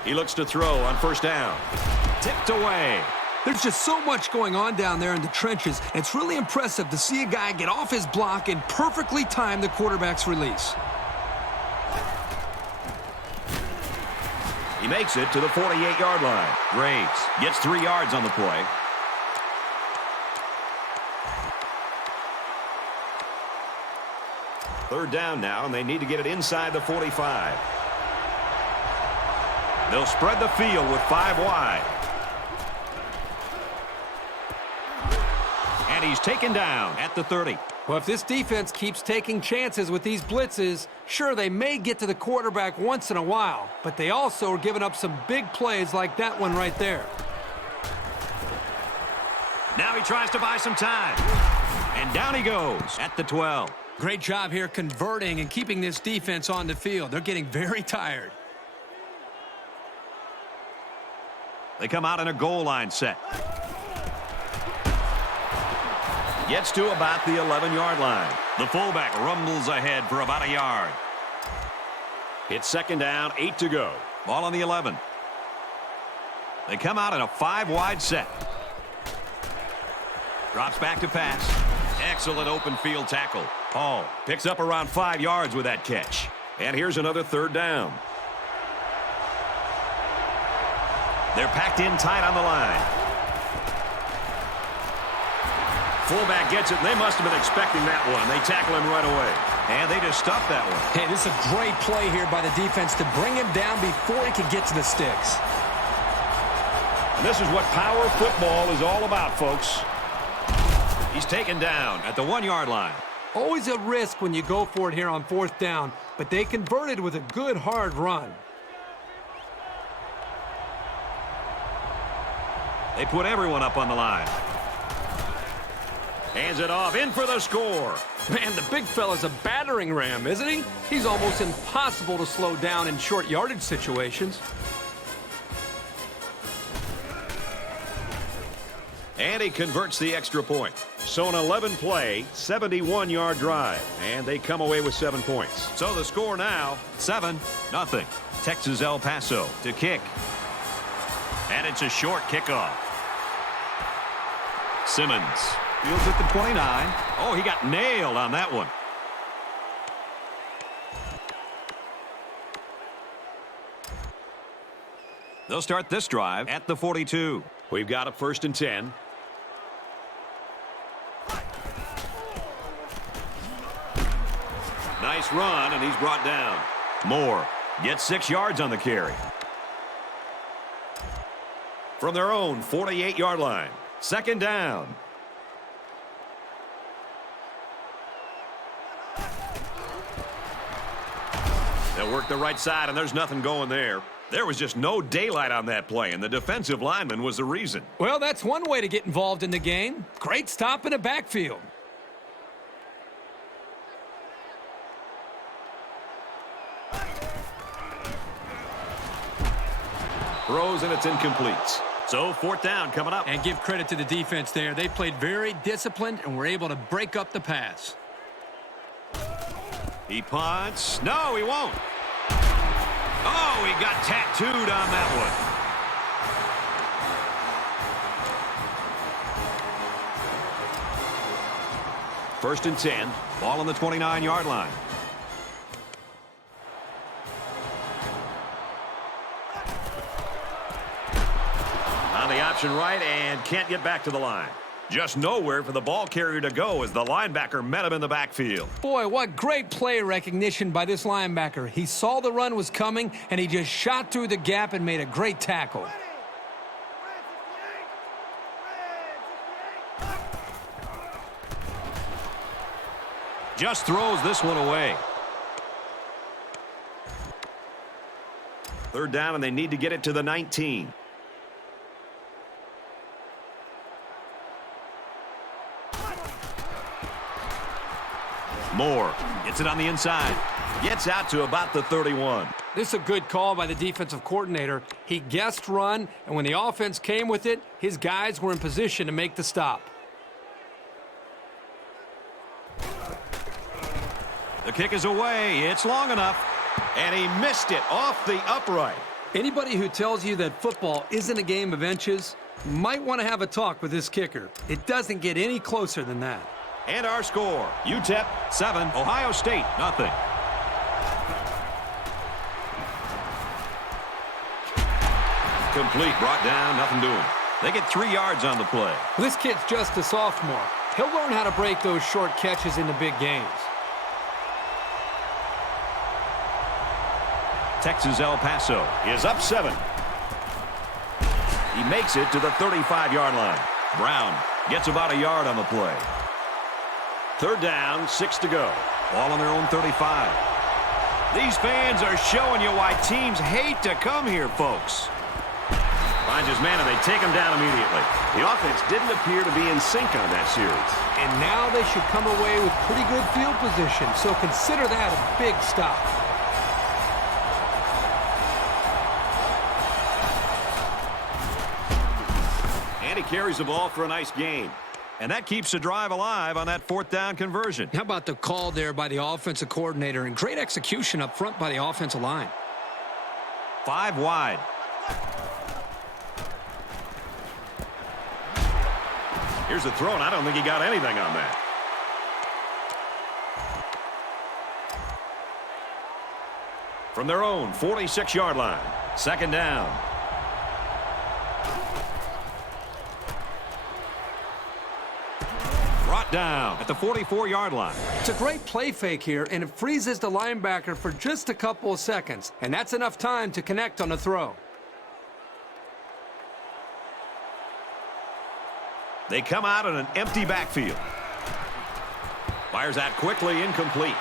He looks to throw on 1st down. Tipped away. There's just so much going on down there in the trenches. It's really impressive to see a guy get off his block and perfectly time the quarterback's release. He makes it to the 48-yard line. Graves gets 3 yards on the play. Third down now, and they need to get it inside the 45. They'll spread the field with 5 wide. And he's taken down at the 30. Well, if this defense keeps taking chances with these blitzes, sure, they may get to the quarterback once in a while, but they also are giving up some big plays like that one right there. Now he tries to buy some time. And down he goes at the 12. Great job here converting and keeping this defense on the field. They're getting very tired. They come out in a goal line set. Gets to about the 11-yard line. The fullback rumbles ahead for about a yard. It's 2nd down, 8 to go. Ball on the 11. They come out in a 5-wide set. Drops back to pass. Excellent open field tackle. Hall picks up around 5 yards with that catch. And here's another 3rd down. They're packed in tight on the line. Fullback gets it, and they must have been expecting that one. They tackle him right away. And they just stopped that one. Hey, this is a great play here by the defense to bring him down before he could get to the sticks. And this is what power football is all about, folks. He's taken down at the 1-yard line. Always a risk when you go for it here on 4th down, but they converted with a good, hard run. They put everyone up on the line. Hands it off, in for the score. Man, the big fella's a battering ram, isn't he? He's almost impossible to slow down in short yardage situations. And he converts the extra point. So an 11-play, 71-yard drive, and they come away with 7 points. So the score now, 7-0. Texas El Paso to kick. And it's a short kickoff. Simmons fields at the 29. Oh, he got nailed on that one. They'll start this drive at the 42. We've got a 1st and 10. Nice run, and he's brought down. Moore gets 6 yards on the carry. From their own 48-yard line, 2nd down. They'll work the right side, and there's nothing going there. There was just no daylight on that play, and the defensive lineman was the reason. Well, that's one way to get involved in the game. Great stop in the backfield. Throws, and it's incomplete. So 4th down coming up. And give credit to the defense there. They played very disciplined and were able to break up the pass. He punts. No, he won't. Oh, he got tattooed on that one. 1st and 10. Ball on the 29-yard line. On the option right, and can't get back to the line. Just nowhere for the ball carrier to go as the linebacker met him in the backfield. Boy, what great play recognition by this linebacker. He saw the run was coming, and he just shot through the gap and made a great tackle. Just throws this one away. 3rd down, and they need to get it to the 19. Moore gets it on the inside. Gets out to about the 31. This is a good call by the defensive coordinator. He guessed run, and when the offense came with it, his guys were in position to make the stop. The kick is away. It's long enough. And he missed it off the upright. Anybody who tells you that football isn't a game of inches might want to have a talk with this kicker. It doesn't get any closer than that. And our score, UTEP 7, Ohio State 0. complete, brought down, nothing doing. They get 3 yards on the play. This kid's just a sophomore. He'll learn how to break those short catches in the big games. Texas El Paso is up 7. He makes it to the 35-yard line. Brown gets about a yard on the play. 3rd down, 6 to go. Ball on their own 35. These fans are showing you why teams hate to come here, folks. Finds his man, and they take him down immediately. The offense didn't appear to be in sync on that series. And now they should come away with pretty good field position, so consider that a big stop. And he carries the ball for a nice gain. And that keeps the drive alive on that 4th down conversion. How about the call there by the offensive coordinator and great execution up front by the offensive line. 5 wide. Here's the throw, and I don't think he got anything on that. From their own 46-yard line, 2nd down. Brought down at the 44-yard line. It's a great play fake here, and it freezes the linebacker for just a couple of seconds, and that's enough time to connect on the throw. They come out in an empty backfield. Fires that quickly, incomplete.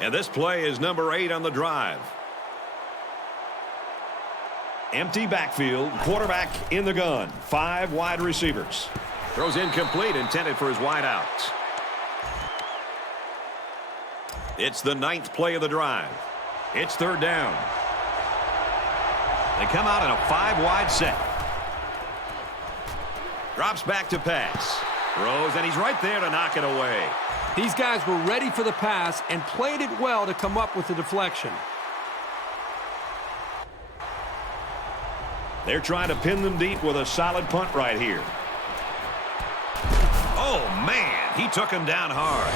And this play is number 8 on the drive. Empty backfield, quarterback in the gun. 5 wide receivers. Throws incomplete, intended for his wide out. It's the 9th play of the drive. It's 3rd down. They come out in a 5-wide set. Drops back to pass. Throws, and he's right there to knock it away. These guys were ready for the pass and played it well to come up with the deflection. They're trying to pin them deep with a solid punt right here. Oh, man, he took him down hard.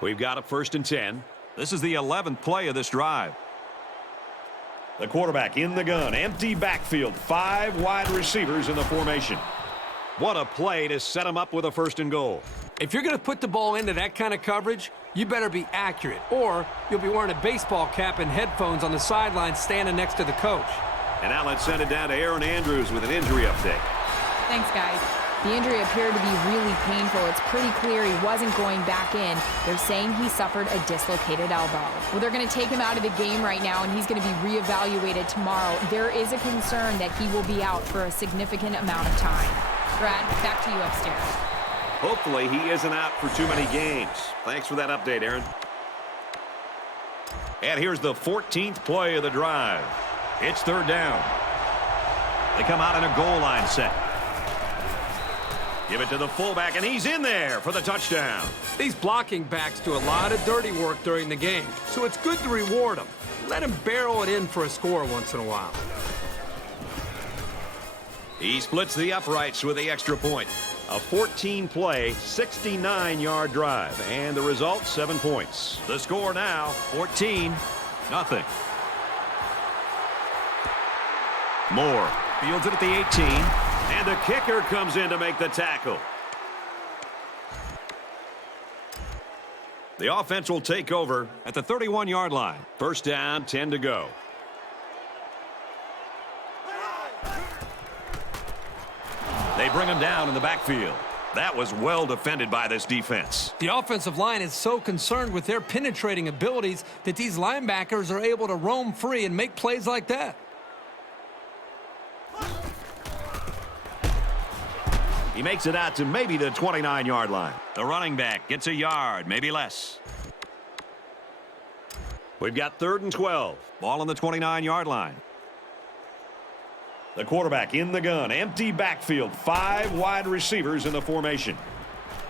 We've got a 1st and 10. This is the 11th play of this drive. The quarterback in the gun. Empty backfield. 5 wide receivers in the formation. What a play to set him up with a 1st and goal. If you're going to put the ball into that kind of coverage, you better be accurate, or you'll be wearing a baseball cap and headphones on the sideline standing next to the coach. And now let's send it down to Aaron Andrews with an injury update. Thanks, guys. The injury appeared to be really painful. It's pretty clear he wasn't going back in. They're saying he suffered a dislocated elbow. Well, they're going to take him out of the game right now, and he's going to be reevaluated tomorrow. There is a concern that he will be out for a significant amount of time. Brad, back to you upstairs. Hopefully he isn't out for too many games. Thanks for that update, Aaron. And here's the 14th play of the drive. It's 3rd down. They come out in a goal line set. Give it to the fullback, and he's in there for the touchdown. These blocking backs do a lot of dirty work during the game, so it's good to reward them. Let him barrel it in for a score once in a while. He splits the uprights with the extra point. A 14-play, 69-yard drive, and the result, 7 points. The score now, 14-0. Moore fields it at the 18, and the kicker comes in to make the tackle. The offense will take over at the 31-yard line. 1st down, 10 to go. They bring him down in the backfield. That was well defended by this defense. The offensive line is so concerned with their penetrating abilities that these linebackers are able to roam free and make plays like that. He makes it out to maybe the 29-yard line. The running back gets a yard, maybe less. We've got 3rd and 12. Ball on the 29-yard line. The quarterback in the gun. Empty backfield. 5 wide receivers in the formation.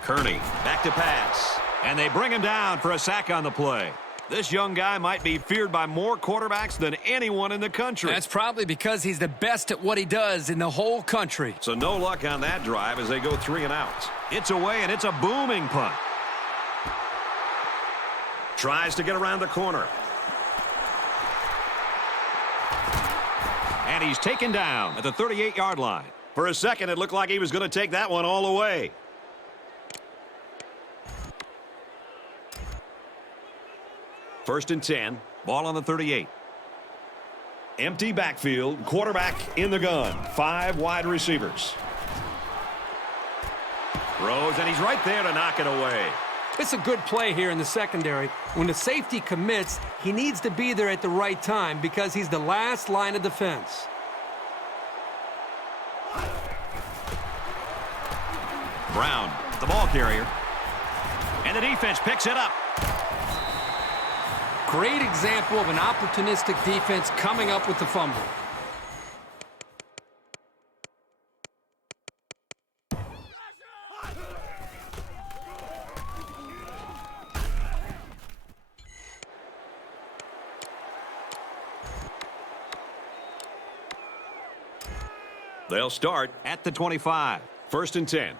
Kearney back to pass. And they bring him down for a sack on the play. This young guy might be feared by more quarterbacks than anyone in the country. That's probably because he's the best at what he does in the whole country. So no luck on that drive as they go 3 and out. It's away, and it's a booming punt. Tries to get around the corner. And he's taken down at the 38-yard line. For a second, it looked like he was going to take that one all the way. First and 10. Ball on the 38. Empty backfield. Quarterback in the gun. 5 wide receivers. Throws, and he's right there to knock it away. It's a good play here in the secondary. When the safety commits, he needs to be there at the right time because he's the last line of defense. Brown, the ball carrier. And the defense picks it up. Great example of an opportunistic defense coming up with the fumble. They'll start at the 25. First and 10.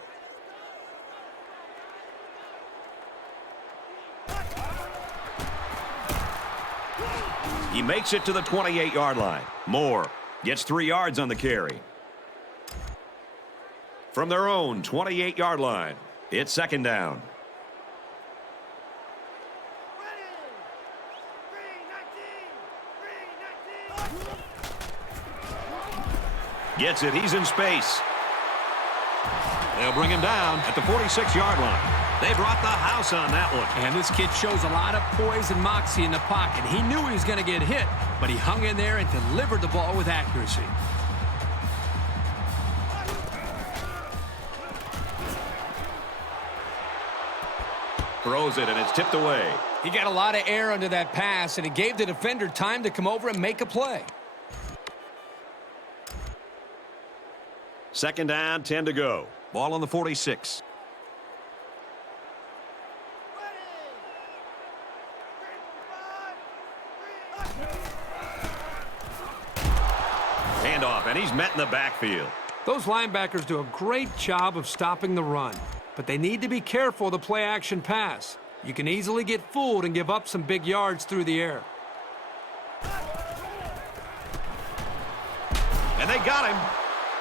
He makes it to the 28-yard line. Moore gets 3 yards on the carry. From their own 28-yard line, it's second down. Gets it. He's in space. They'll bring him down at the 46-yard line. They brought the house on that one. And this kid shows a lot of poise and moxie in the pocket. He knew he was going to get hit, but he hung in there and delivered the ball with accuracy. Throws it, and it's tipped away. He got a lot of air under that pass, and it gave the defender time to come over and make a play. Second down, 10 to go. Ball on the 46. Handoff, and he's met in the backfield. Those linebackers do a great job of stopping the run, but they need to be careful of the play-action pass. You can easily get fooled and give up some big yards through the air. And they got him.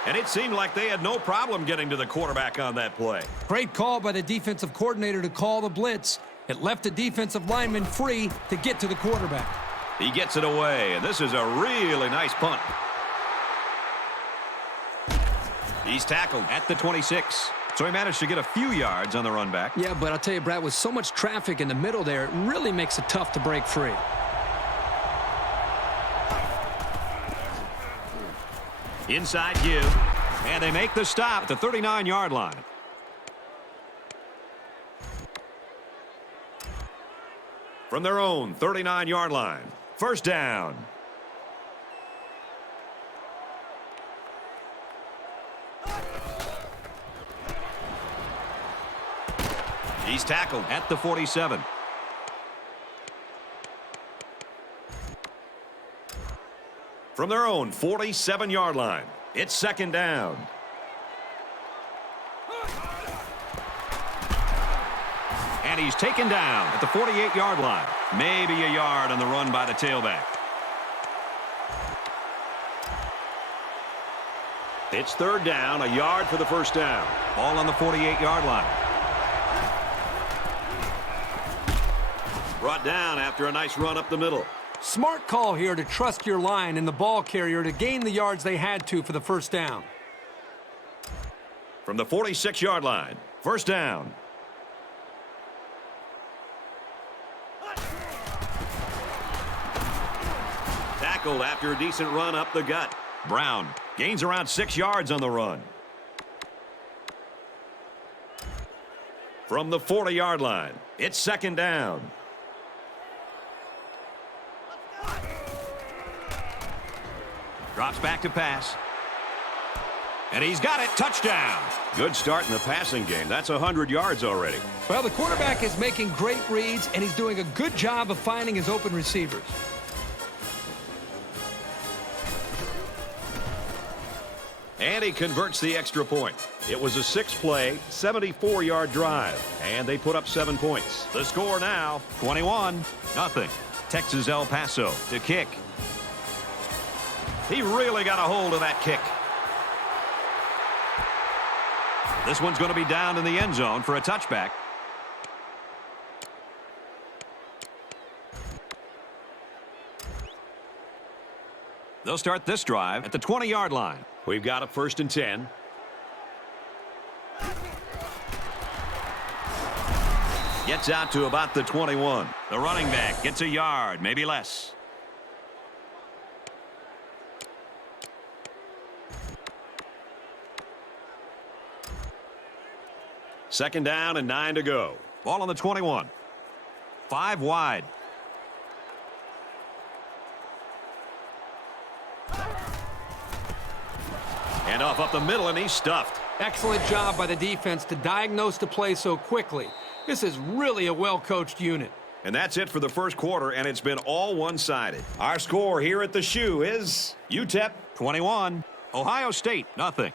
And it seemed like they had no problem getting to the quarterback on that play. Great call by the defensive coordinator to call the blitz. It left the defensive lineman free to get to the quarterback. He gets it away, and this is a really nice punt. He's tackled at the 26. So he managed to get a few yards on the run back. Yeah, but I'll tell you, Brad, with so much traffic in the middle there, it really makes it tough to break free. Inside give. And they make the stop at the 39-yard line. From their own 39-yard line. First down. He's tackled at the 47. From their own 47-yard line, it's second down. And he's taken down at the 48-yard line. Maybe a yard on the run by the tailback. It's third down, a yard for the first down. Ball on the 48-yard line. Brought down after a nice run up the middle. Smart call here to trust your line and the ball carrier to gain the yards they had to for the first down. From the 46-yard line, first down. Tackled after a decent run up the gut. Brown gains around 6 yards on the run. From the 40-yard line, it's second down. Drops back to pass. And he's got it. Touchdown. Good start in the passing game. That's 100 yards already. Well, the quarterback is making great reads, and he's doing a good job of finding his open receivers. And he converts the extra point. It was a 6-play, 74-yard drive, and they put up 7 points. The score now, 21-0. Texas El Paso to kick. He really got a hold of that kick. This one's going to be down in the end zone for a touchback. They'll start this drive at the 20-yard line. We've got a first and 10. Gets out to about the 21. The running back gets a yard, maybe less. Second down and 9 to go. Ball on the 21. 5 wide. And off up the middle, and he's stuffed. Excellent job by the defense to diagnose the play so quickly. This is really a well-coached unit. And that's it for the first quarter, and it's been all one-sided. Our score here at the Shoe is UTEP 21, Ohio State 0.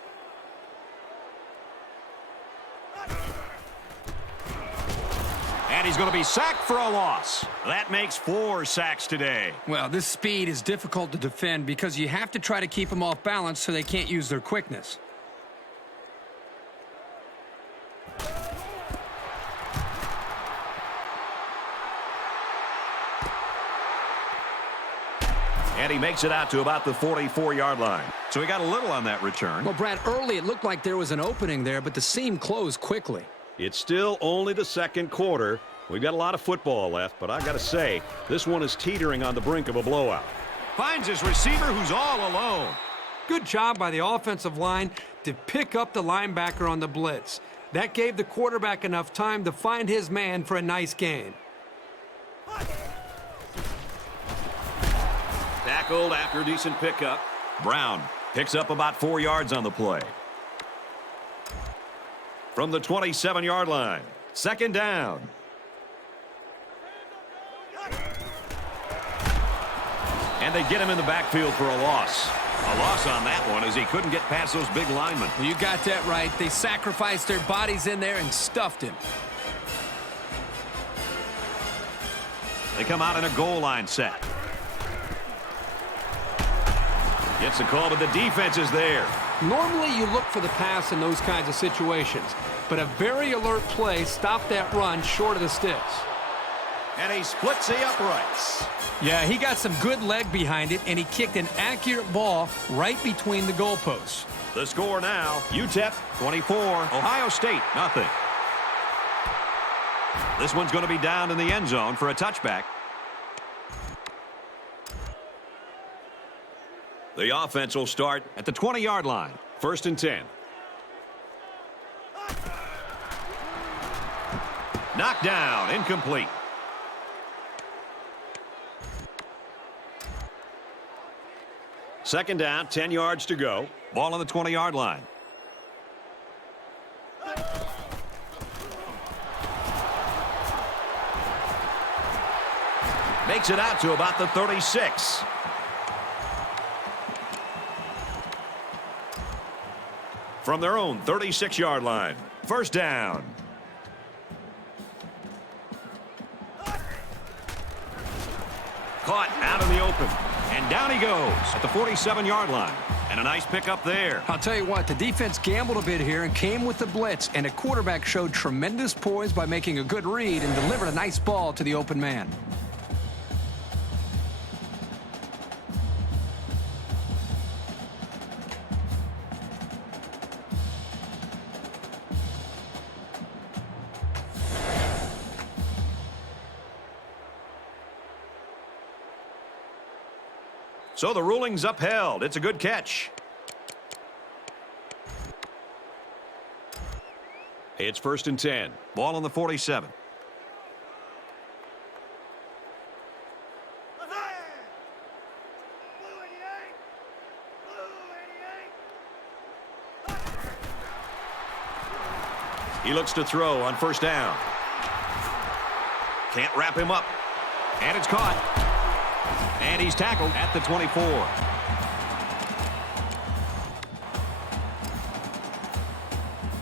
And he's going to be sacked for a loss. That makes 4 sacks today. Well, this speed is difficult to defend because you have to try to keep them off balance so they can't use their quickness. And he makes it out to about the 44-yard line. So he got a little on that return. Well, Brad, early it looked like there was an opening there, but the seam closed quickly. It's still only the second quarter. We've got a lot of football left, but I got to say, this one is teetering on the brink of a blowout. Finds his receiver who's all alone. Good job by the offensive line to pick up the linebacker on the blitz. That gave the quarterback enough time to find his man for a nice gain. Tackled after a decent pickup. Brown picks up about 4 yards on the play. From the 27-yard line, second down. And they get him in the backfield for a loss. A loss on that one as he couldn't get past those big linemen. Well, you got that right. They sacrificed their bodies in there and stuffed him. They come out in a goal line set. Gets the call, but the defense is there. Normally you look for the pass in those kinds of situations, but a very alert play stopped that run short of the sticks. And he splits the uprights. Yeah, he got some good leg behind it, and he kicked an accurate ball right between the goalposts. The score now, UTEP 24, Ohio State nothing. This one's going to be down in the end zone for a touchback. The offense will start at the 20-yard line. First and 10. Knocked down, incomplete. Second down, 10 yards to go. Ball on the 20-yard line. Makes it out to about the 36. From their own 36-yard line. First down. Caught out in the open. And down he goes at the 47-yard line. And a nice pickup there. I'll tell you what, the defense gambled a bit here and came with the blitz, and the quarterback showed tremendous poise by making a good read and delivered a nice ball to the open man. So the ruling's upheld. It's a good catch. It's first and 10. Ball on the 47. He looks to throw on first down. Can't wrap him up. And it's caught. And he's tackled at the 24.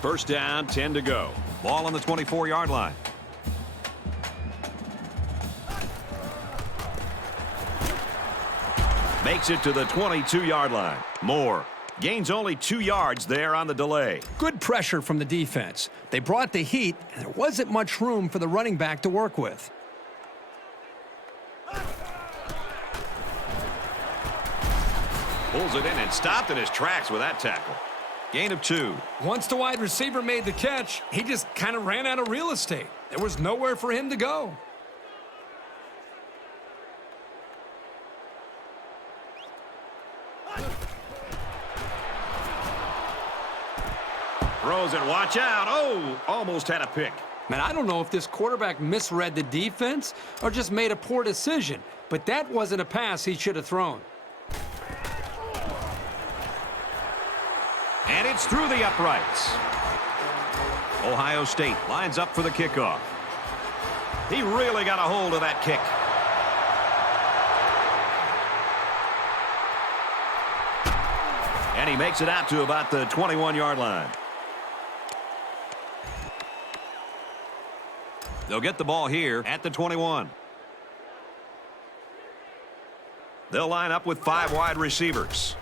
First down, 10 to go. Ball on the 24-yard line. Makes it to the 22-yard line. Moore gains only 2 yards there on the delay. Good pressure from the defense. They brought the heat, and there wasn't much room for the running back to work with. Pulls it in and stopped in his tracks with that tackle. Gain of 2. Once the wide receiver made the catch, he just kind of ran out of real estate. There was nowhere for him to go. Throws it, watch out. Oh, almost had a pick. Man, I don't know if this quarterback misread the defense or just made a poor decision, but that wasn't a pass he should have thrown. And it's through the uprights. Ohio State lines up for the kickoff. He really got a hold of that kick. And he makes it out to about the 21-yard line. They'll get the ball here at the 21. They'll line up with 5 wide receivers.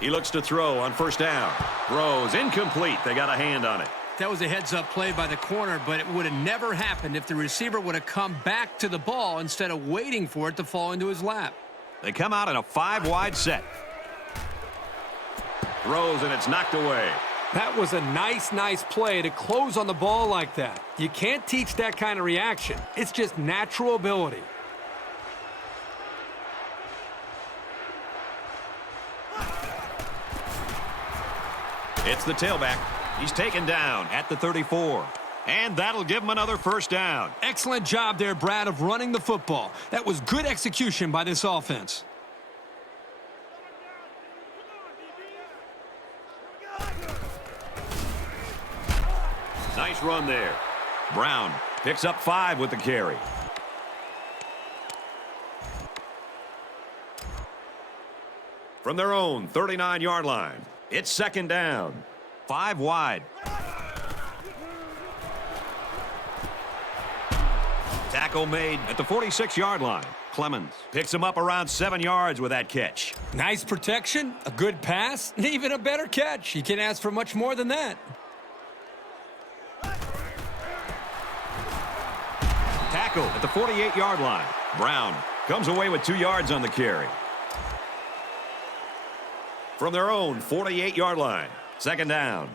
He looks to throw on first down. Throws incomplete. They got a hand on it. That was a heads-up play by the corner, but it would have never happened if the receiver would have come back to the ball instead of waiting for it to fall into his lap. They come out in a 5-wide set. Throws, and it's knocked away. That was a nice play to close on the ball like that. You can't teach that kind of reaction. It's just natural ability. It's the tailback. He's taken down at the 34. And that'll give him another first down. Excellent job there, Brad, of running the football. That was good execution by this offense. Nice run there. Brown picks up 5 with the carry. From their own 39-yard line, it's second down. 5 wide. Tackle made at the 46-yard line. Clemens picks him up around 7 yards with that catch. Nice protection, a good pass, and even a better catch. You can't ask for much more than that. Tackle at the 48-yard line. Brown comes away with 2 yards on the carry. From their own 48-yard line, second down.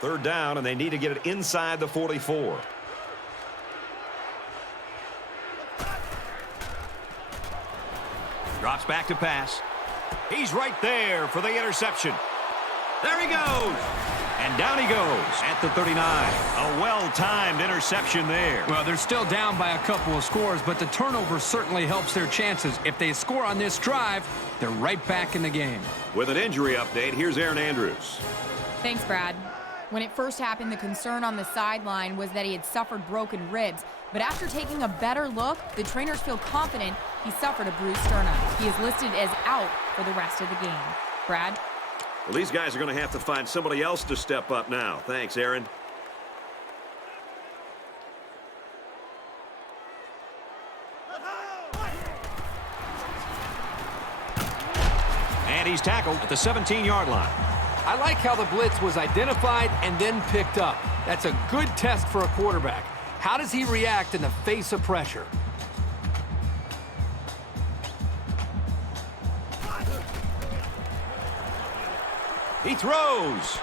Third down, and they need to get it inside the 44. Drops back to pass. He's right there for the interception. There he goes. And down he goes at the 39. A well-timed interception there. Well, they're still down by a couple of scores, but the turnover certainly helps their chances. If they score on this drive, they're right back in the game. With an injury update, here's Aaron Andrews. Thanks, Brad. When it first happened, the concern on the sideline was that he had suffered broken ribs. But after taking a better look, the trainers feel confident he suffered a bruised sternum. He is listed as out for the rest of the game. Brad? Well, these guys are going to have to find somebody else to step up now. Thanks, Aaron. And he's tackled at the 17-yard line. I like how the blitz was identified and then picked up. That's a good test for a quarterback. How does he react in the face of pressure? He throws.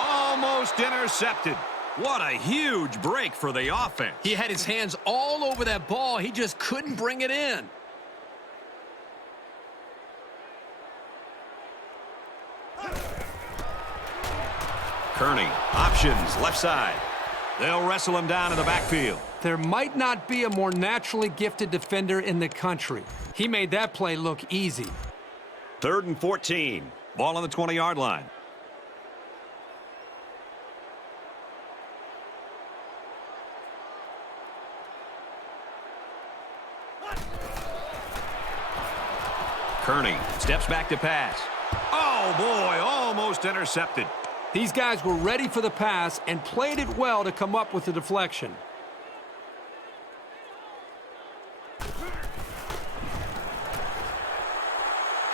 Almost intercepted. What a huge break for the offense. He had his hands all over that ball. He just couldn't bring it in. Kearney, options, left side. They'll wrestle him down in the backfield. There might not be a more naturally gifted defender in the country. He made that play look easy. 3rd and 14. Ball on the 20-yard line. Kearney steps back to pass. Oh, boy, almost intercepted. These guys were ready for the pass and played it well to come up with the deflection.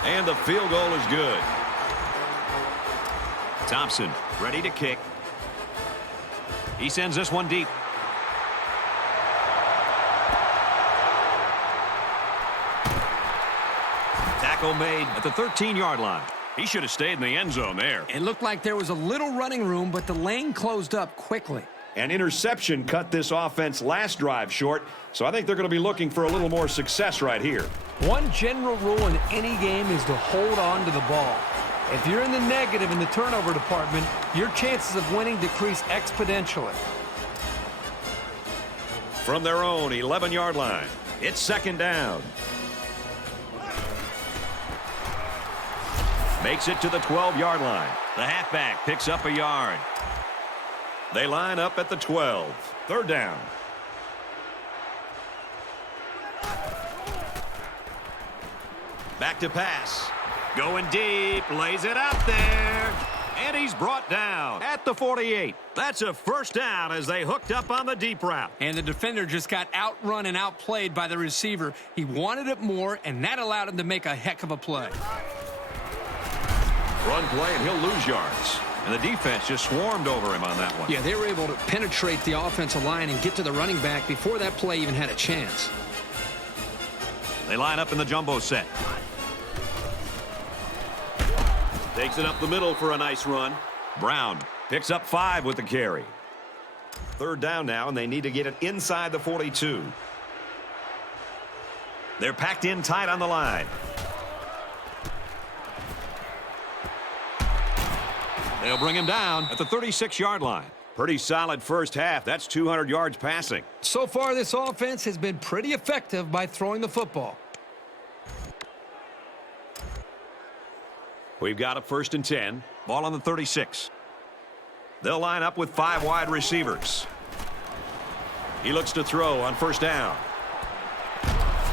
And the field goal is good. Thompson ready to kick. He sends this one deep. Tackle made at the 13-yard line. He should have stayed in the end zone there. It looked like there was a little running room, but the lane closed up quickly. An interception cut this offense last drive short, so I think they're going to be looking for a little more success right here. One general rule in any game is to hold on to the ball. If you're in the negative in the turnover department, your chances of winning decrease exponentially. From their own 11-yard line, it's second down. Makes it to the 12-yard line. The halfback picks up a yard. They line up at the 12. Third down. Back to pass. Going deep. Lays it out there. And he's brought down at the 48. That's a first down as they hooked up on the deep route. And the defender just got outrun and outplayed by the receiver. He wanted it more, and that allowed him to make a heck of a play. Run play, and he'll lose yards. And the defense just swarmed over him on that one. Yeah, they were able to penetrate the offensive line and get to the running back before that play even had a chance. They line up in the jumbo set. Takes it up the middle for a nice run. Brown picks up 5 with the carry. Third down now, and they need to get it inside the 42. They're packed in tight on the line. They'll bring him down at the 36-yard line. Pretty solid first half. That's 200 yards passing. So far, this offense has been pretty effective by throwing the football. We've got a 1st and 10. Ball on the 36. They'll line up with 5 wide receivers. He looks to throw on 1st down.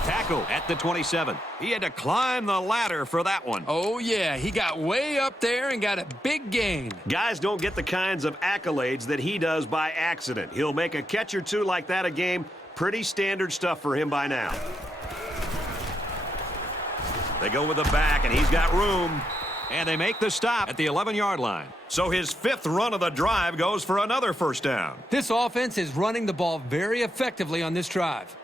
Tackle at the 27. He had to climb the ladder for that one. Oh, yeah, he got way up there and got a big gain. Guys don't get the kinds of accolades that he does by accident. He'll make a catch or two like that a game. Pretty standard stuff for him by now. They go with the back, and he's got room. And they make the stop at the 11-yard line. So his 5th run of the drive goes for another 1st down. This offense is running the ball very effectively on this drive.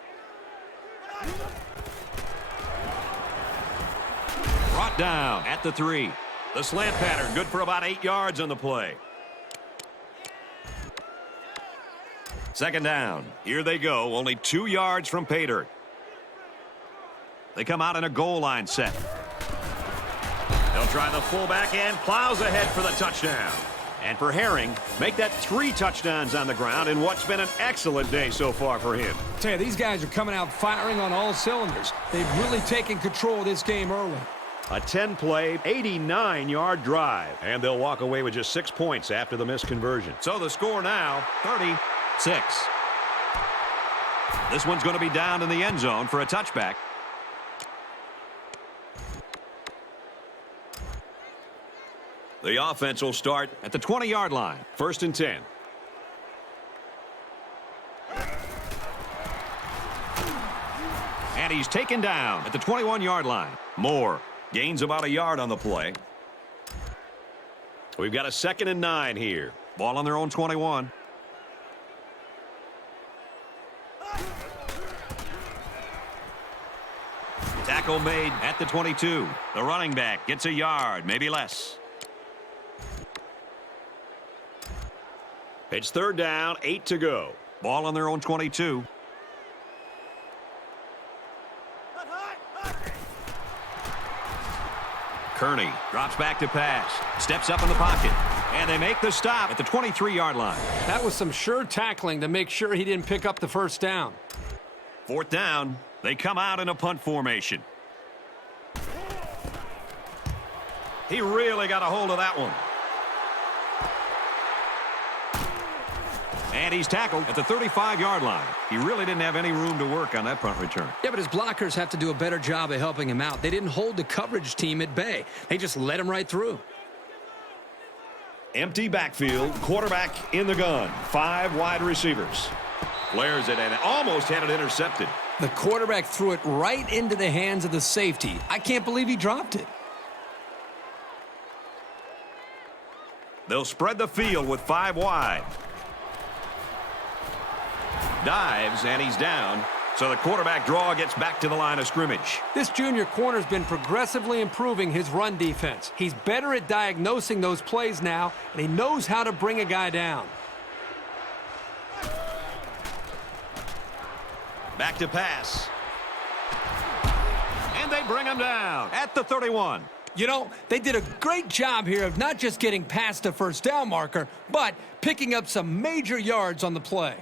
Brought down at the 3. The slant pattern good for about 8 yards on the play. 2nd down. Here they go. Only 2 yards from pay dirt. They come out in a goal line set. They'll try the fullback and plows ahead for the touchdown. And for Herring, make that 3 touchdowns on the ground in what's been an excellent day so far for him. Tell you, these guys are coming out firing on all cylinders. They've really taken control of this game early. A 10-play, 89-yard drive. And they'll walk away with just 6 points after the missed conversion. So the score now, 36. This one's going to be down in the end zone for a touchback. The offense will start at the 20-yard line. 1st and 10. And he's taken down at the 21-yard line. Moore gains about a yard on the play. We've got a 2nd and 9 here. Ball on their own 21. Tackle made at the 22. The running back gets a yard, maybe less. It's 3rd down, 8 to go. Ball on their own 22. Kearney drops back to pass. Steps up in the pocket. And they make the stop at the 23-yard line. That was some sure tackling to make sure he didn't pick up the 1st down. 4th down. They come out in a punt formation. He really got a hold of that one. And he's tackled at the 35-yard line. He really didn't have any room to work on that punt return. Yeah, but his blockers have to do a better job of helping him out. They didn't hold the coverage team at bay. They just let him right through. Empty backfield, quarterback in the gun. 5 wide receivers. Flares it and almost had it intercepted. The quarterback threw it right into the hands of the safety. I can't believe he dropped it. They'll spread the field with 5 wide. Dives, and he's down. So the quarterback draw gets back to the line of scrimmage. This junior corner's been progressively improving his run defense. He's better at diagnosing those plays now, and he knows how to bring a guy down. Back to pass. And they bring him down at the 31. You know, they did a great job here of not just getting past the 1st down marker, but picking up some major yards on the play.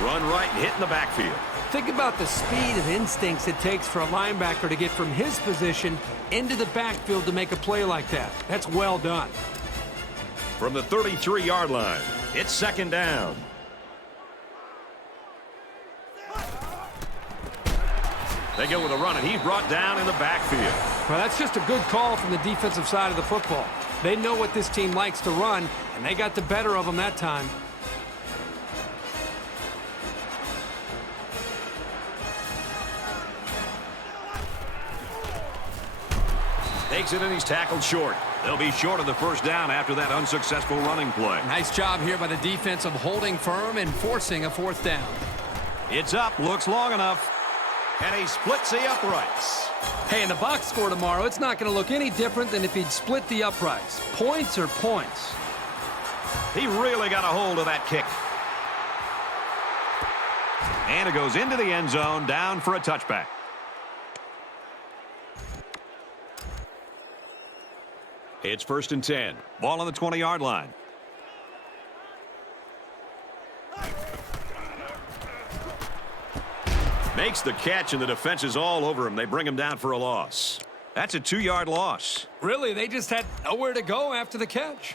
Run right and hit in the backfield. Think about the speed and instincts it takes for a linebacker to get from his position into the backfield to make a play like that. That's well done. From the 33-yard line, it's 2nd down. They go with a run, and he's brought down in the backfield. Well, that's just a good call from the defensive side of the football. They know what this team likes to run, and they got the better of them that time. Takes it and he's tackled short. They'll be short of the first down after that unsuccessful running play. Nice job here by the defense of holding firm and forcing a fourth down. It's up, looks long enough, and he splits the uprights. Hey, in the box score tomorrow, it's not going to look any different than if he'd split the uprights. Points are points. He really got a hold of that kick. And it goes into the end zone, down for a touchback. It's 1st and 10. Ball on the 20-yard line. Makes the catch, and the defense is all over him. They bring him down for a loss. That's a 2-yard loss. Really, they just had nowhere to go after the catch.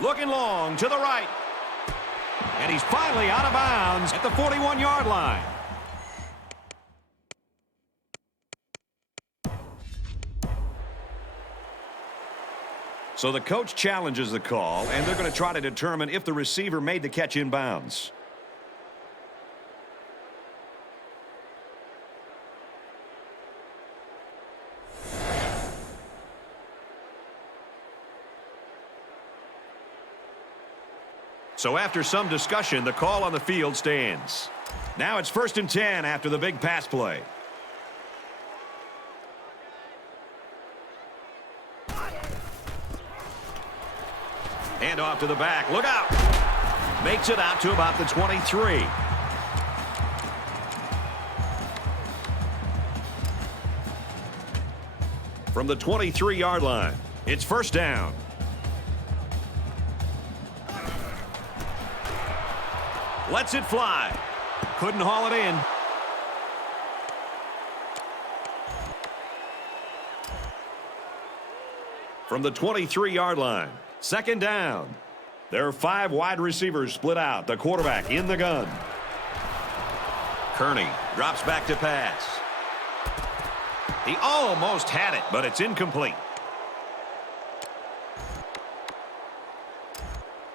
Looking long to the right. And he's finally out of bounds at the 41-yard line. So the coach challenges the call, and they're going to try to determine if the receiver made the catch in bounds. So after some discussion, the call on the field stands. Now it's 1st and 10 after the big pass play. Hand off to the back. Look out. Makes it out to about the 23. From the 23-yard line, it's 1st down. Lets it fly. Couldn't haul it in. From the 23-yard line, 2nd down. There are 5 wide receivers split out. The quarterback in the gun. Kearney drops back to pass. He almost had it, but it's incomplete.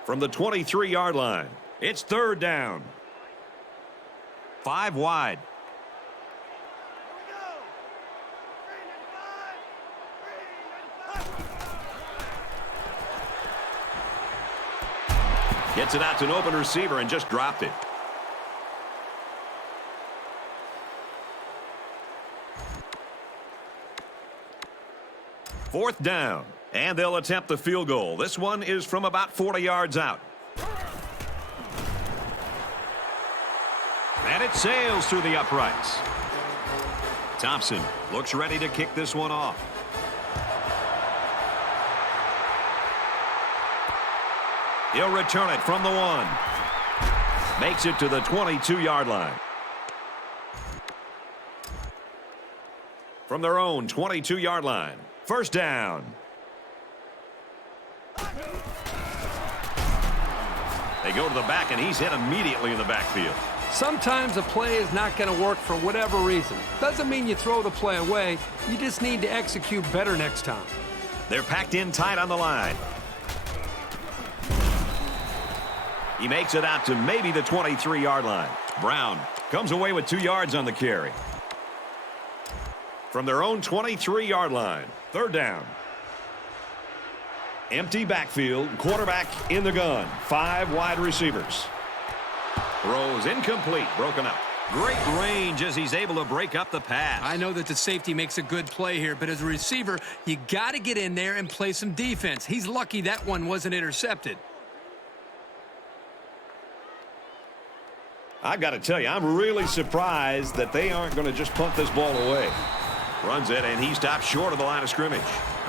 From the 23-yard line, it's 3rd down. 5 wide. Gets it out to an open receiver and just dropped it. Fourth down, and they'll attempt the field goal. This one is from about 40 yards out. And it sails through the uprights. Thompson looks ready to kick this one off. He'll return it from the 1. Makes it to the 22-yard line. From their own 22-yard line. 1st down. They go to the back, and he's hit immediately in the backfield. Sometimes a play is not going to work for whatever reason. Doesn't mean you throw the play away. You just need to execute better next time. They're packed in tight on the line. He makes it out to maybe the 23-yard line. Brown comes away with 2 yards on the carry. From their own 23-yard line, 3rd down. Empty backfield, quarterback in the gun. 5 wide receivers. Throws incomplete, broken up. Great range as he's able to break up the pass. I know that the safety makes a good play here, but as a receiver, you got to get in there and play some defense. He's lucky that one wasn't intercepted. I've got to tell you, I'm really surprised that they aren't going to just punt this ball away. Runs it, and he stops short of the line of scrimmage.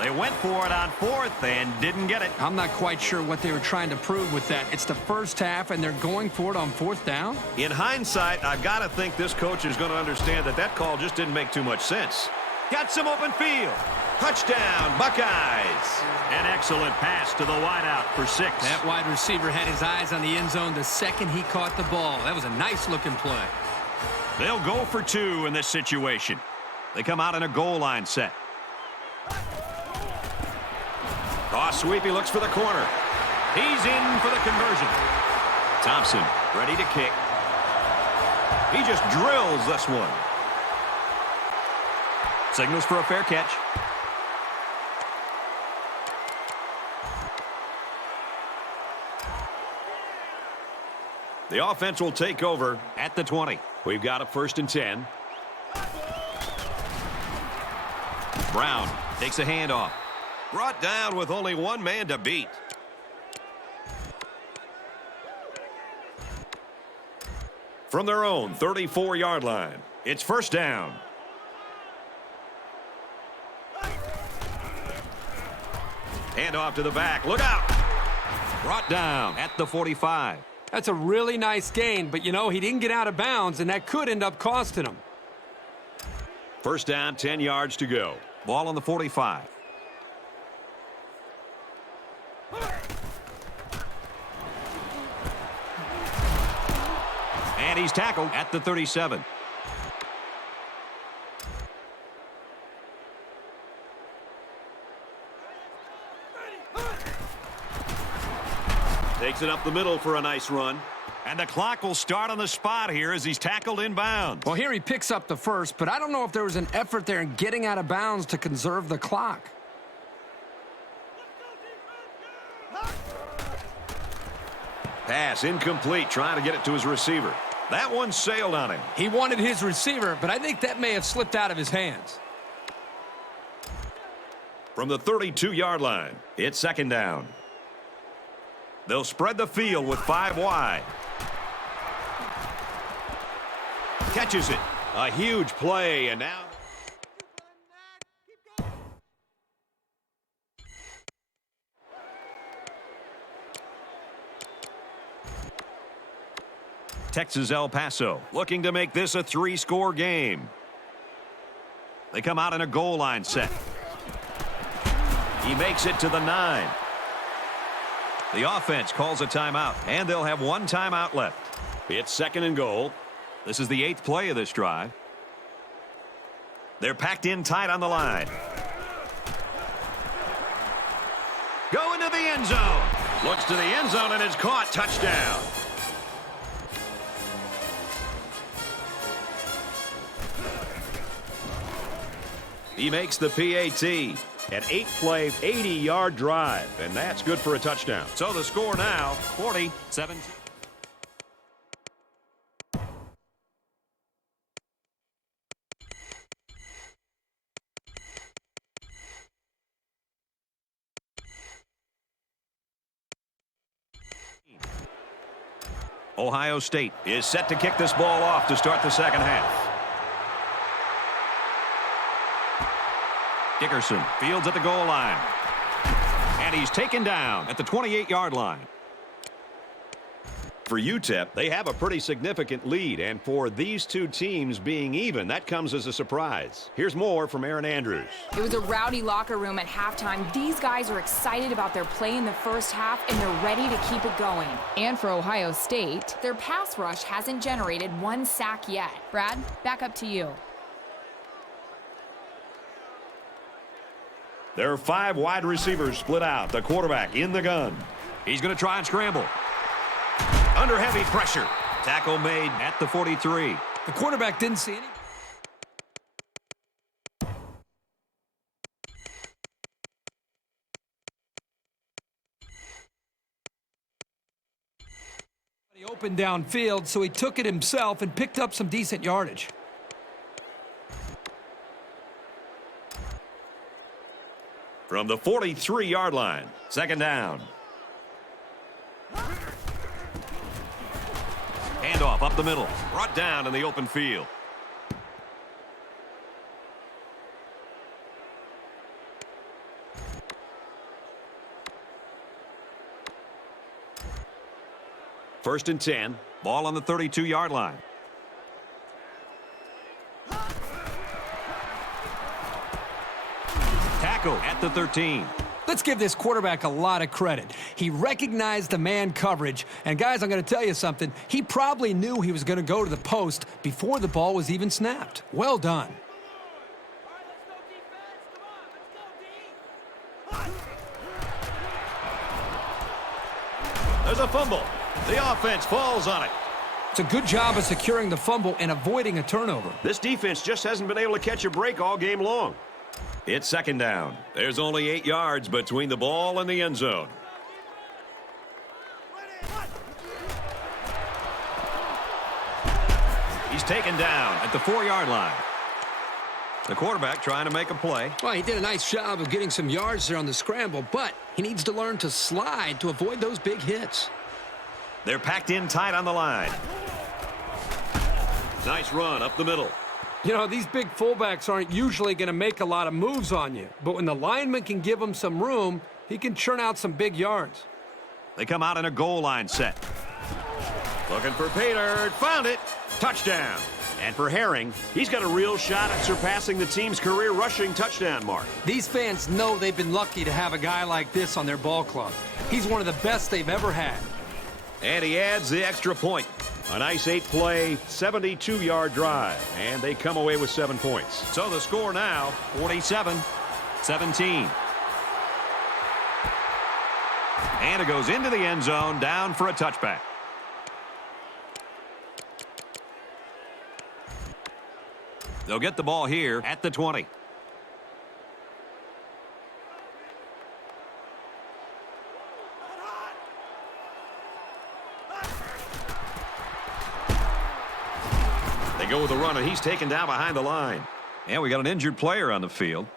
They went for it on 4th and didn't get it. I'm not quite sure what they were trying to prove with that. It's the first half, and they're going for it on 4th down? In hindsight, I've got to think this coach is going to understand that that call just didn't make too much sense. Got some open field. Touchdown, Buckeyes. An excellent pass to the wideout for 6. That wide receiver had his eyes on the end zone the second he caught the ball. That was a nice-looking play. They'll go for 2 in this situation. They come out in a goal line set. Toss sweep, he looks for the corner. He's in for the conversion. Thompson ready to kick. He just drills this one. Signals for a fair catch. The offense will take over at the 20. We've got a 1st and 10. Brown takes a handoff. Brought down with only one man to beat. From their own 34-yard line, it's 1st down. Hand off to the back. Look out. Brought down at the 45. That's a really nice gain, but you know, he didn't get out of bounds, and that could end up costing him. 1st down, 10 yards to go. Ball on the 45. And he's tackled at the 37. Takes it up the middle for a nice run. And the clock will start on the spot here as he's tackled inbounds. Well, here he picks up the 1st, but I don't know if there was an effort there in getting out of bounds to conserve the clock. Pass incomplete, trying to get it to his receiver. That one sailed on him. He wanted his receiver, but I think that may have slipped out of his hands. From the 32-yard line, it's 2nd down. They'll spread the field with 5 wide. Catches it. A huge play, and now... Texas El Paso looking to make this a 3-score game. They come out in a goal line set. He makes it to the 9. The offense calls a timeout, and they'll have 1 timeout left. It's 2nd and goal. This is the 8th play of this drive. They're packed in tight on the line. Go into the end zone. Looks to the end zone, and it's caught. Touchdown. He makes the PAT. An 8-play, 80-yard drive, and that's good for a touchdown. So the score now, 40-17. Ohio State is set to kick this ball off to start the 2nd half. Dickerson fields at the goal line. And he's taken down at the 28-yard line. For UTEP, they have a pretty significant lead, and for these two teams being even, that comes as a surprise. Here's more from Aaron Andrews. It was a rowdy locker room at halftime. These guys are excited about their play in the 1st half, and they're ready to keep it going. And for Ohio State, their pass rush hasn't generated 1 sack yet. Brad, back up to you. There are 5 wide receivers split out. The quarterback in the gun. He's going to try and scramble. Under heavy pressure. Tackle made at the 43. The quarterback didn't see any. He opened downfield, so he took it himself and picked up some decent yardage. From the 43-yard line, 2nd down. Handoff up the middle. Brought down in the open field. First and 10. Ball on the 32-yard line. Tackle at the 13. Let's give this quarterback a lot of credit. He recognized the man coverage, and guys, I'm going to tell you something. He probably knew he was going to go to the post before the ball was even snapped. Well done. There's a fumble. The offense falls on it. It's a good job of securing the fumble and avoiding a turnover. This defense just hasn't been able to catch a break all game long. It's second down. There's only 8 yards between the ball and the end zone. He's taken down at the 4-yard line. The quarterback trying to make a play. Well, he did a nice job of getting some yards there on the scramble, but he needs to learn to slide to avoid those big hits. They're packed in tight on the line. Nice run up the middle. You know, these big fullbacks aren't usually going to make a lot of moves on you, but when the lineman can give him some room, he can churn out some big yards. They come out in a goal line set. Looking for Pater. Found it. Touchdown. And for Herring, he's got a real shot at surpassing the team's career rushing touchdown mark. These fans know they've been lucky to have a guy like this on their ball club. He's one of the best they've ever had. And he adds the extra point. A nice 8-play, 72-yard drive. And they come away with 7 points. So the score now, 47-17. And it goes into the end zone, down for a touchback. They'll get the ball here at the 20. They go with the run, and he's taken down behind the line. And we got an injured player on the field.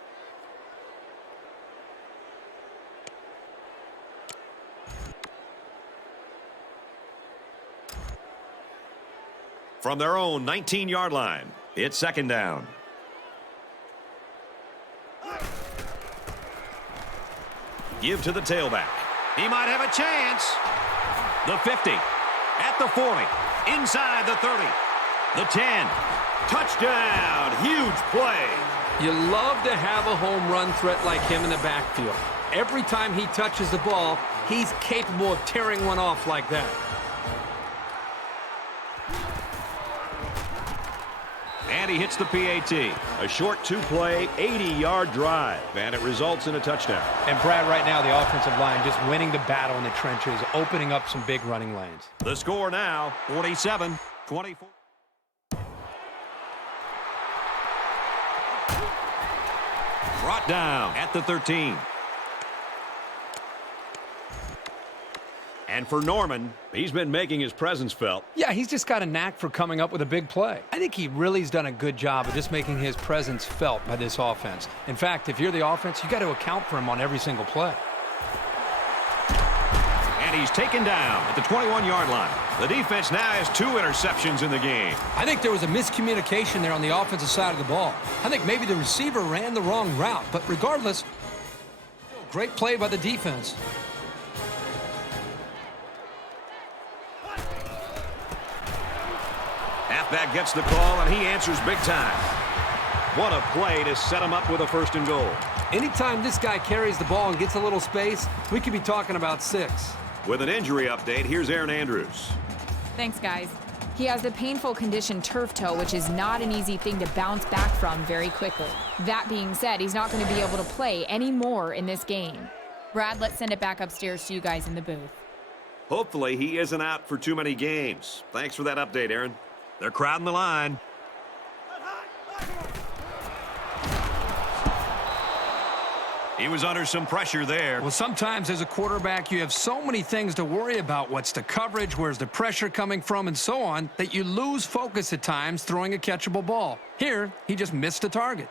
From their own 19-yard line, it's second down. Give to the tailback. He might have a chance. The 50, at the 40, inside the 30, the 10. Touchdown, huge play. You love to have a home run threat like him in the backfield. Every time he touches the ball, he's capable of tearing one off like that. And he hits the PAT. A short 2-play, 80-yard drive. And it results in a touchdown. And Brad, right now, the offensive line just winning the battle in the trenches, opening up some big running lanes. The score now, 47-24. Brought down at the 13. And for Norman, he's been making his presence felt. Yeah, he's just got a knack for coming up with a big play. I think he really has done a good job of just making his presence felt by this offense. In fact, if you're the offense, you got to account for him on every single play. And he's taken down at the 21-yard line. The defense now has 2 interceptions in the game. I think there was a miscommunication there on the offensive side of the ball. I think maybe the receiver ran the wrong route, but regardless, great play by the defense. Halfback gets the call, and he answers big time. What a play to set him up with a 1st and goal. Anytime this guy carries the ball and gets a little space, we could be talking about 6. With an injury update, here's Aaron Andrews. Thanks, guys. He has a painful condition turf toe, which is not an easy thing to bounce back from very quickly. That being said, he's not going to be able to play anymore in this game. Brad, let's send it back upstairs to you guys in the booth. Hopefully he isn't out for too many games. Thanks for that update, Aaron. They're crowding the line. He was under some pressure there. Well, sometimes as a quarterback, you have so many things to worry about. What's the coverage? Where's the pressure coming from? And so on, that you lose focus at times throwing a catchable ball. Here, he just missed a target.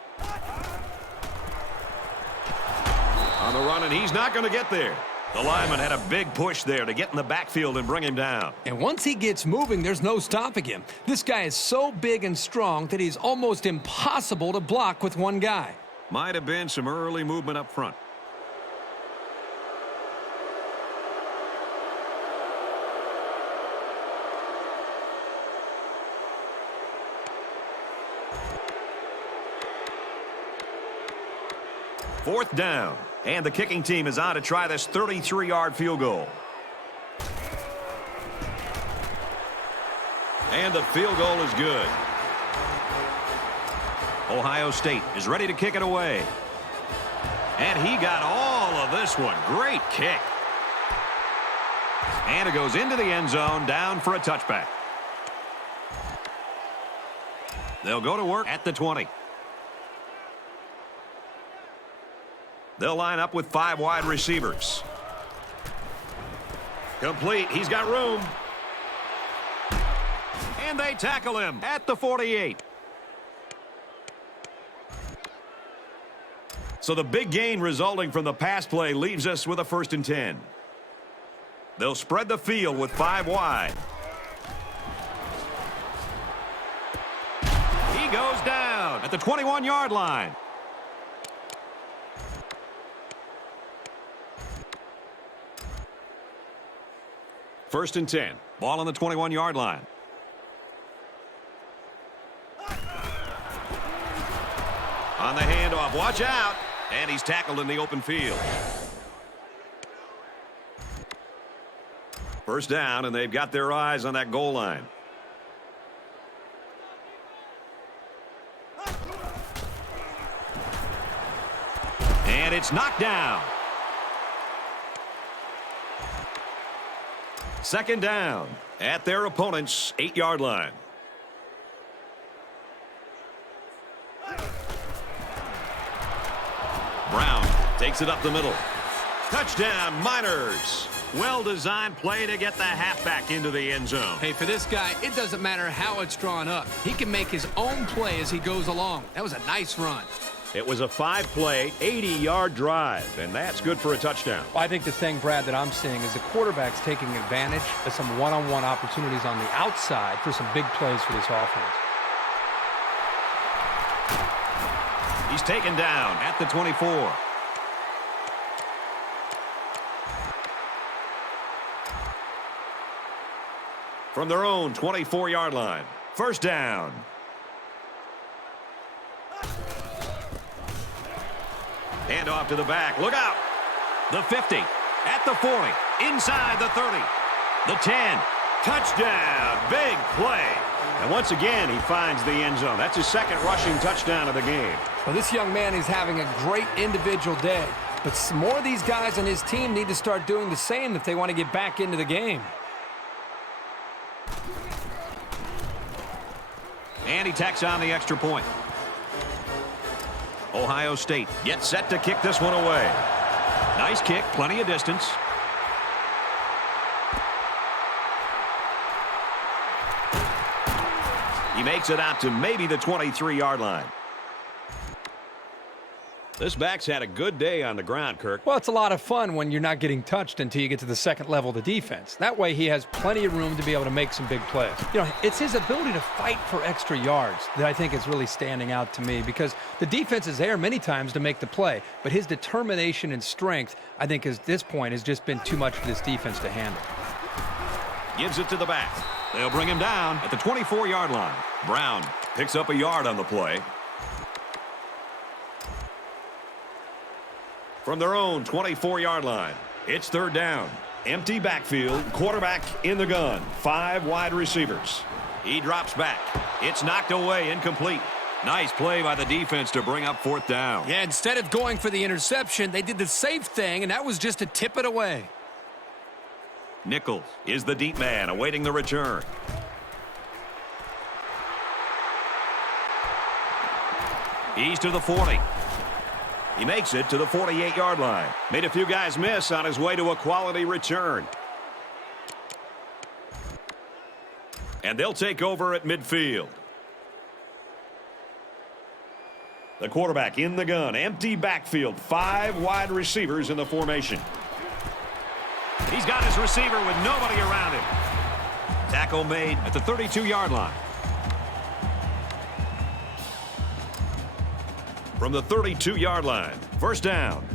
On the run, and he's not going to get there. The lineman had a big push there to get in the backfield and bring him down. And once he gets moving, there's no stopping him. This guy is so big and strong that he's almost impossible to block with one guy. Might have been some early movement up front. Fourth down, and the kicking team is on to try this 33-yard field goal. And the field goal is good. Ohio State is ready to kick it away. And he got all of this one. Great kick. And it goes into the end zone, down for a touchback. They'll go to work at the 20. They'll line up with 5 wide receivers. Complete. He's got room. And they tackle him at the 48. So the big gain resulting from the pass play leaves us with a 1st and 10. They'll spread the field with 5 wide. He goes down at the 21-yard line. First and 10. Ball on the 21-yard line. On the handoff. Watch out. And he's tackled in the open field. First down, and they've got their eyes on that goal line. And it's knocked down. Second down at their opponent's 8-yard line. Brown takes it up the middle. Touchdown, Miners. Well-designed play to get the halfback into the end zone. Hey, for this guy, it doesn't matter how it's drawn up. He can make his own play as he goes along. That was a nice run. It was a 5-play, 80-yard drive, and that's good for a touchdown. I think the thing, Brad, that I'm seeing is the quarterback's taking advantage of some one-on-one opportunities on the outside for some big plays for this offense. He's taken down at the 24. From their own 24-yard line. First down. Hand off to the back. Look out. The 50. At the 40. Inside the 30. The 10. Touchdown. Big play. And once again, he finds the end zone. That's his 2nd rushing touchdown of the game. Well, this young man is having a great individual day. But some more of these guys on his team need to start doing the same if they want to get back into the game. And he tacks on the extra point. Ohio State gets set to kick this one away. Nice kick, plenty of distance. He makes it out to maybe the 23-yard line. This back's had a good day on the ground, Kirk. Well, it's a lot of fun when you're not getting touched until you get to the 2nd level of the defense. That way he has plenty of room to be able to make some big plays. You know, it's his ability to fight for extra yards that I think is really standing out to me, because the defense is there many times to make the play, but his determination and strength, I think, at this point has just been too much for this defense to handle. Gives it to the back. They'll bring him down at the 24-yard line. Brown picks up a yard on the play. From their own 24-yard line, it's 3rd down. Empty backfield, quarterback in the gun, 5 wide receivers. He drops back. It's knocked away, incomplete. Nice play by the defense to bring up 4th down. Yeah, instead of going for the interception, they did the safe thing, and that was just to tip it away. Nichols is the deep man awaiting the return. He's to the 40. He makes it to the 48-yard line. Made a few guys miss on his way to a quality return. And they'll take over at midfield. The quarterback in the gun. Empty backfield. 5 wide receivers in the formation. He's got his receiver with nobody around him. Tackle made at the 32-yard line. From the 32-yard line, first down.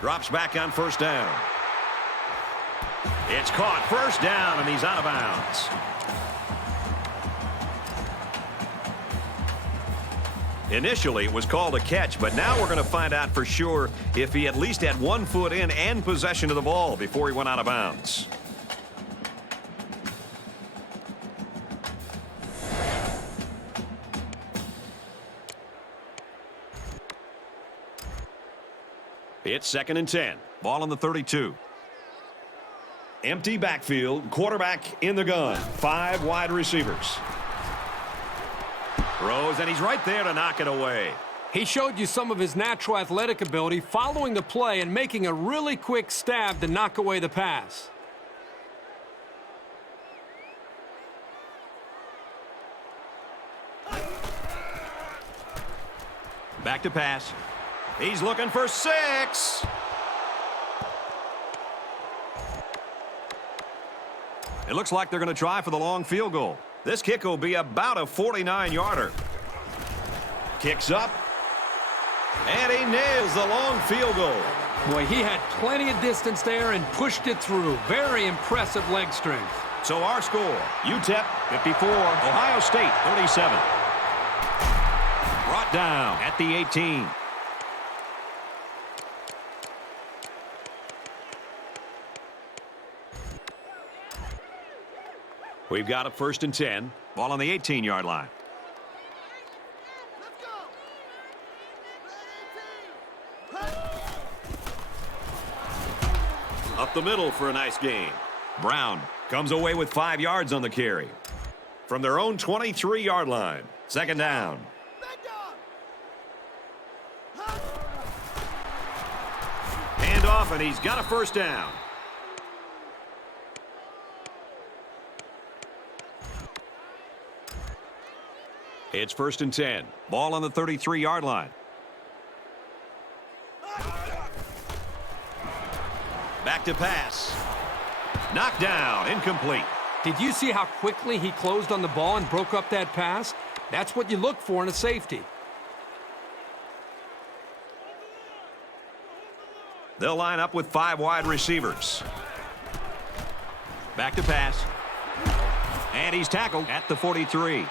Drops back on first down. It's caught, first down, and he's out of bounds. Initially, it was called a catch, but now we're going to find out for sure if he at least had 1 foot in and possession of the ball before he went out of bounds. It's 2nd and 10. Ball on the 32. Empty backfield, quarterback in the gun. 5 wide receivers. Throws, and he's right there to knock it away. He showed you some of his natural athletic ability following the play and making a really quick stab to knock away the pass. Back to pass. He's looking for 6. It looks like they're going to try for the long field goal. This kick will be about a 49-yarder. Kicks up. And he nails the long field goal. Boy, he had plenty of distance there and pushed it through. Very impressive leg strength. So our score, UTEP 54, Ohio State 37. Brought down at the 18. We've got a 1st and 10. Ball on the 18-yard line. Up the middle for a nice gain. Brown comes away with 5 yards on the carry. From their own 23-yard line. 2nd down. Hand off, and he's got a 1st down. It's 1st and 10. Ball on the 33-yard line. Back to pass. Knocked down. Incomplete. Did you see how quickly he closed on the ball and broke up that pass? That's what you look for in a safety. They'll line up with 5 wide receivers. Back to pass. And he's tackled at the 43.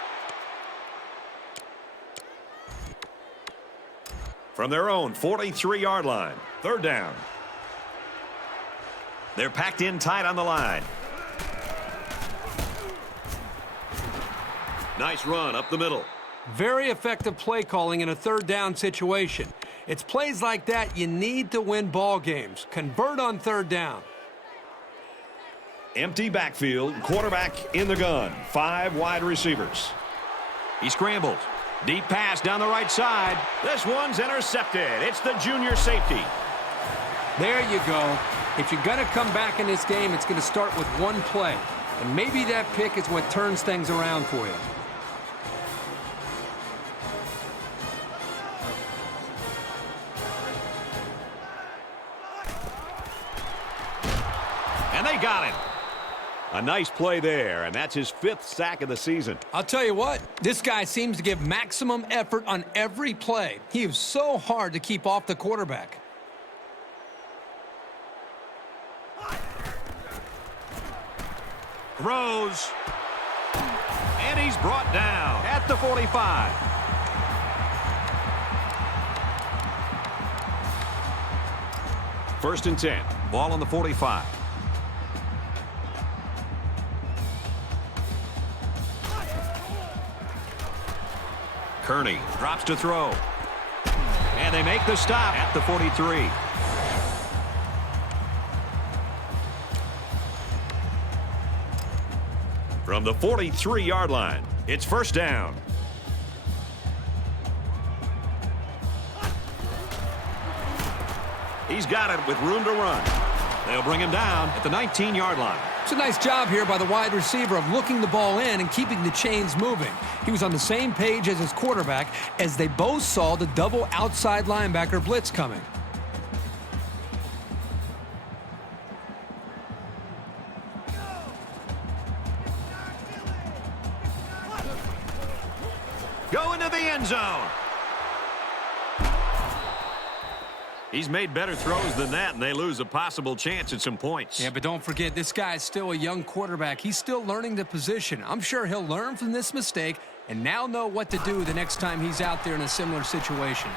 From their own 43-yard line. 3rd down. They're packed in tight on the line. Nice run up the middle. Very effective play calling in a 3rd down situation. It's plays like that you need to win ball games. Convert on 3rd down. Empty backfield, quarterback in the gun. 5 wide receivers. He scrambles. Deep pass down the right side. This one's intercepted. It's the junior safety. There you go. If you're going to come back in this game, it's going to start with one play. And maybe that pick is what turns things around for you. And they got him. A nice play there, and that's his 5th sack of the season. I'll tell you what, this guy seems to give maximum effort on every play. He is so hard to keep off the quarterback. Throws. And he's brought down at the 45. First and 10. Ball on the 45. Kearney drops to throw. And they make the stop at the 43. From the 43-yard line, it's 1st down. He's got it with room to run. They'll bring him down at the 19-yard line. It's a nice job here by the wide receiver of looking the ball in and keeping the chains moving. He was on the same page as his quarterback as they both saw the double outside linebacker blitz coming. Go into the end zone. He's made better throws than that, and they lose a possible chance at some points. Yeah, but don't forget, this guy is still a young quarterback. He's still learning the position. I'm sure he'll learn from this mistake and now know what to do the next time he's out there in a similar situation.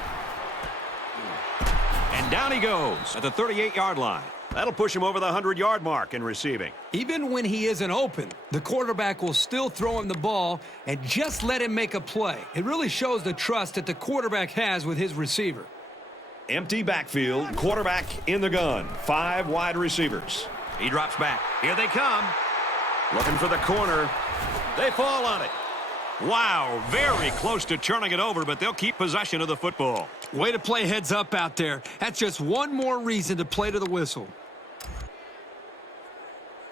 And down he goes at the 38-yard line. That'll push him over the 100-yard mark in receiving. Even when he isn't open, the quarterback will still throw him the ball and just let him make a play. It really shows the trust that the quarterback has with his receiver. Empty backfield, quarterback in the gun. 5 wide receivers. He drops back. Here they come. Looking for the corner. They fall on it. Wow, very close to turning it over, but they'll keep possession of the football. Way to play heads up out there. That's just one more reason to play to the whistle.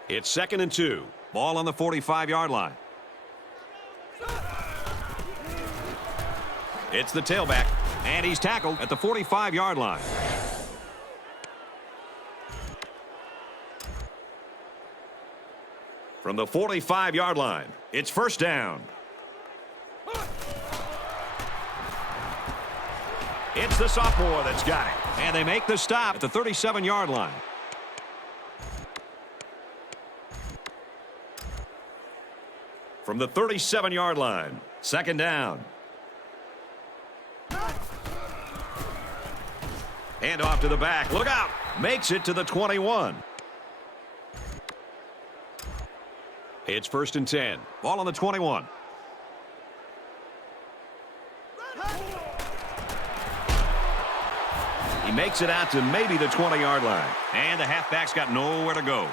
It's 2nd and 2. Ball on the 45-yard line. It's the tailback, and he's tackled at the 45-yard line. From the 45-yard line, it's 1st down. It's the sophomore that's got it. And they make the stop at the 37-yard line. From the 37-yard line, 2nd down. Hand off to the back. Look out. Makes it to the 21. It's 1st and 10. Ball on the 21. He makes it out to maybe the 20-yard line. And the halfback's got nowhere to go.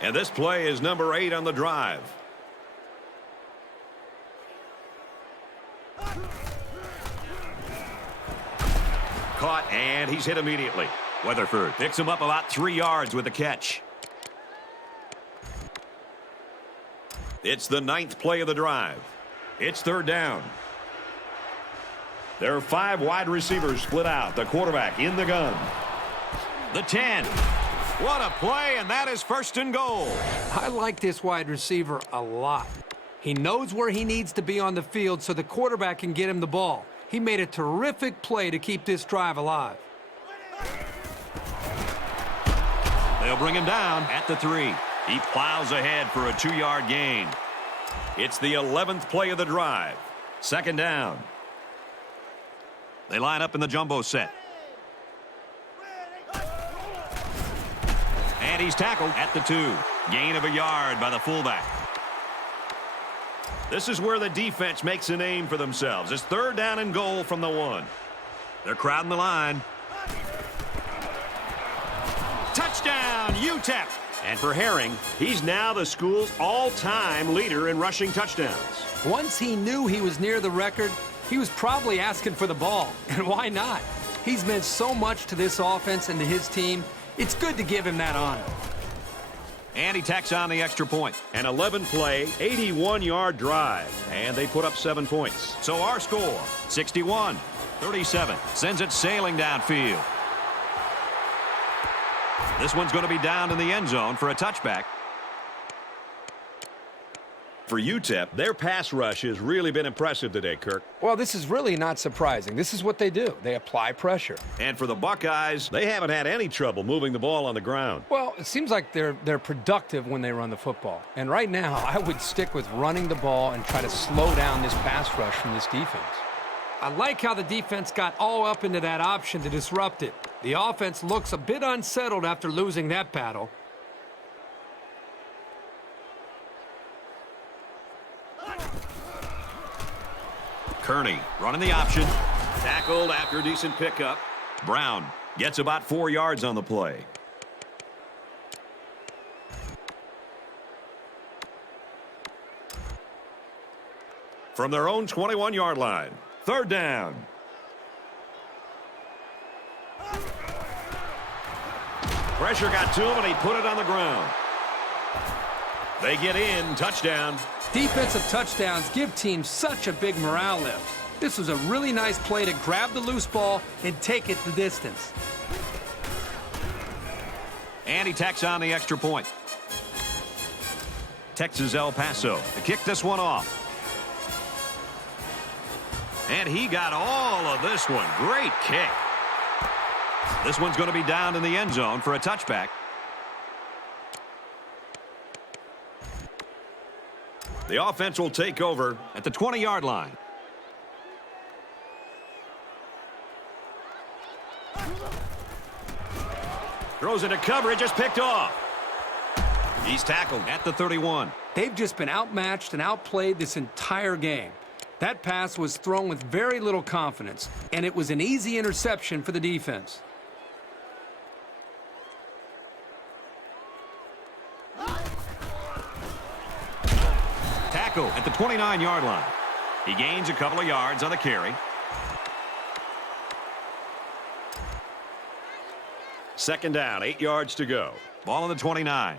And this play is number 8 on the drive. Caught, and he's hit immediately. Weatherford picks him up about 3 yards with the catch. It's the 9th play of the drive. It's 3rd down. There are 5 wide receivers split out. The quarterback in the gun. The 10. What a play, and that is 1st and goal. I like this wide receiver a lot. He knows where he needs to be on the field so the quarterback can get him the ball. He made a terrific play to keep this drive alive. They'll bring him down at the 3. He plows ahead for a 2-yard gain. It's the 11th play of the drive. 2nd down. They line up in the jumbo set. And he's tackled at the 2. Gain of a yard by the fullback. This is where the defense makes a name for themselves. It's 3rd down and goal from the 1. They're crowding the line. Touchdown, UTEP. And for Herring, he's now the school's all-time leader in rushing touchdowns. Once he knew he was near the record, he was probably asking for the ball. And why not? He's meant so much to this offense and to his team. It's good to give him that honor. And he tacks on the extra point. An 11-play, 81-yard drive. And they put up 7 points. So our score, 61-37. Sends it sailing downfield. This one's going to be down in the end zone for a touchback. For UTEP, their pass rush has really been impressive today, Kirk. Well, this is really not surprising. This is what they do. They apply pressure. And for the Buckeyes, they haven't had any trouble moving the ball on the ground. Well, it seems like they're productive when they run the football. And right now, I would stick with running the ball and try to slow down this pass rush from this defense. I like how the defense got all up into that option to disrupt it. The offense looks a bit unsettled after losing that battle. Kearney running the option. Tackled after a decent pickup. Brown gets about 4 yards on the play. From their own 21-yard line. 3rd down. Pressure got to him, and he put it on the ground. They get in. Touchdown. Defensive touchdowns give teams such a big morale lift. This was a really nice play to grab the loose ball and take it the distance. And he tacks on the extra point. Texas El Paso to kick this one off. And he got all of this one. Great kick. This one's going to be down in the end zone for a touchback. The offense will take over at the 20-yard line. Throws into coverage, just picked off. He's tackled at the 31. They've just been outmatched and outplayed this entire game. That pass was thrown with very little confidence, and it was an easy interception for the defense. Tackle at the 29-yard line. He gains a couple of yards on the carry. Second down, 8 yards to go. Ball on the 29.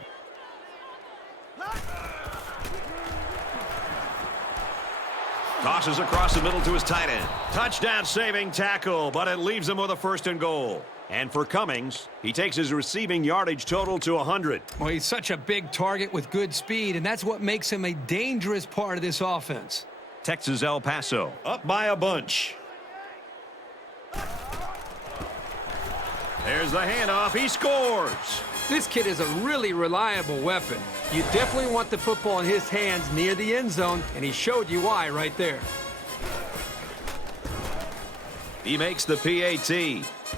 Tosses across the middle to his tight end. Touchdown saving tackle, but it leaves him with a 1st and goal. And for Cummings, he takes his receiving yardage total to 100. Well, he's such a big target with good speed, and that's what makes him a dangerous part of this offense. Texas El Paso. Up by a bunch. There's the handoff. He scores. This kid is a really reliable weapon. You definitely want the football in his hands near the end zone, and he showed you why right there. He makes the PAT.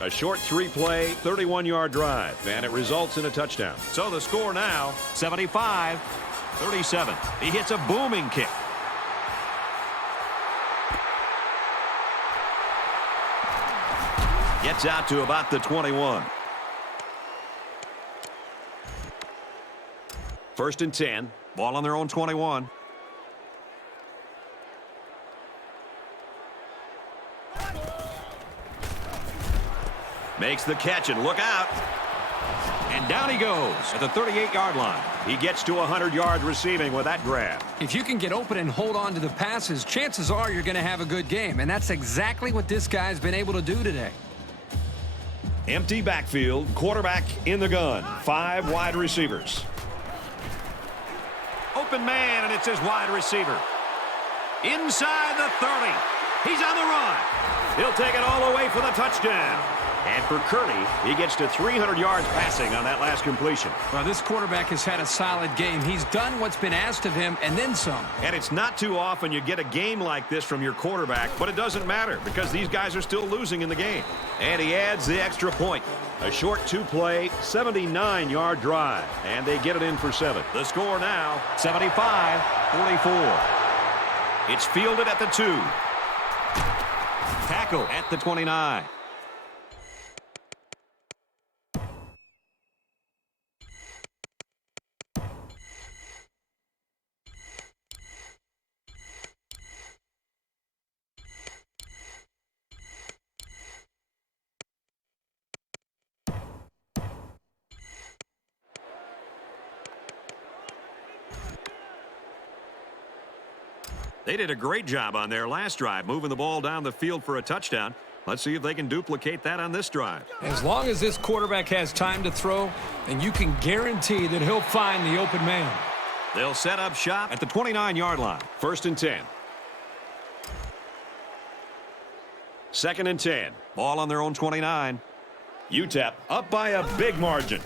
A short 3-play, 31-yard drive, and it results in a touchdown. So the score now, 75-37. He hits a booming kick. Gets out to about the 21. 1st and 10. Ball on their own 21. Makes the catch and look out. And down he goes at the 38-yard line. He gets to 100-yard receiving with that grab. If you can get open and hold on to the passes, chances are you're going to have a good game, and that's exactly what this guy's been able to do today. Empty backfield, quarterback in the gun. 5 wide receivers. Open man, and it's his wide receiver. Inside the 30. He's on the run. He'll take it all the way for the touchdown. And for Kearney, he gets to 300 yards passing on that last completion. Well, this quarterback has had a solid game. He's done what's been asked of him and then some. And it's not too often you get a game like this from your quarterback, but it doesn't matter because these guys are still losing in the game. And he adds the extra point. A short 2-play, 79-yard drive. And they get it in for 7. The score now, 75-44. It's fielded at the 2. Tackle at the 29. They did a great job on their last drive, moving the ball down the field for a touchdown. Let's see if they can duplicate that on this drive. As long as this quarterback has time to throw, then you can guarantee that he'll find the open man. They'll set up shop at the 29-yard line. 1st and 10. 2nd and 10. Ball on their own 29. UTEP up by a big margin.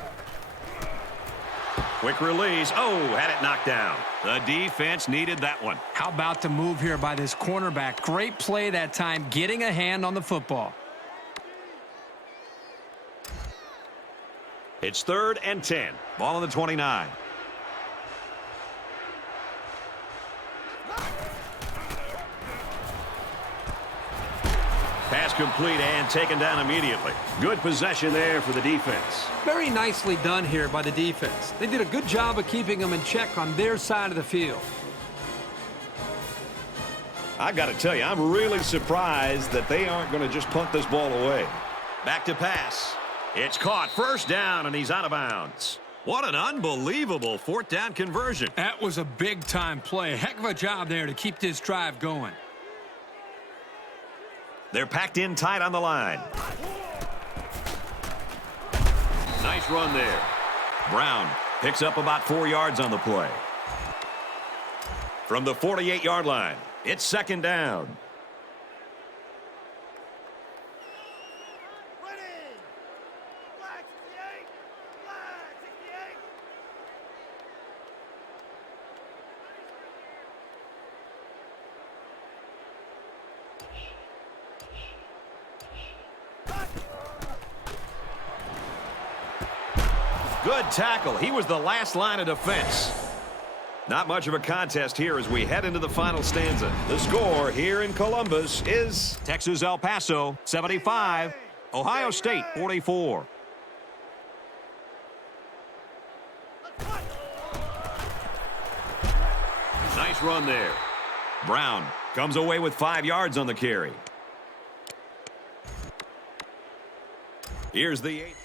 Quick release. Oh, had it knocked down. The defense needed that one. How about the move here by this cornerback? Great play that time, getting a hand on the football. It's 3rd and 10. Ball on the 29. Pass complete and taken down immediately. Good possession there for the defense. Very nicely done here by the defense. They did a good job of keeping them in check on their side of the field. I've got to tell you, I'm really surprised that they aren't going to just punt this ball away. Back to pass. It's caught. 1st down, and he's out of bounds. What an unbelievable 4th down conversion. That was a big-time play. Heck of a job there to keep this drive going. They're packed in tight on the line. Nice run there. Brown picks up about 4 yards on the play. From the 48-yard line, it's 2nd down. Good tackle. He was the last line of defense. Not much of a contest here as we head into the final stanza. The score here in Columbus is Texas El Paso 75, Ohio State 44. nice nice run there. Brown comes away with 5 yards on the carry. Here's the 8.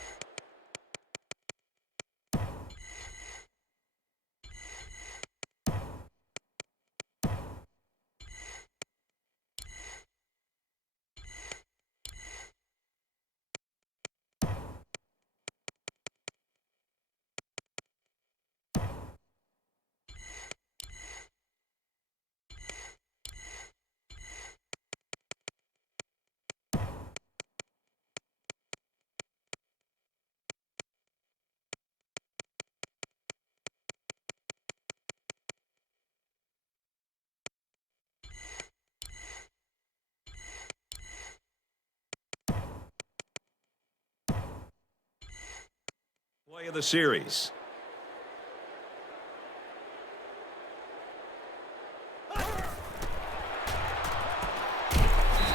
Play of the series.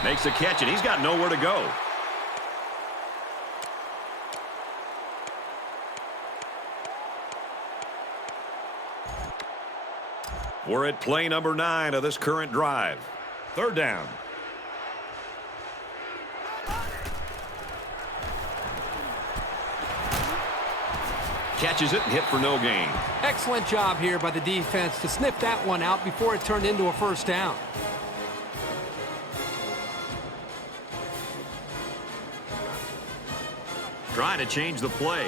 Makes a catch, and he's got nowhere to go. We're at play number 9 of this current drive. 3rd down. Catches it and hit for no gain. Excellent job here by the defense to sniff that one out before it turned into a first down. Trying to change the play.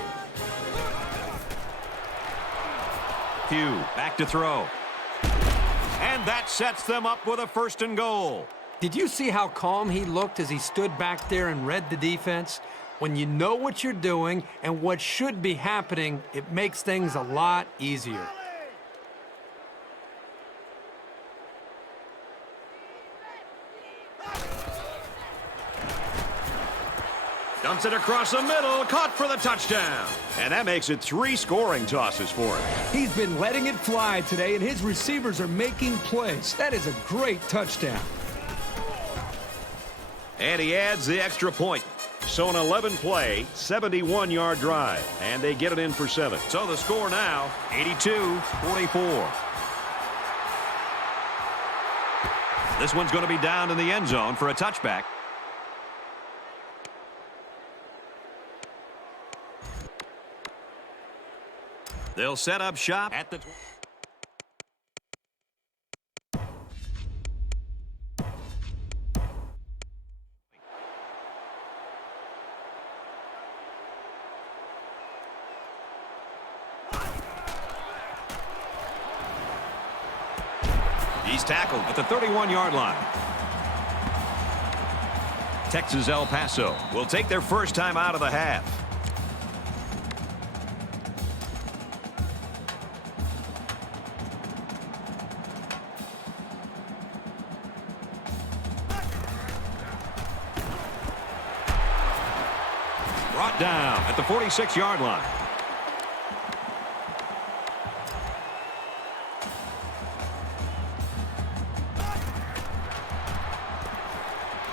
Pugh back to throw. And that sets them up with a 1st and goal. Did you see how calm he looked as he stood back there and read the defense? When you know what you're doing and what should be happening, it makes things a lot easier. Dumps it across the middle, caught for the touchdown. And that makes it 3 scoring tosses for him. He's been letting it fly today, and his receivers are making plays. That is a great touchdown. And he adds the extra point. So an 11-play, 71-yard drive. And they get it in for 7. So the score now, 82-44. This one's going to be down in the end zone for a touchback. They'll set up shop at the... He's tackled at the 31-yard line. Texas El Paso will take their first time out of the half. Brought down at the 46-yard line.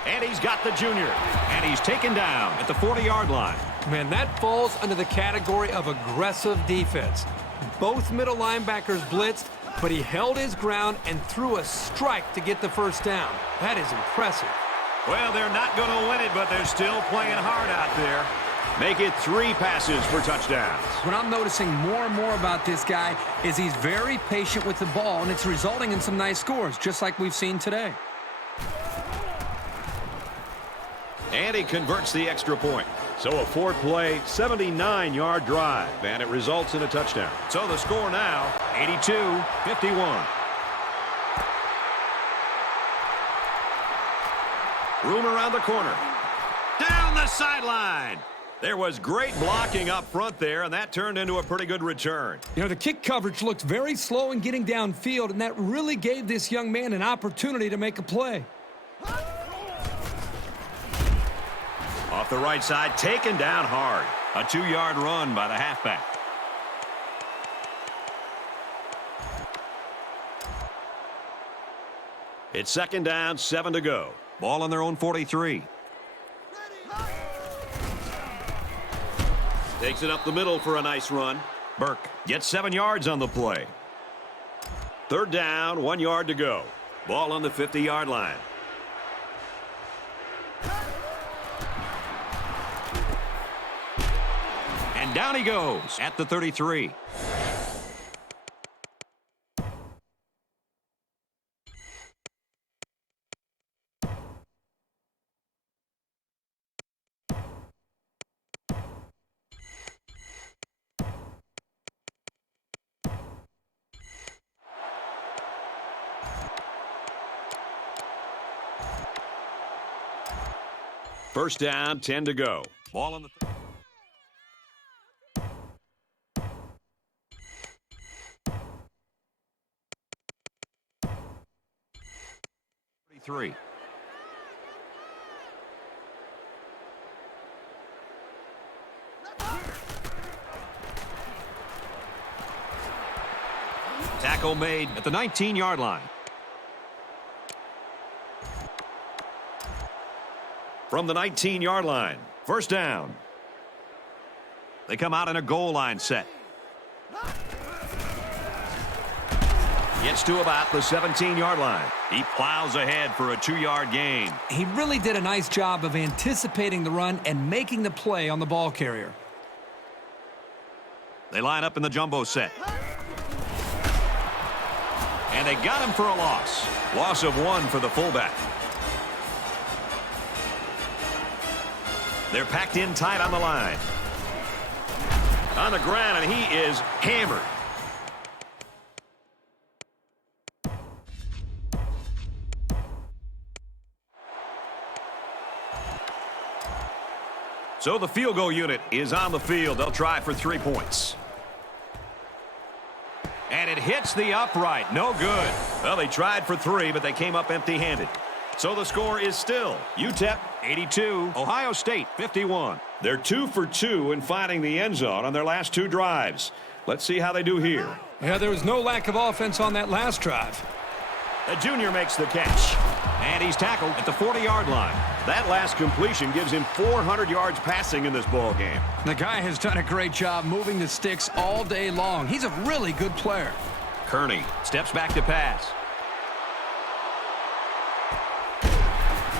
And he's got the junior. And he's taken down at the 40-yard line. Man, that falls under the category of aggressive defense. Both middle linebackers blitzed, but he held his ground and threw a strike to get the first down. That is impressive. Well, they're not going to win it, but they're still playing hard out there. Make it 3 passes for touchdowns. What I'm noticing more and more about this guy is he's very patient with the ball, and it's resulting in some nice scores, just like we've seen today. And he converts the extra point. So a 4-play, 79-yard drive, and it results in a touchdown. So the score now, 82-51. Room around the corner. Down the sideline. There was great blocking up front there, and that turned into a pretty good return. You know, the kick coverage looked very slow in getting downfield, and that really gave this young man an opportunity to make a play. Off the right side, taken down hard. A 2-yard run by the halfback. It's 2nd down, 7 to go. Ball on their own 43. Takes it up the middle for a nice run. Burke gets 7 yards on the play. Third down, 1 yard to go. Ball on the 50-yard line. And down he goes at the 33. First down, 10 to go. Ball on the 33. Tackle made at the 19-yard line. From the 19-yard line, first down. They come out in a goal line set. Gets to about the 17-yard line. He plows ahead for a 2-yard gain. He really did a nice job of anticipating the run and making the play on the ball carrier. They line up in the jumbo set. And they got him for a loss. Loss of 1 for the fullback. They're packed in tight on the line. On the ground, and he is hammered. So the field goal unit is on the field. They'll try for 3 points. And it hits the upright. No good. Well, they tried for 3, but they came up empty-handed. So the score is still UTEP 82, Ohio State 51. They're 2 for 2 in finding the end zone on their last 2 drives. Let's see how they do here. Yeah, there was no lack of offense on that last drive. The junior makes the catch. And he's tackled at the 40-yard line. That last completion gives him 400 yards passing in this ball game. The guy has done a great job moving the sticks all day long. He's a really good player. Kearney steps back to pass.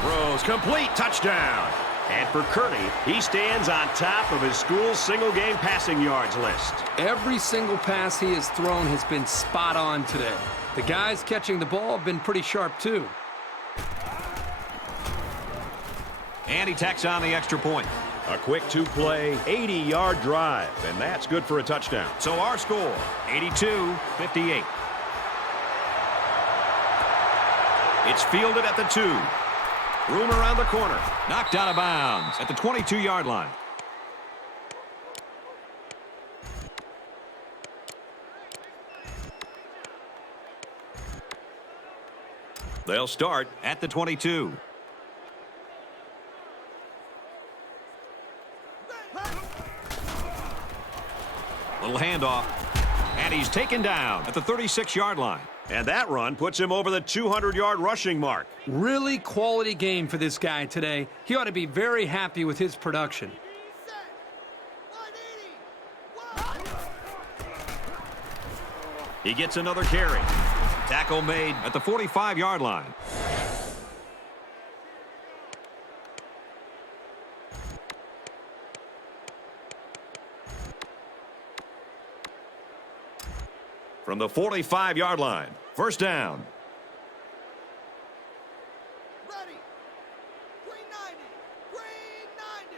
Throws complete, touchdown. And for Kearney, he stands on top of his school's single-game passing yards list. Every single pass he has thrown has been spot on today. The guys catching the ball have been pretty sharp, too. And he tacks on the extra point. A quick 2-play, 80-yard drive, and that's good for a touchdown. So our score, 82-58. It's fielded at the 2. Room around the corner. Knocked out of bounds at the 22-yard line. They'll start at the 22. Little handoff. And he's taken down at the 36-yard line. And that run puts him over the 200-yard rushing mark. Really quality game for this guy today. He ought to be very happy with his production. He gets another carry. Tackle made at the 45-yard line. From the 45-yard line, first down. Ready. Green 90. Green 90.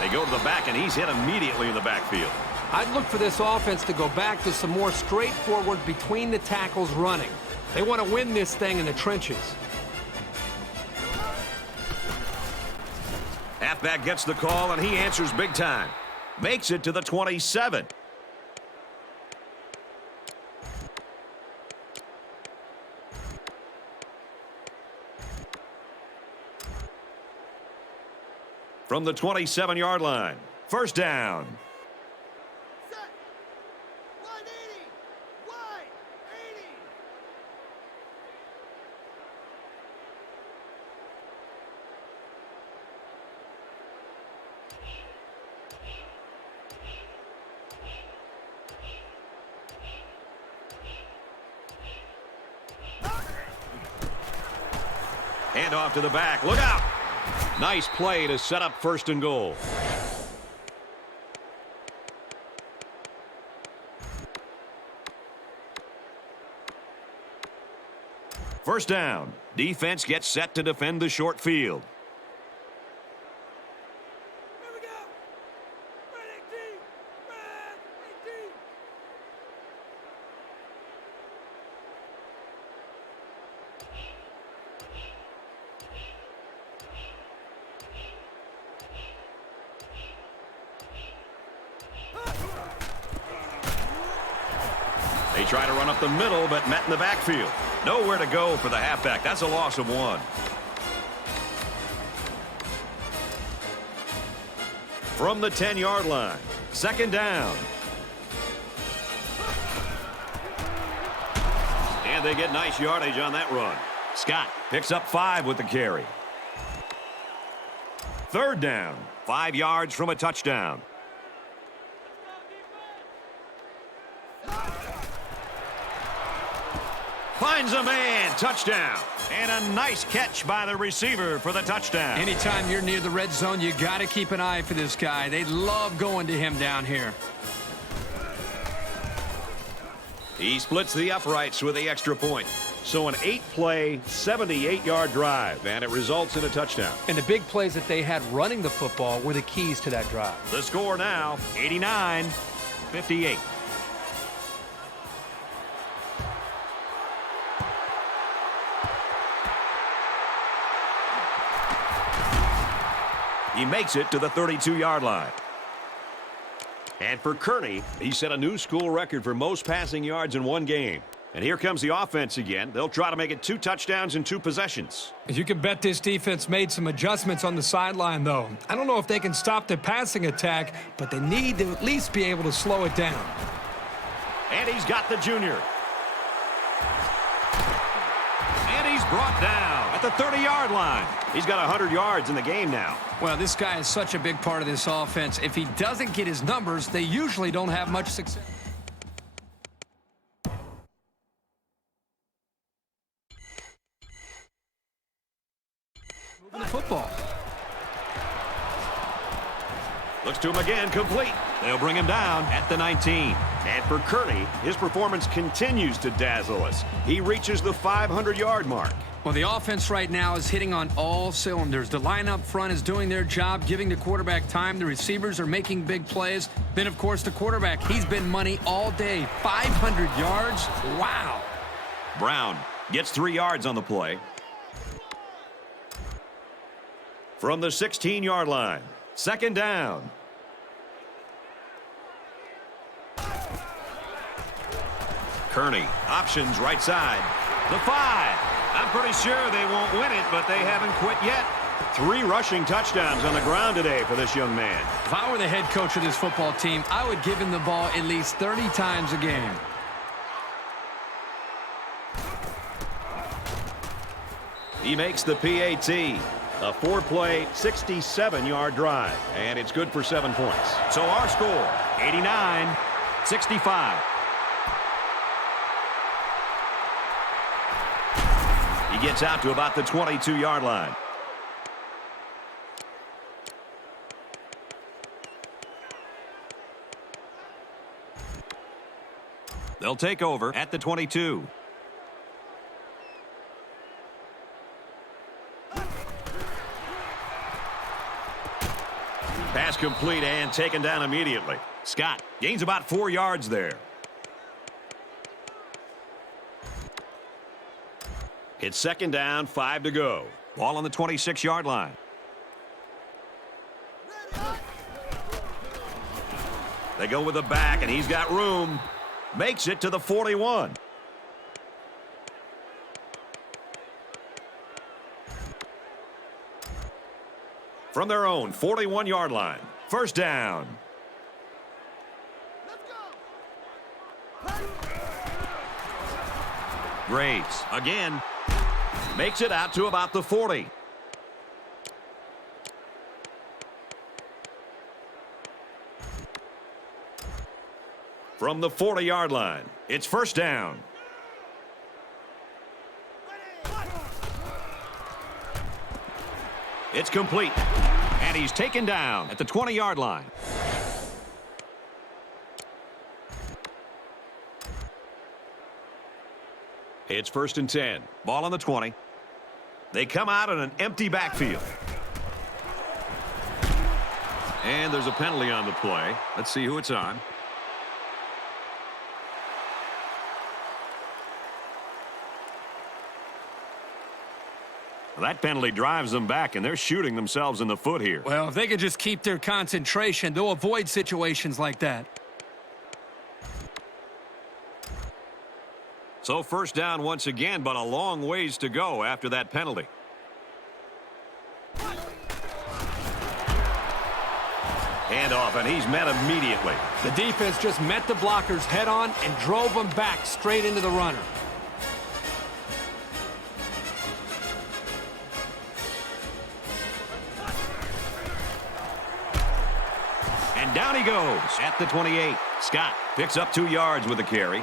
They go to the back, and he's hit immediately in the backfield. I'd look for this offense to go back to some more straightforward between the tackles running. They want to win this thing in the trenches. Halfback gets the call, and he answers big time. Makes it to the 27. From the 27-yard line, first down. Hand off to the back. Look out. Nice play to set up 1st and goal. First down. Defense gets set to defend the short field. Here we go. Red 18. Red 18. They try to run up the middle, but met in the backfield. Nowhere to go for the halfback. That's a loss of 1. From the 10-yard line, 2nd down. And they get nice yardage on that run. Scott picks up 5 with the carry. 3rd down, 5 yards from a touchdown. Finds a man. Touchdown. And a nice catch by the receiver for the touchdown. Anytime you're near the red zone, you got to keep an eye for this guy. They love going to him down here. He splits the uprights with the extra point. So an 8-play, 78-yard drive, and it results in a touchdown. And the big plays that they had running the football were the keys to that drive. The score now, 89-58. He makes it to the 32-yard line. And for Kearney, he set a new school record for most passing yards in one game. And here comes the offense again. They'll try to make it 2 touchdowns in 2 possessions. You can bet this defense made some adjustments on the sideline, though. I don't know if they can stop the passing attack, but they need to at least be able to slow it down. And he's got the junior. And he's brought down at the 30-yard line. He's got 100 yards in the game now. Well, this guy is such a big part of this offense. If he doesn't get his numbers, they usually don't have much success. Moving the football. Looks to him again, complete. They'll bring him down at the 19. And for Kearney, his performance continues to dazzle us. He reaches the 500-yard mark. Well, the offense right now is hitting on all cylinders. The line up front is doing their job, giving the quarterback time. The receivers are making big plays. Then, of course, the quarterback, he's been money all day. 500 yards? Wow. Brown gets 3 yards on the play. From the 16-yard line, 2nd down. Kearney, options right side. The 5. I'm pretty sure they won't win it, but they haven't quit yet. 3 rushing touchdowns on the ground today for this young man. If I were the head coach of this football team, I would give him the ball at least 30 times a game. He makes the PAT. A 4-play, 67-yard drive, and it's good for 7 points. So our score, 89-65. He gets out to about the 22-yard line. They'll take over at the 22. Pass complete and taken down immediately. Scott gains about 4 yards there. It's 2nd down, 5 to go. Ball on the 26-yard line. They go with the back, and he's got room. Makes it to the 41. From their own 41-yard line. 1st down. Graves again. Makes it out to about the 40. from the 40-yard line. It's first down. It's complete. And he's taken down at the 20-yard line. It's first and 10. Ball on the 20. They come out in an empty backfield. And there's a penalty on the play. Let's see who it's on. That penalty drives them back, and they're shooting themselves in the foot here. Well, if they could just keep their concentration, they'll avoid situations like that. So first down once again, but a long ways to go after that penalty. Handoff, and he's met immediately. The defense just met the blockers head on and drove them back straight into the runner. And down he goes at the 28. Scott picks up 2 yards with the carry.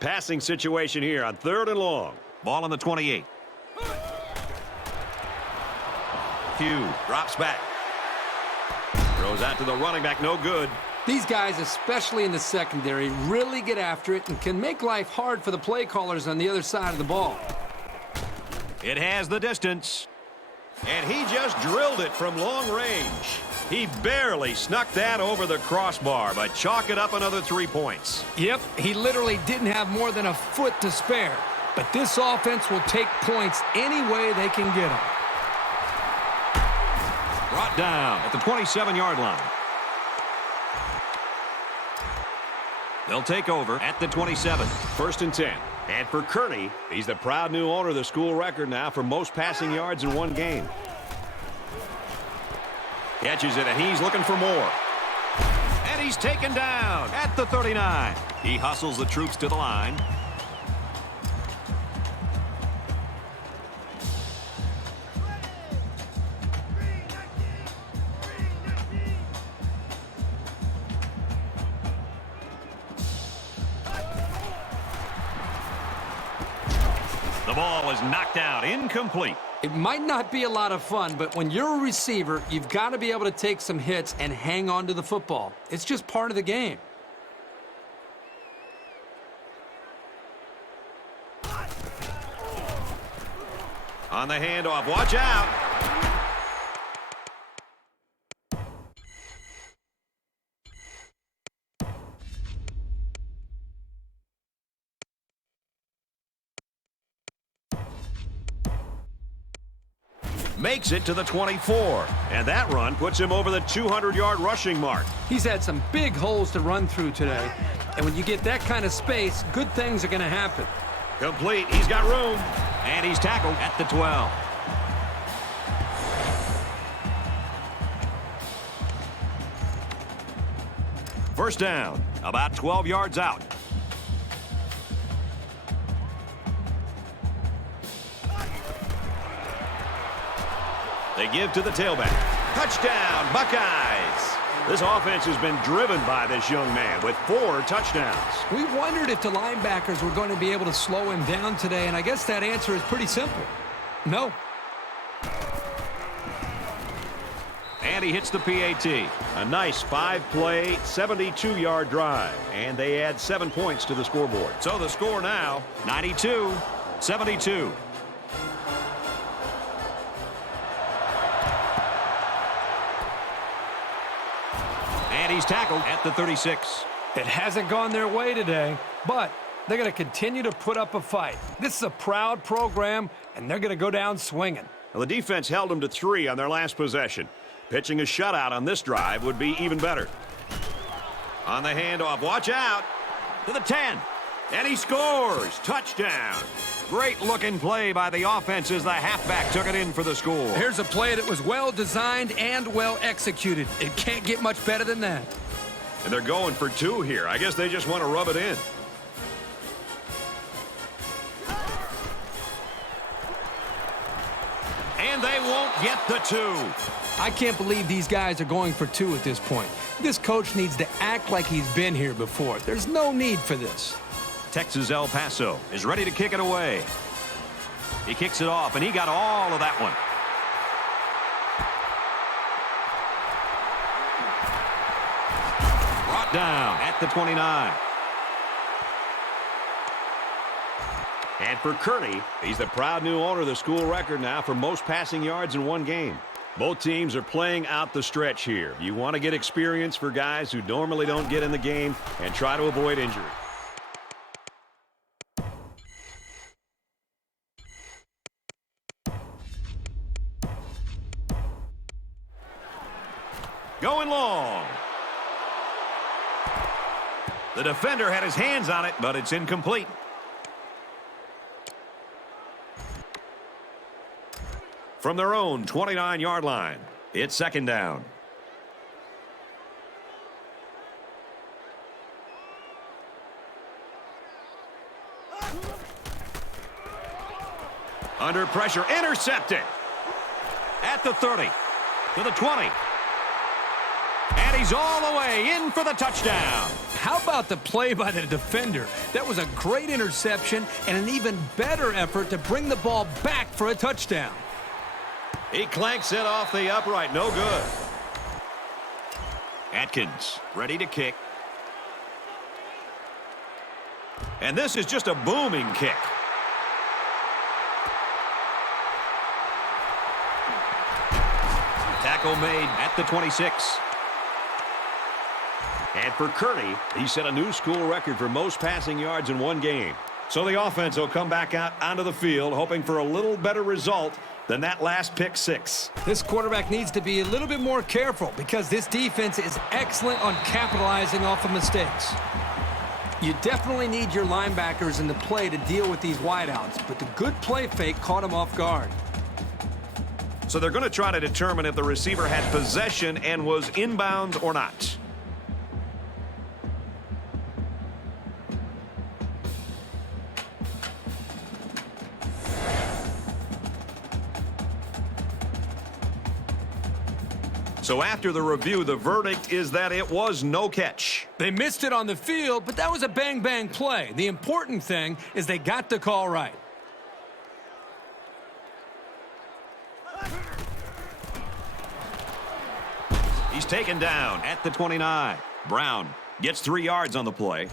Passing situation here on 3rd and long. Ball on the 28. Hugh drops back. Throws out to the running back, no good. These guys, especially in the secondary, really get after it and can make life hard for the play callers on the other side of the ball. It has the distance. And he just drilled it from long range. He barely snuck that over the crossbar, but chalk it up another 3 points. Yep, he literally didn't have more than a foot to spare. But this offense will take points any way they can get them. Brought down at the 27-yard line. They'll take over at the 27. First and 10. And for Kearney, he's the proud new owner of the school record now for most passing yards in one game. Catches it, and he's looking for more. And he's taken down at the 39. He hustles the troops to the line. The ball is knocked out, incomplete. It might not be a lot of fun, but when you're a receiver, you've got to be able to take some hits and hang on to the football. It's just part of the game. On the handoff, watch out. Makes it to the 24, and that run puts him over the 200-yard rushing mark. He's had some big holes to run through today, and when you get that kind of space, good things are going to happen. Complete, he's got room, and he's tackled at the 12. First down, about 12 yards out. They give to the tailback. Touchdown, Buckeyes! This offense has been driven by this young man with 4 touchdowns. We wondered if the linebackers were going to be able to slow him down today, and I guess that answer is pretty simple. No. And he hits the PAT. A nice 5-play, 72-yard drive. And they add 7 points to the scoreboard. So the score now, 92-72. And he's tackled at the 36. It hasn't gone their way today, but they're going to continue to put up a fight. This is a proud program, and they're going to go down swinging. Well, the defense held them to 3 on their last possession. Pitching a shutout on this drive would be even better. On the handoff, watch out. To the 10. And he scores. Touchdown. Great-looking play by the offense as the halfback took it in for the score. Here's a play that was well-designed and well-executed. It can't get much better than that. And they're going for 2 here. I guess they just want to rub it in. And they won't get the 2. I can't believe these guys are going for 2 at this point. This coach needs to act like he's been here before. There's no need for this. Texas El Paso is ready to kick it away. He kicks it off, and he got all of that one. Brought down at the 29. And for Kearney, he's the proud new owner of the school record now for most passing yards in one game. Both teams are playing out the stretch here. You want to get experience for guys who normally don't get in the game and try to avoid injury. Going long. The defender had his hands on it, but it's incomplete. From their own 29-yard line, it's second down. Under pressure, intercepted. At the 30, to the 20. And he's all the way in for the touchdown. How about the play by the defender? That was a great interception and an even better effort to bring the ball back for a touchdown. He clanks it off the upright. No good. Atkins ready to kick. And this is just a booming kick. Tackle made at the 26. And for Kearney, he set a new school record for most passing yards in one game. So the offense will come back out onto the field, hoping for a little better result than that last pick 6. This quarterback needs to be a little bit more careful because this defense is excellent on capitalizing off of mistakes. You definitely need your linebackers in the play to deal with these wideouts, but the good play fake caught him off guard. So they're going to try to determine if the receiver had possession and was inbounds or not. So after the review, the verdict is that it was no catch. They missed it on the field, but that was a bang-bang play. The important thing is they got the call right. He's taken down at the 29. Brown gets 3 yards on the play.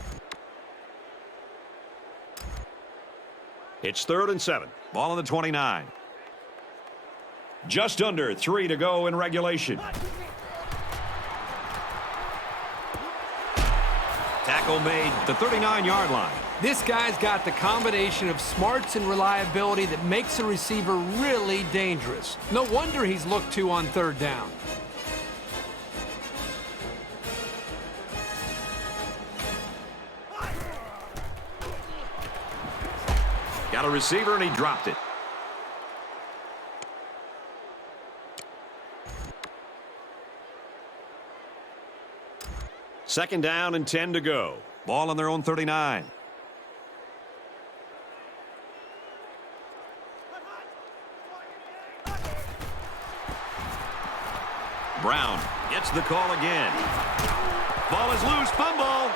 It's 3rd and 7. Ball on the 29. Just under 3 to go in regulation. Tackle made at the 39-yard line. This guy's got the combination of smarts and reliability that makes a receiver really dangerous. No wonder he's looked to on 3rd down. Got a receiver and he dropped it. Second down and 10 to go. Ball on their own 39. Brown gets the call again. Ball is loose. Fumble.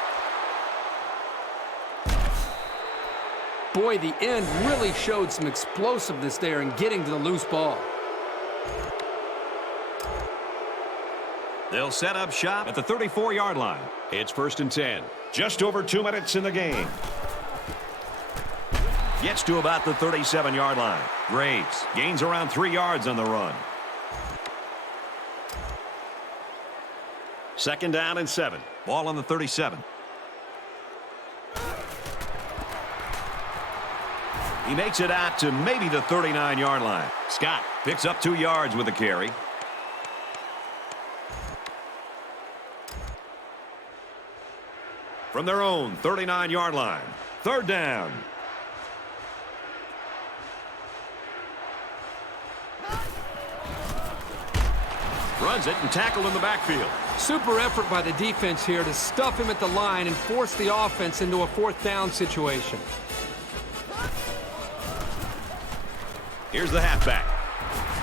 Boy, the end really showed some explosiveness there in getting to the loose ball. They'll set up shop at the 34-yard line. It's 1st and 10. Just over 2 minutes in the game. Gets to about the 37-yard line. Graves gains around 3 yards on the run. 2nd down and 7. Ball on the 37. He makes it out to maybe the 39-yard line. Scott picks up 2 yards with the carry. From their own 39-yard line. 3rd down. Runs it and tackled in the backfield. Super effort by the defense here to stuff him at the line and force the offense into a 4th down situation. Here's the halfback.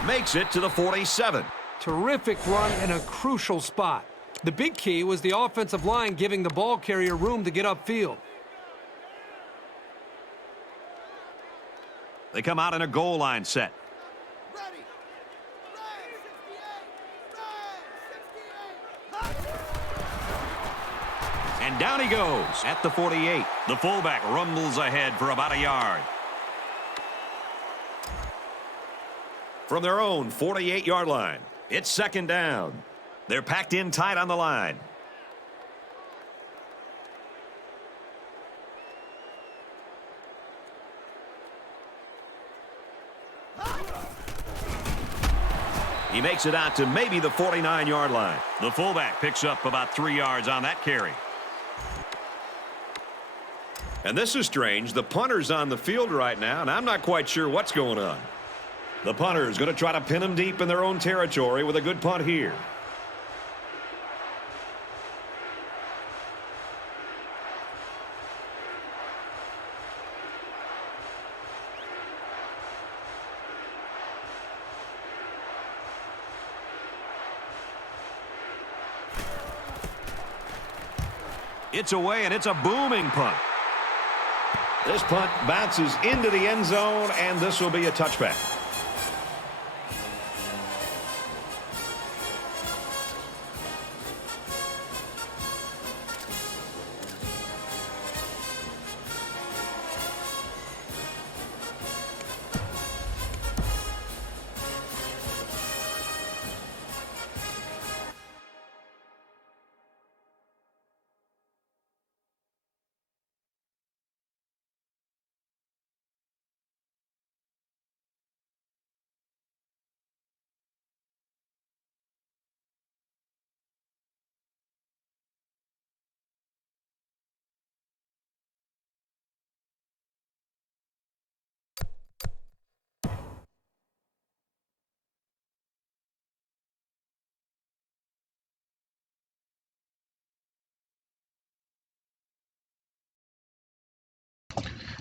Makes it to the 47. Terrific run in a crucial spot. The big key was the offensive line giving the ball carrier room to get upfield. They come out in a goal line set. Ready. Red 68. And down he goes at the 48. The fullback rumbles ahead for about a yard. From their own 48-yard line, it's second down. They're packed in tight on the line. He makes it out to maybe the 49-yard line. The fullback picks up about 3 yards on that carry. And this is strange. The punter's on the field right now, and I'm not quite sure what's going on. The punter is going to try to pin them deep in their own territory with a good punt here. It's away, and it's a booming punt. This punt bounces into the end zone, and this will be a touchback.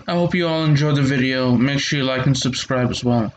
I hope you all enjoyed the video. Make sure you like and subscribe as well.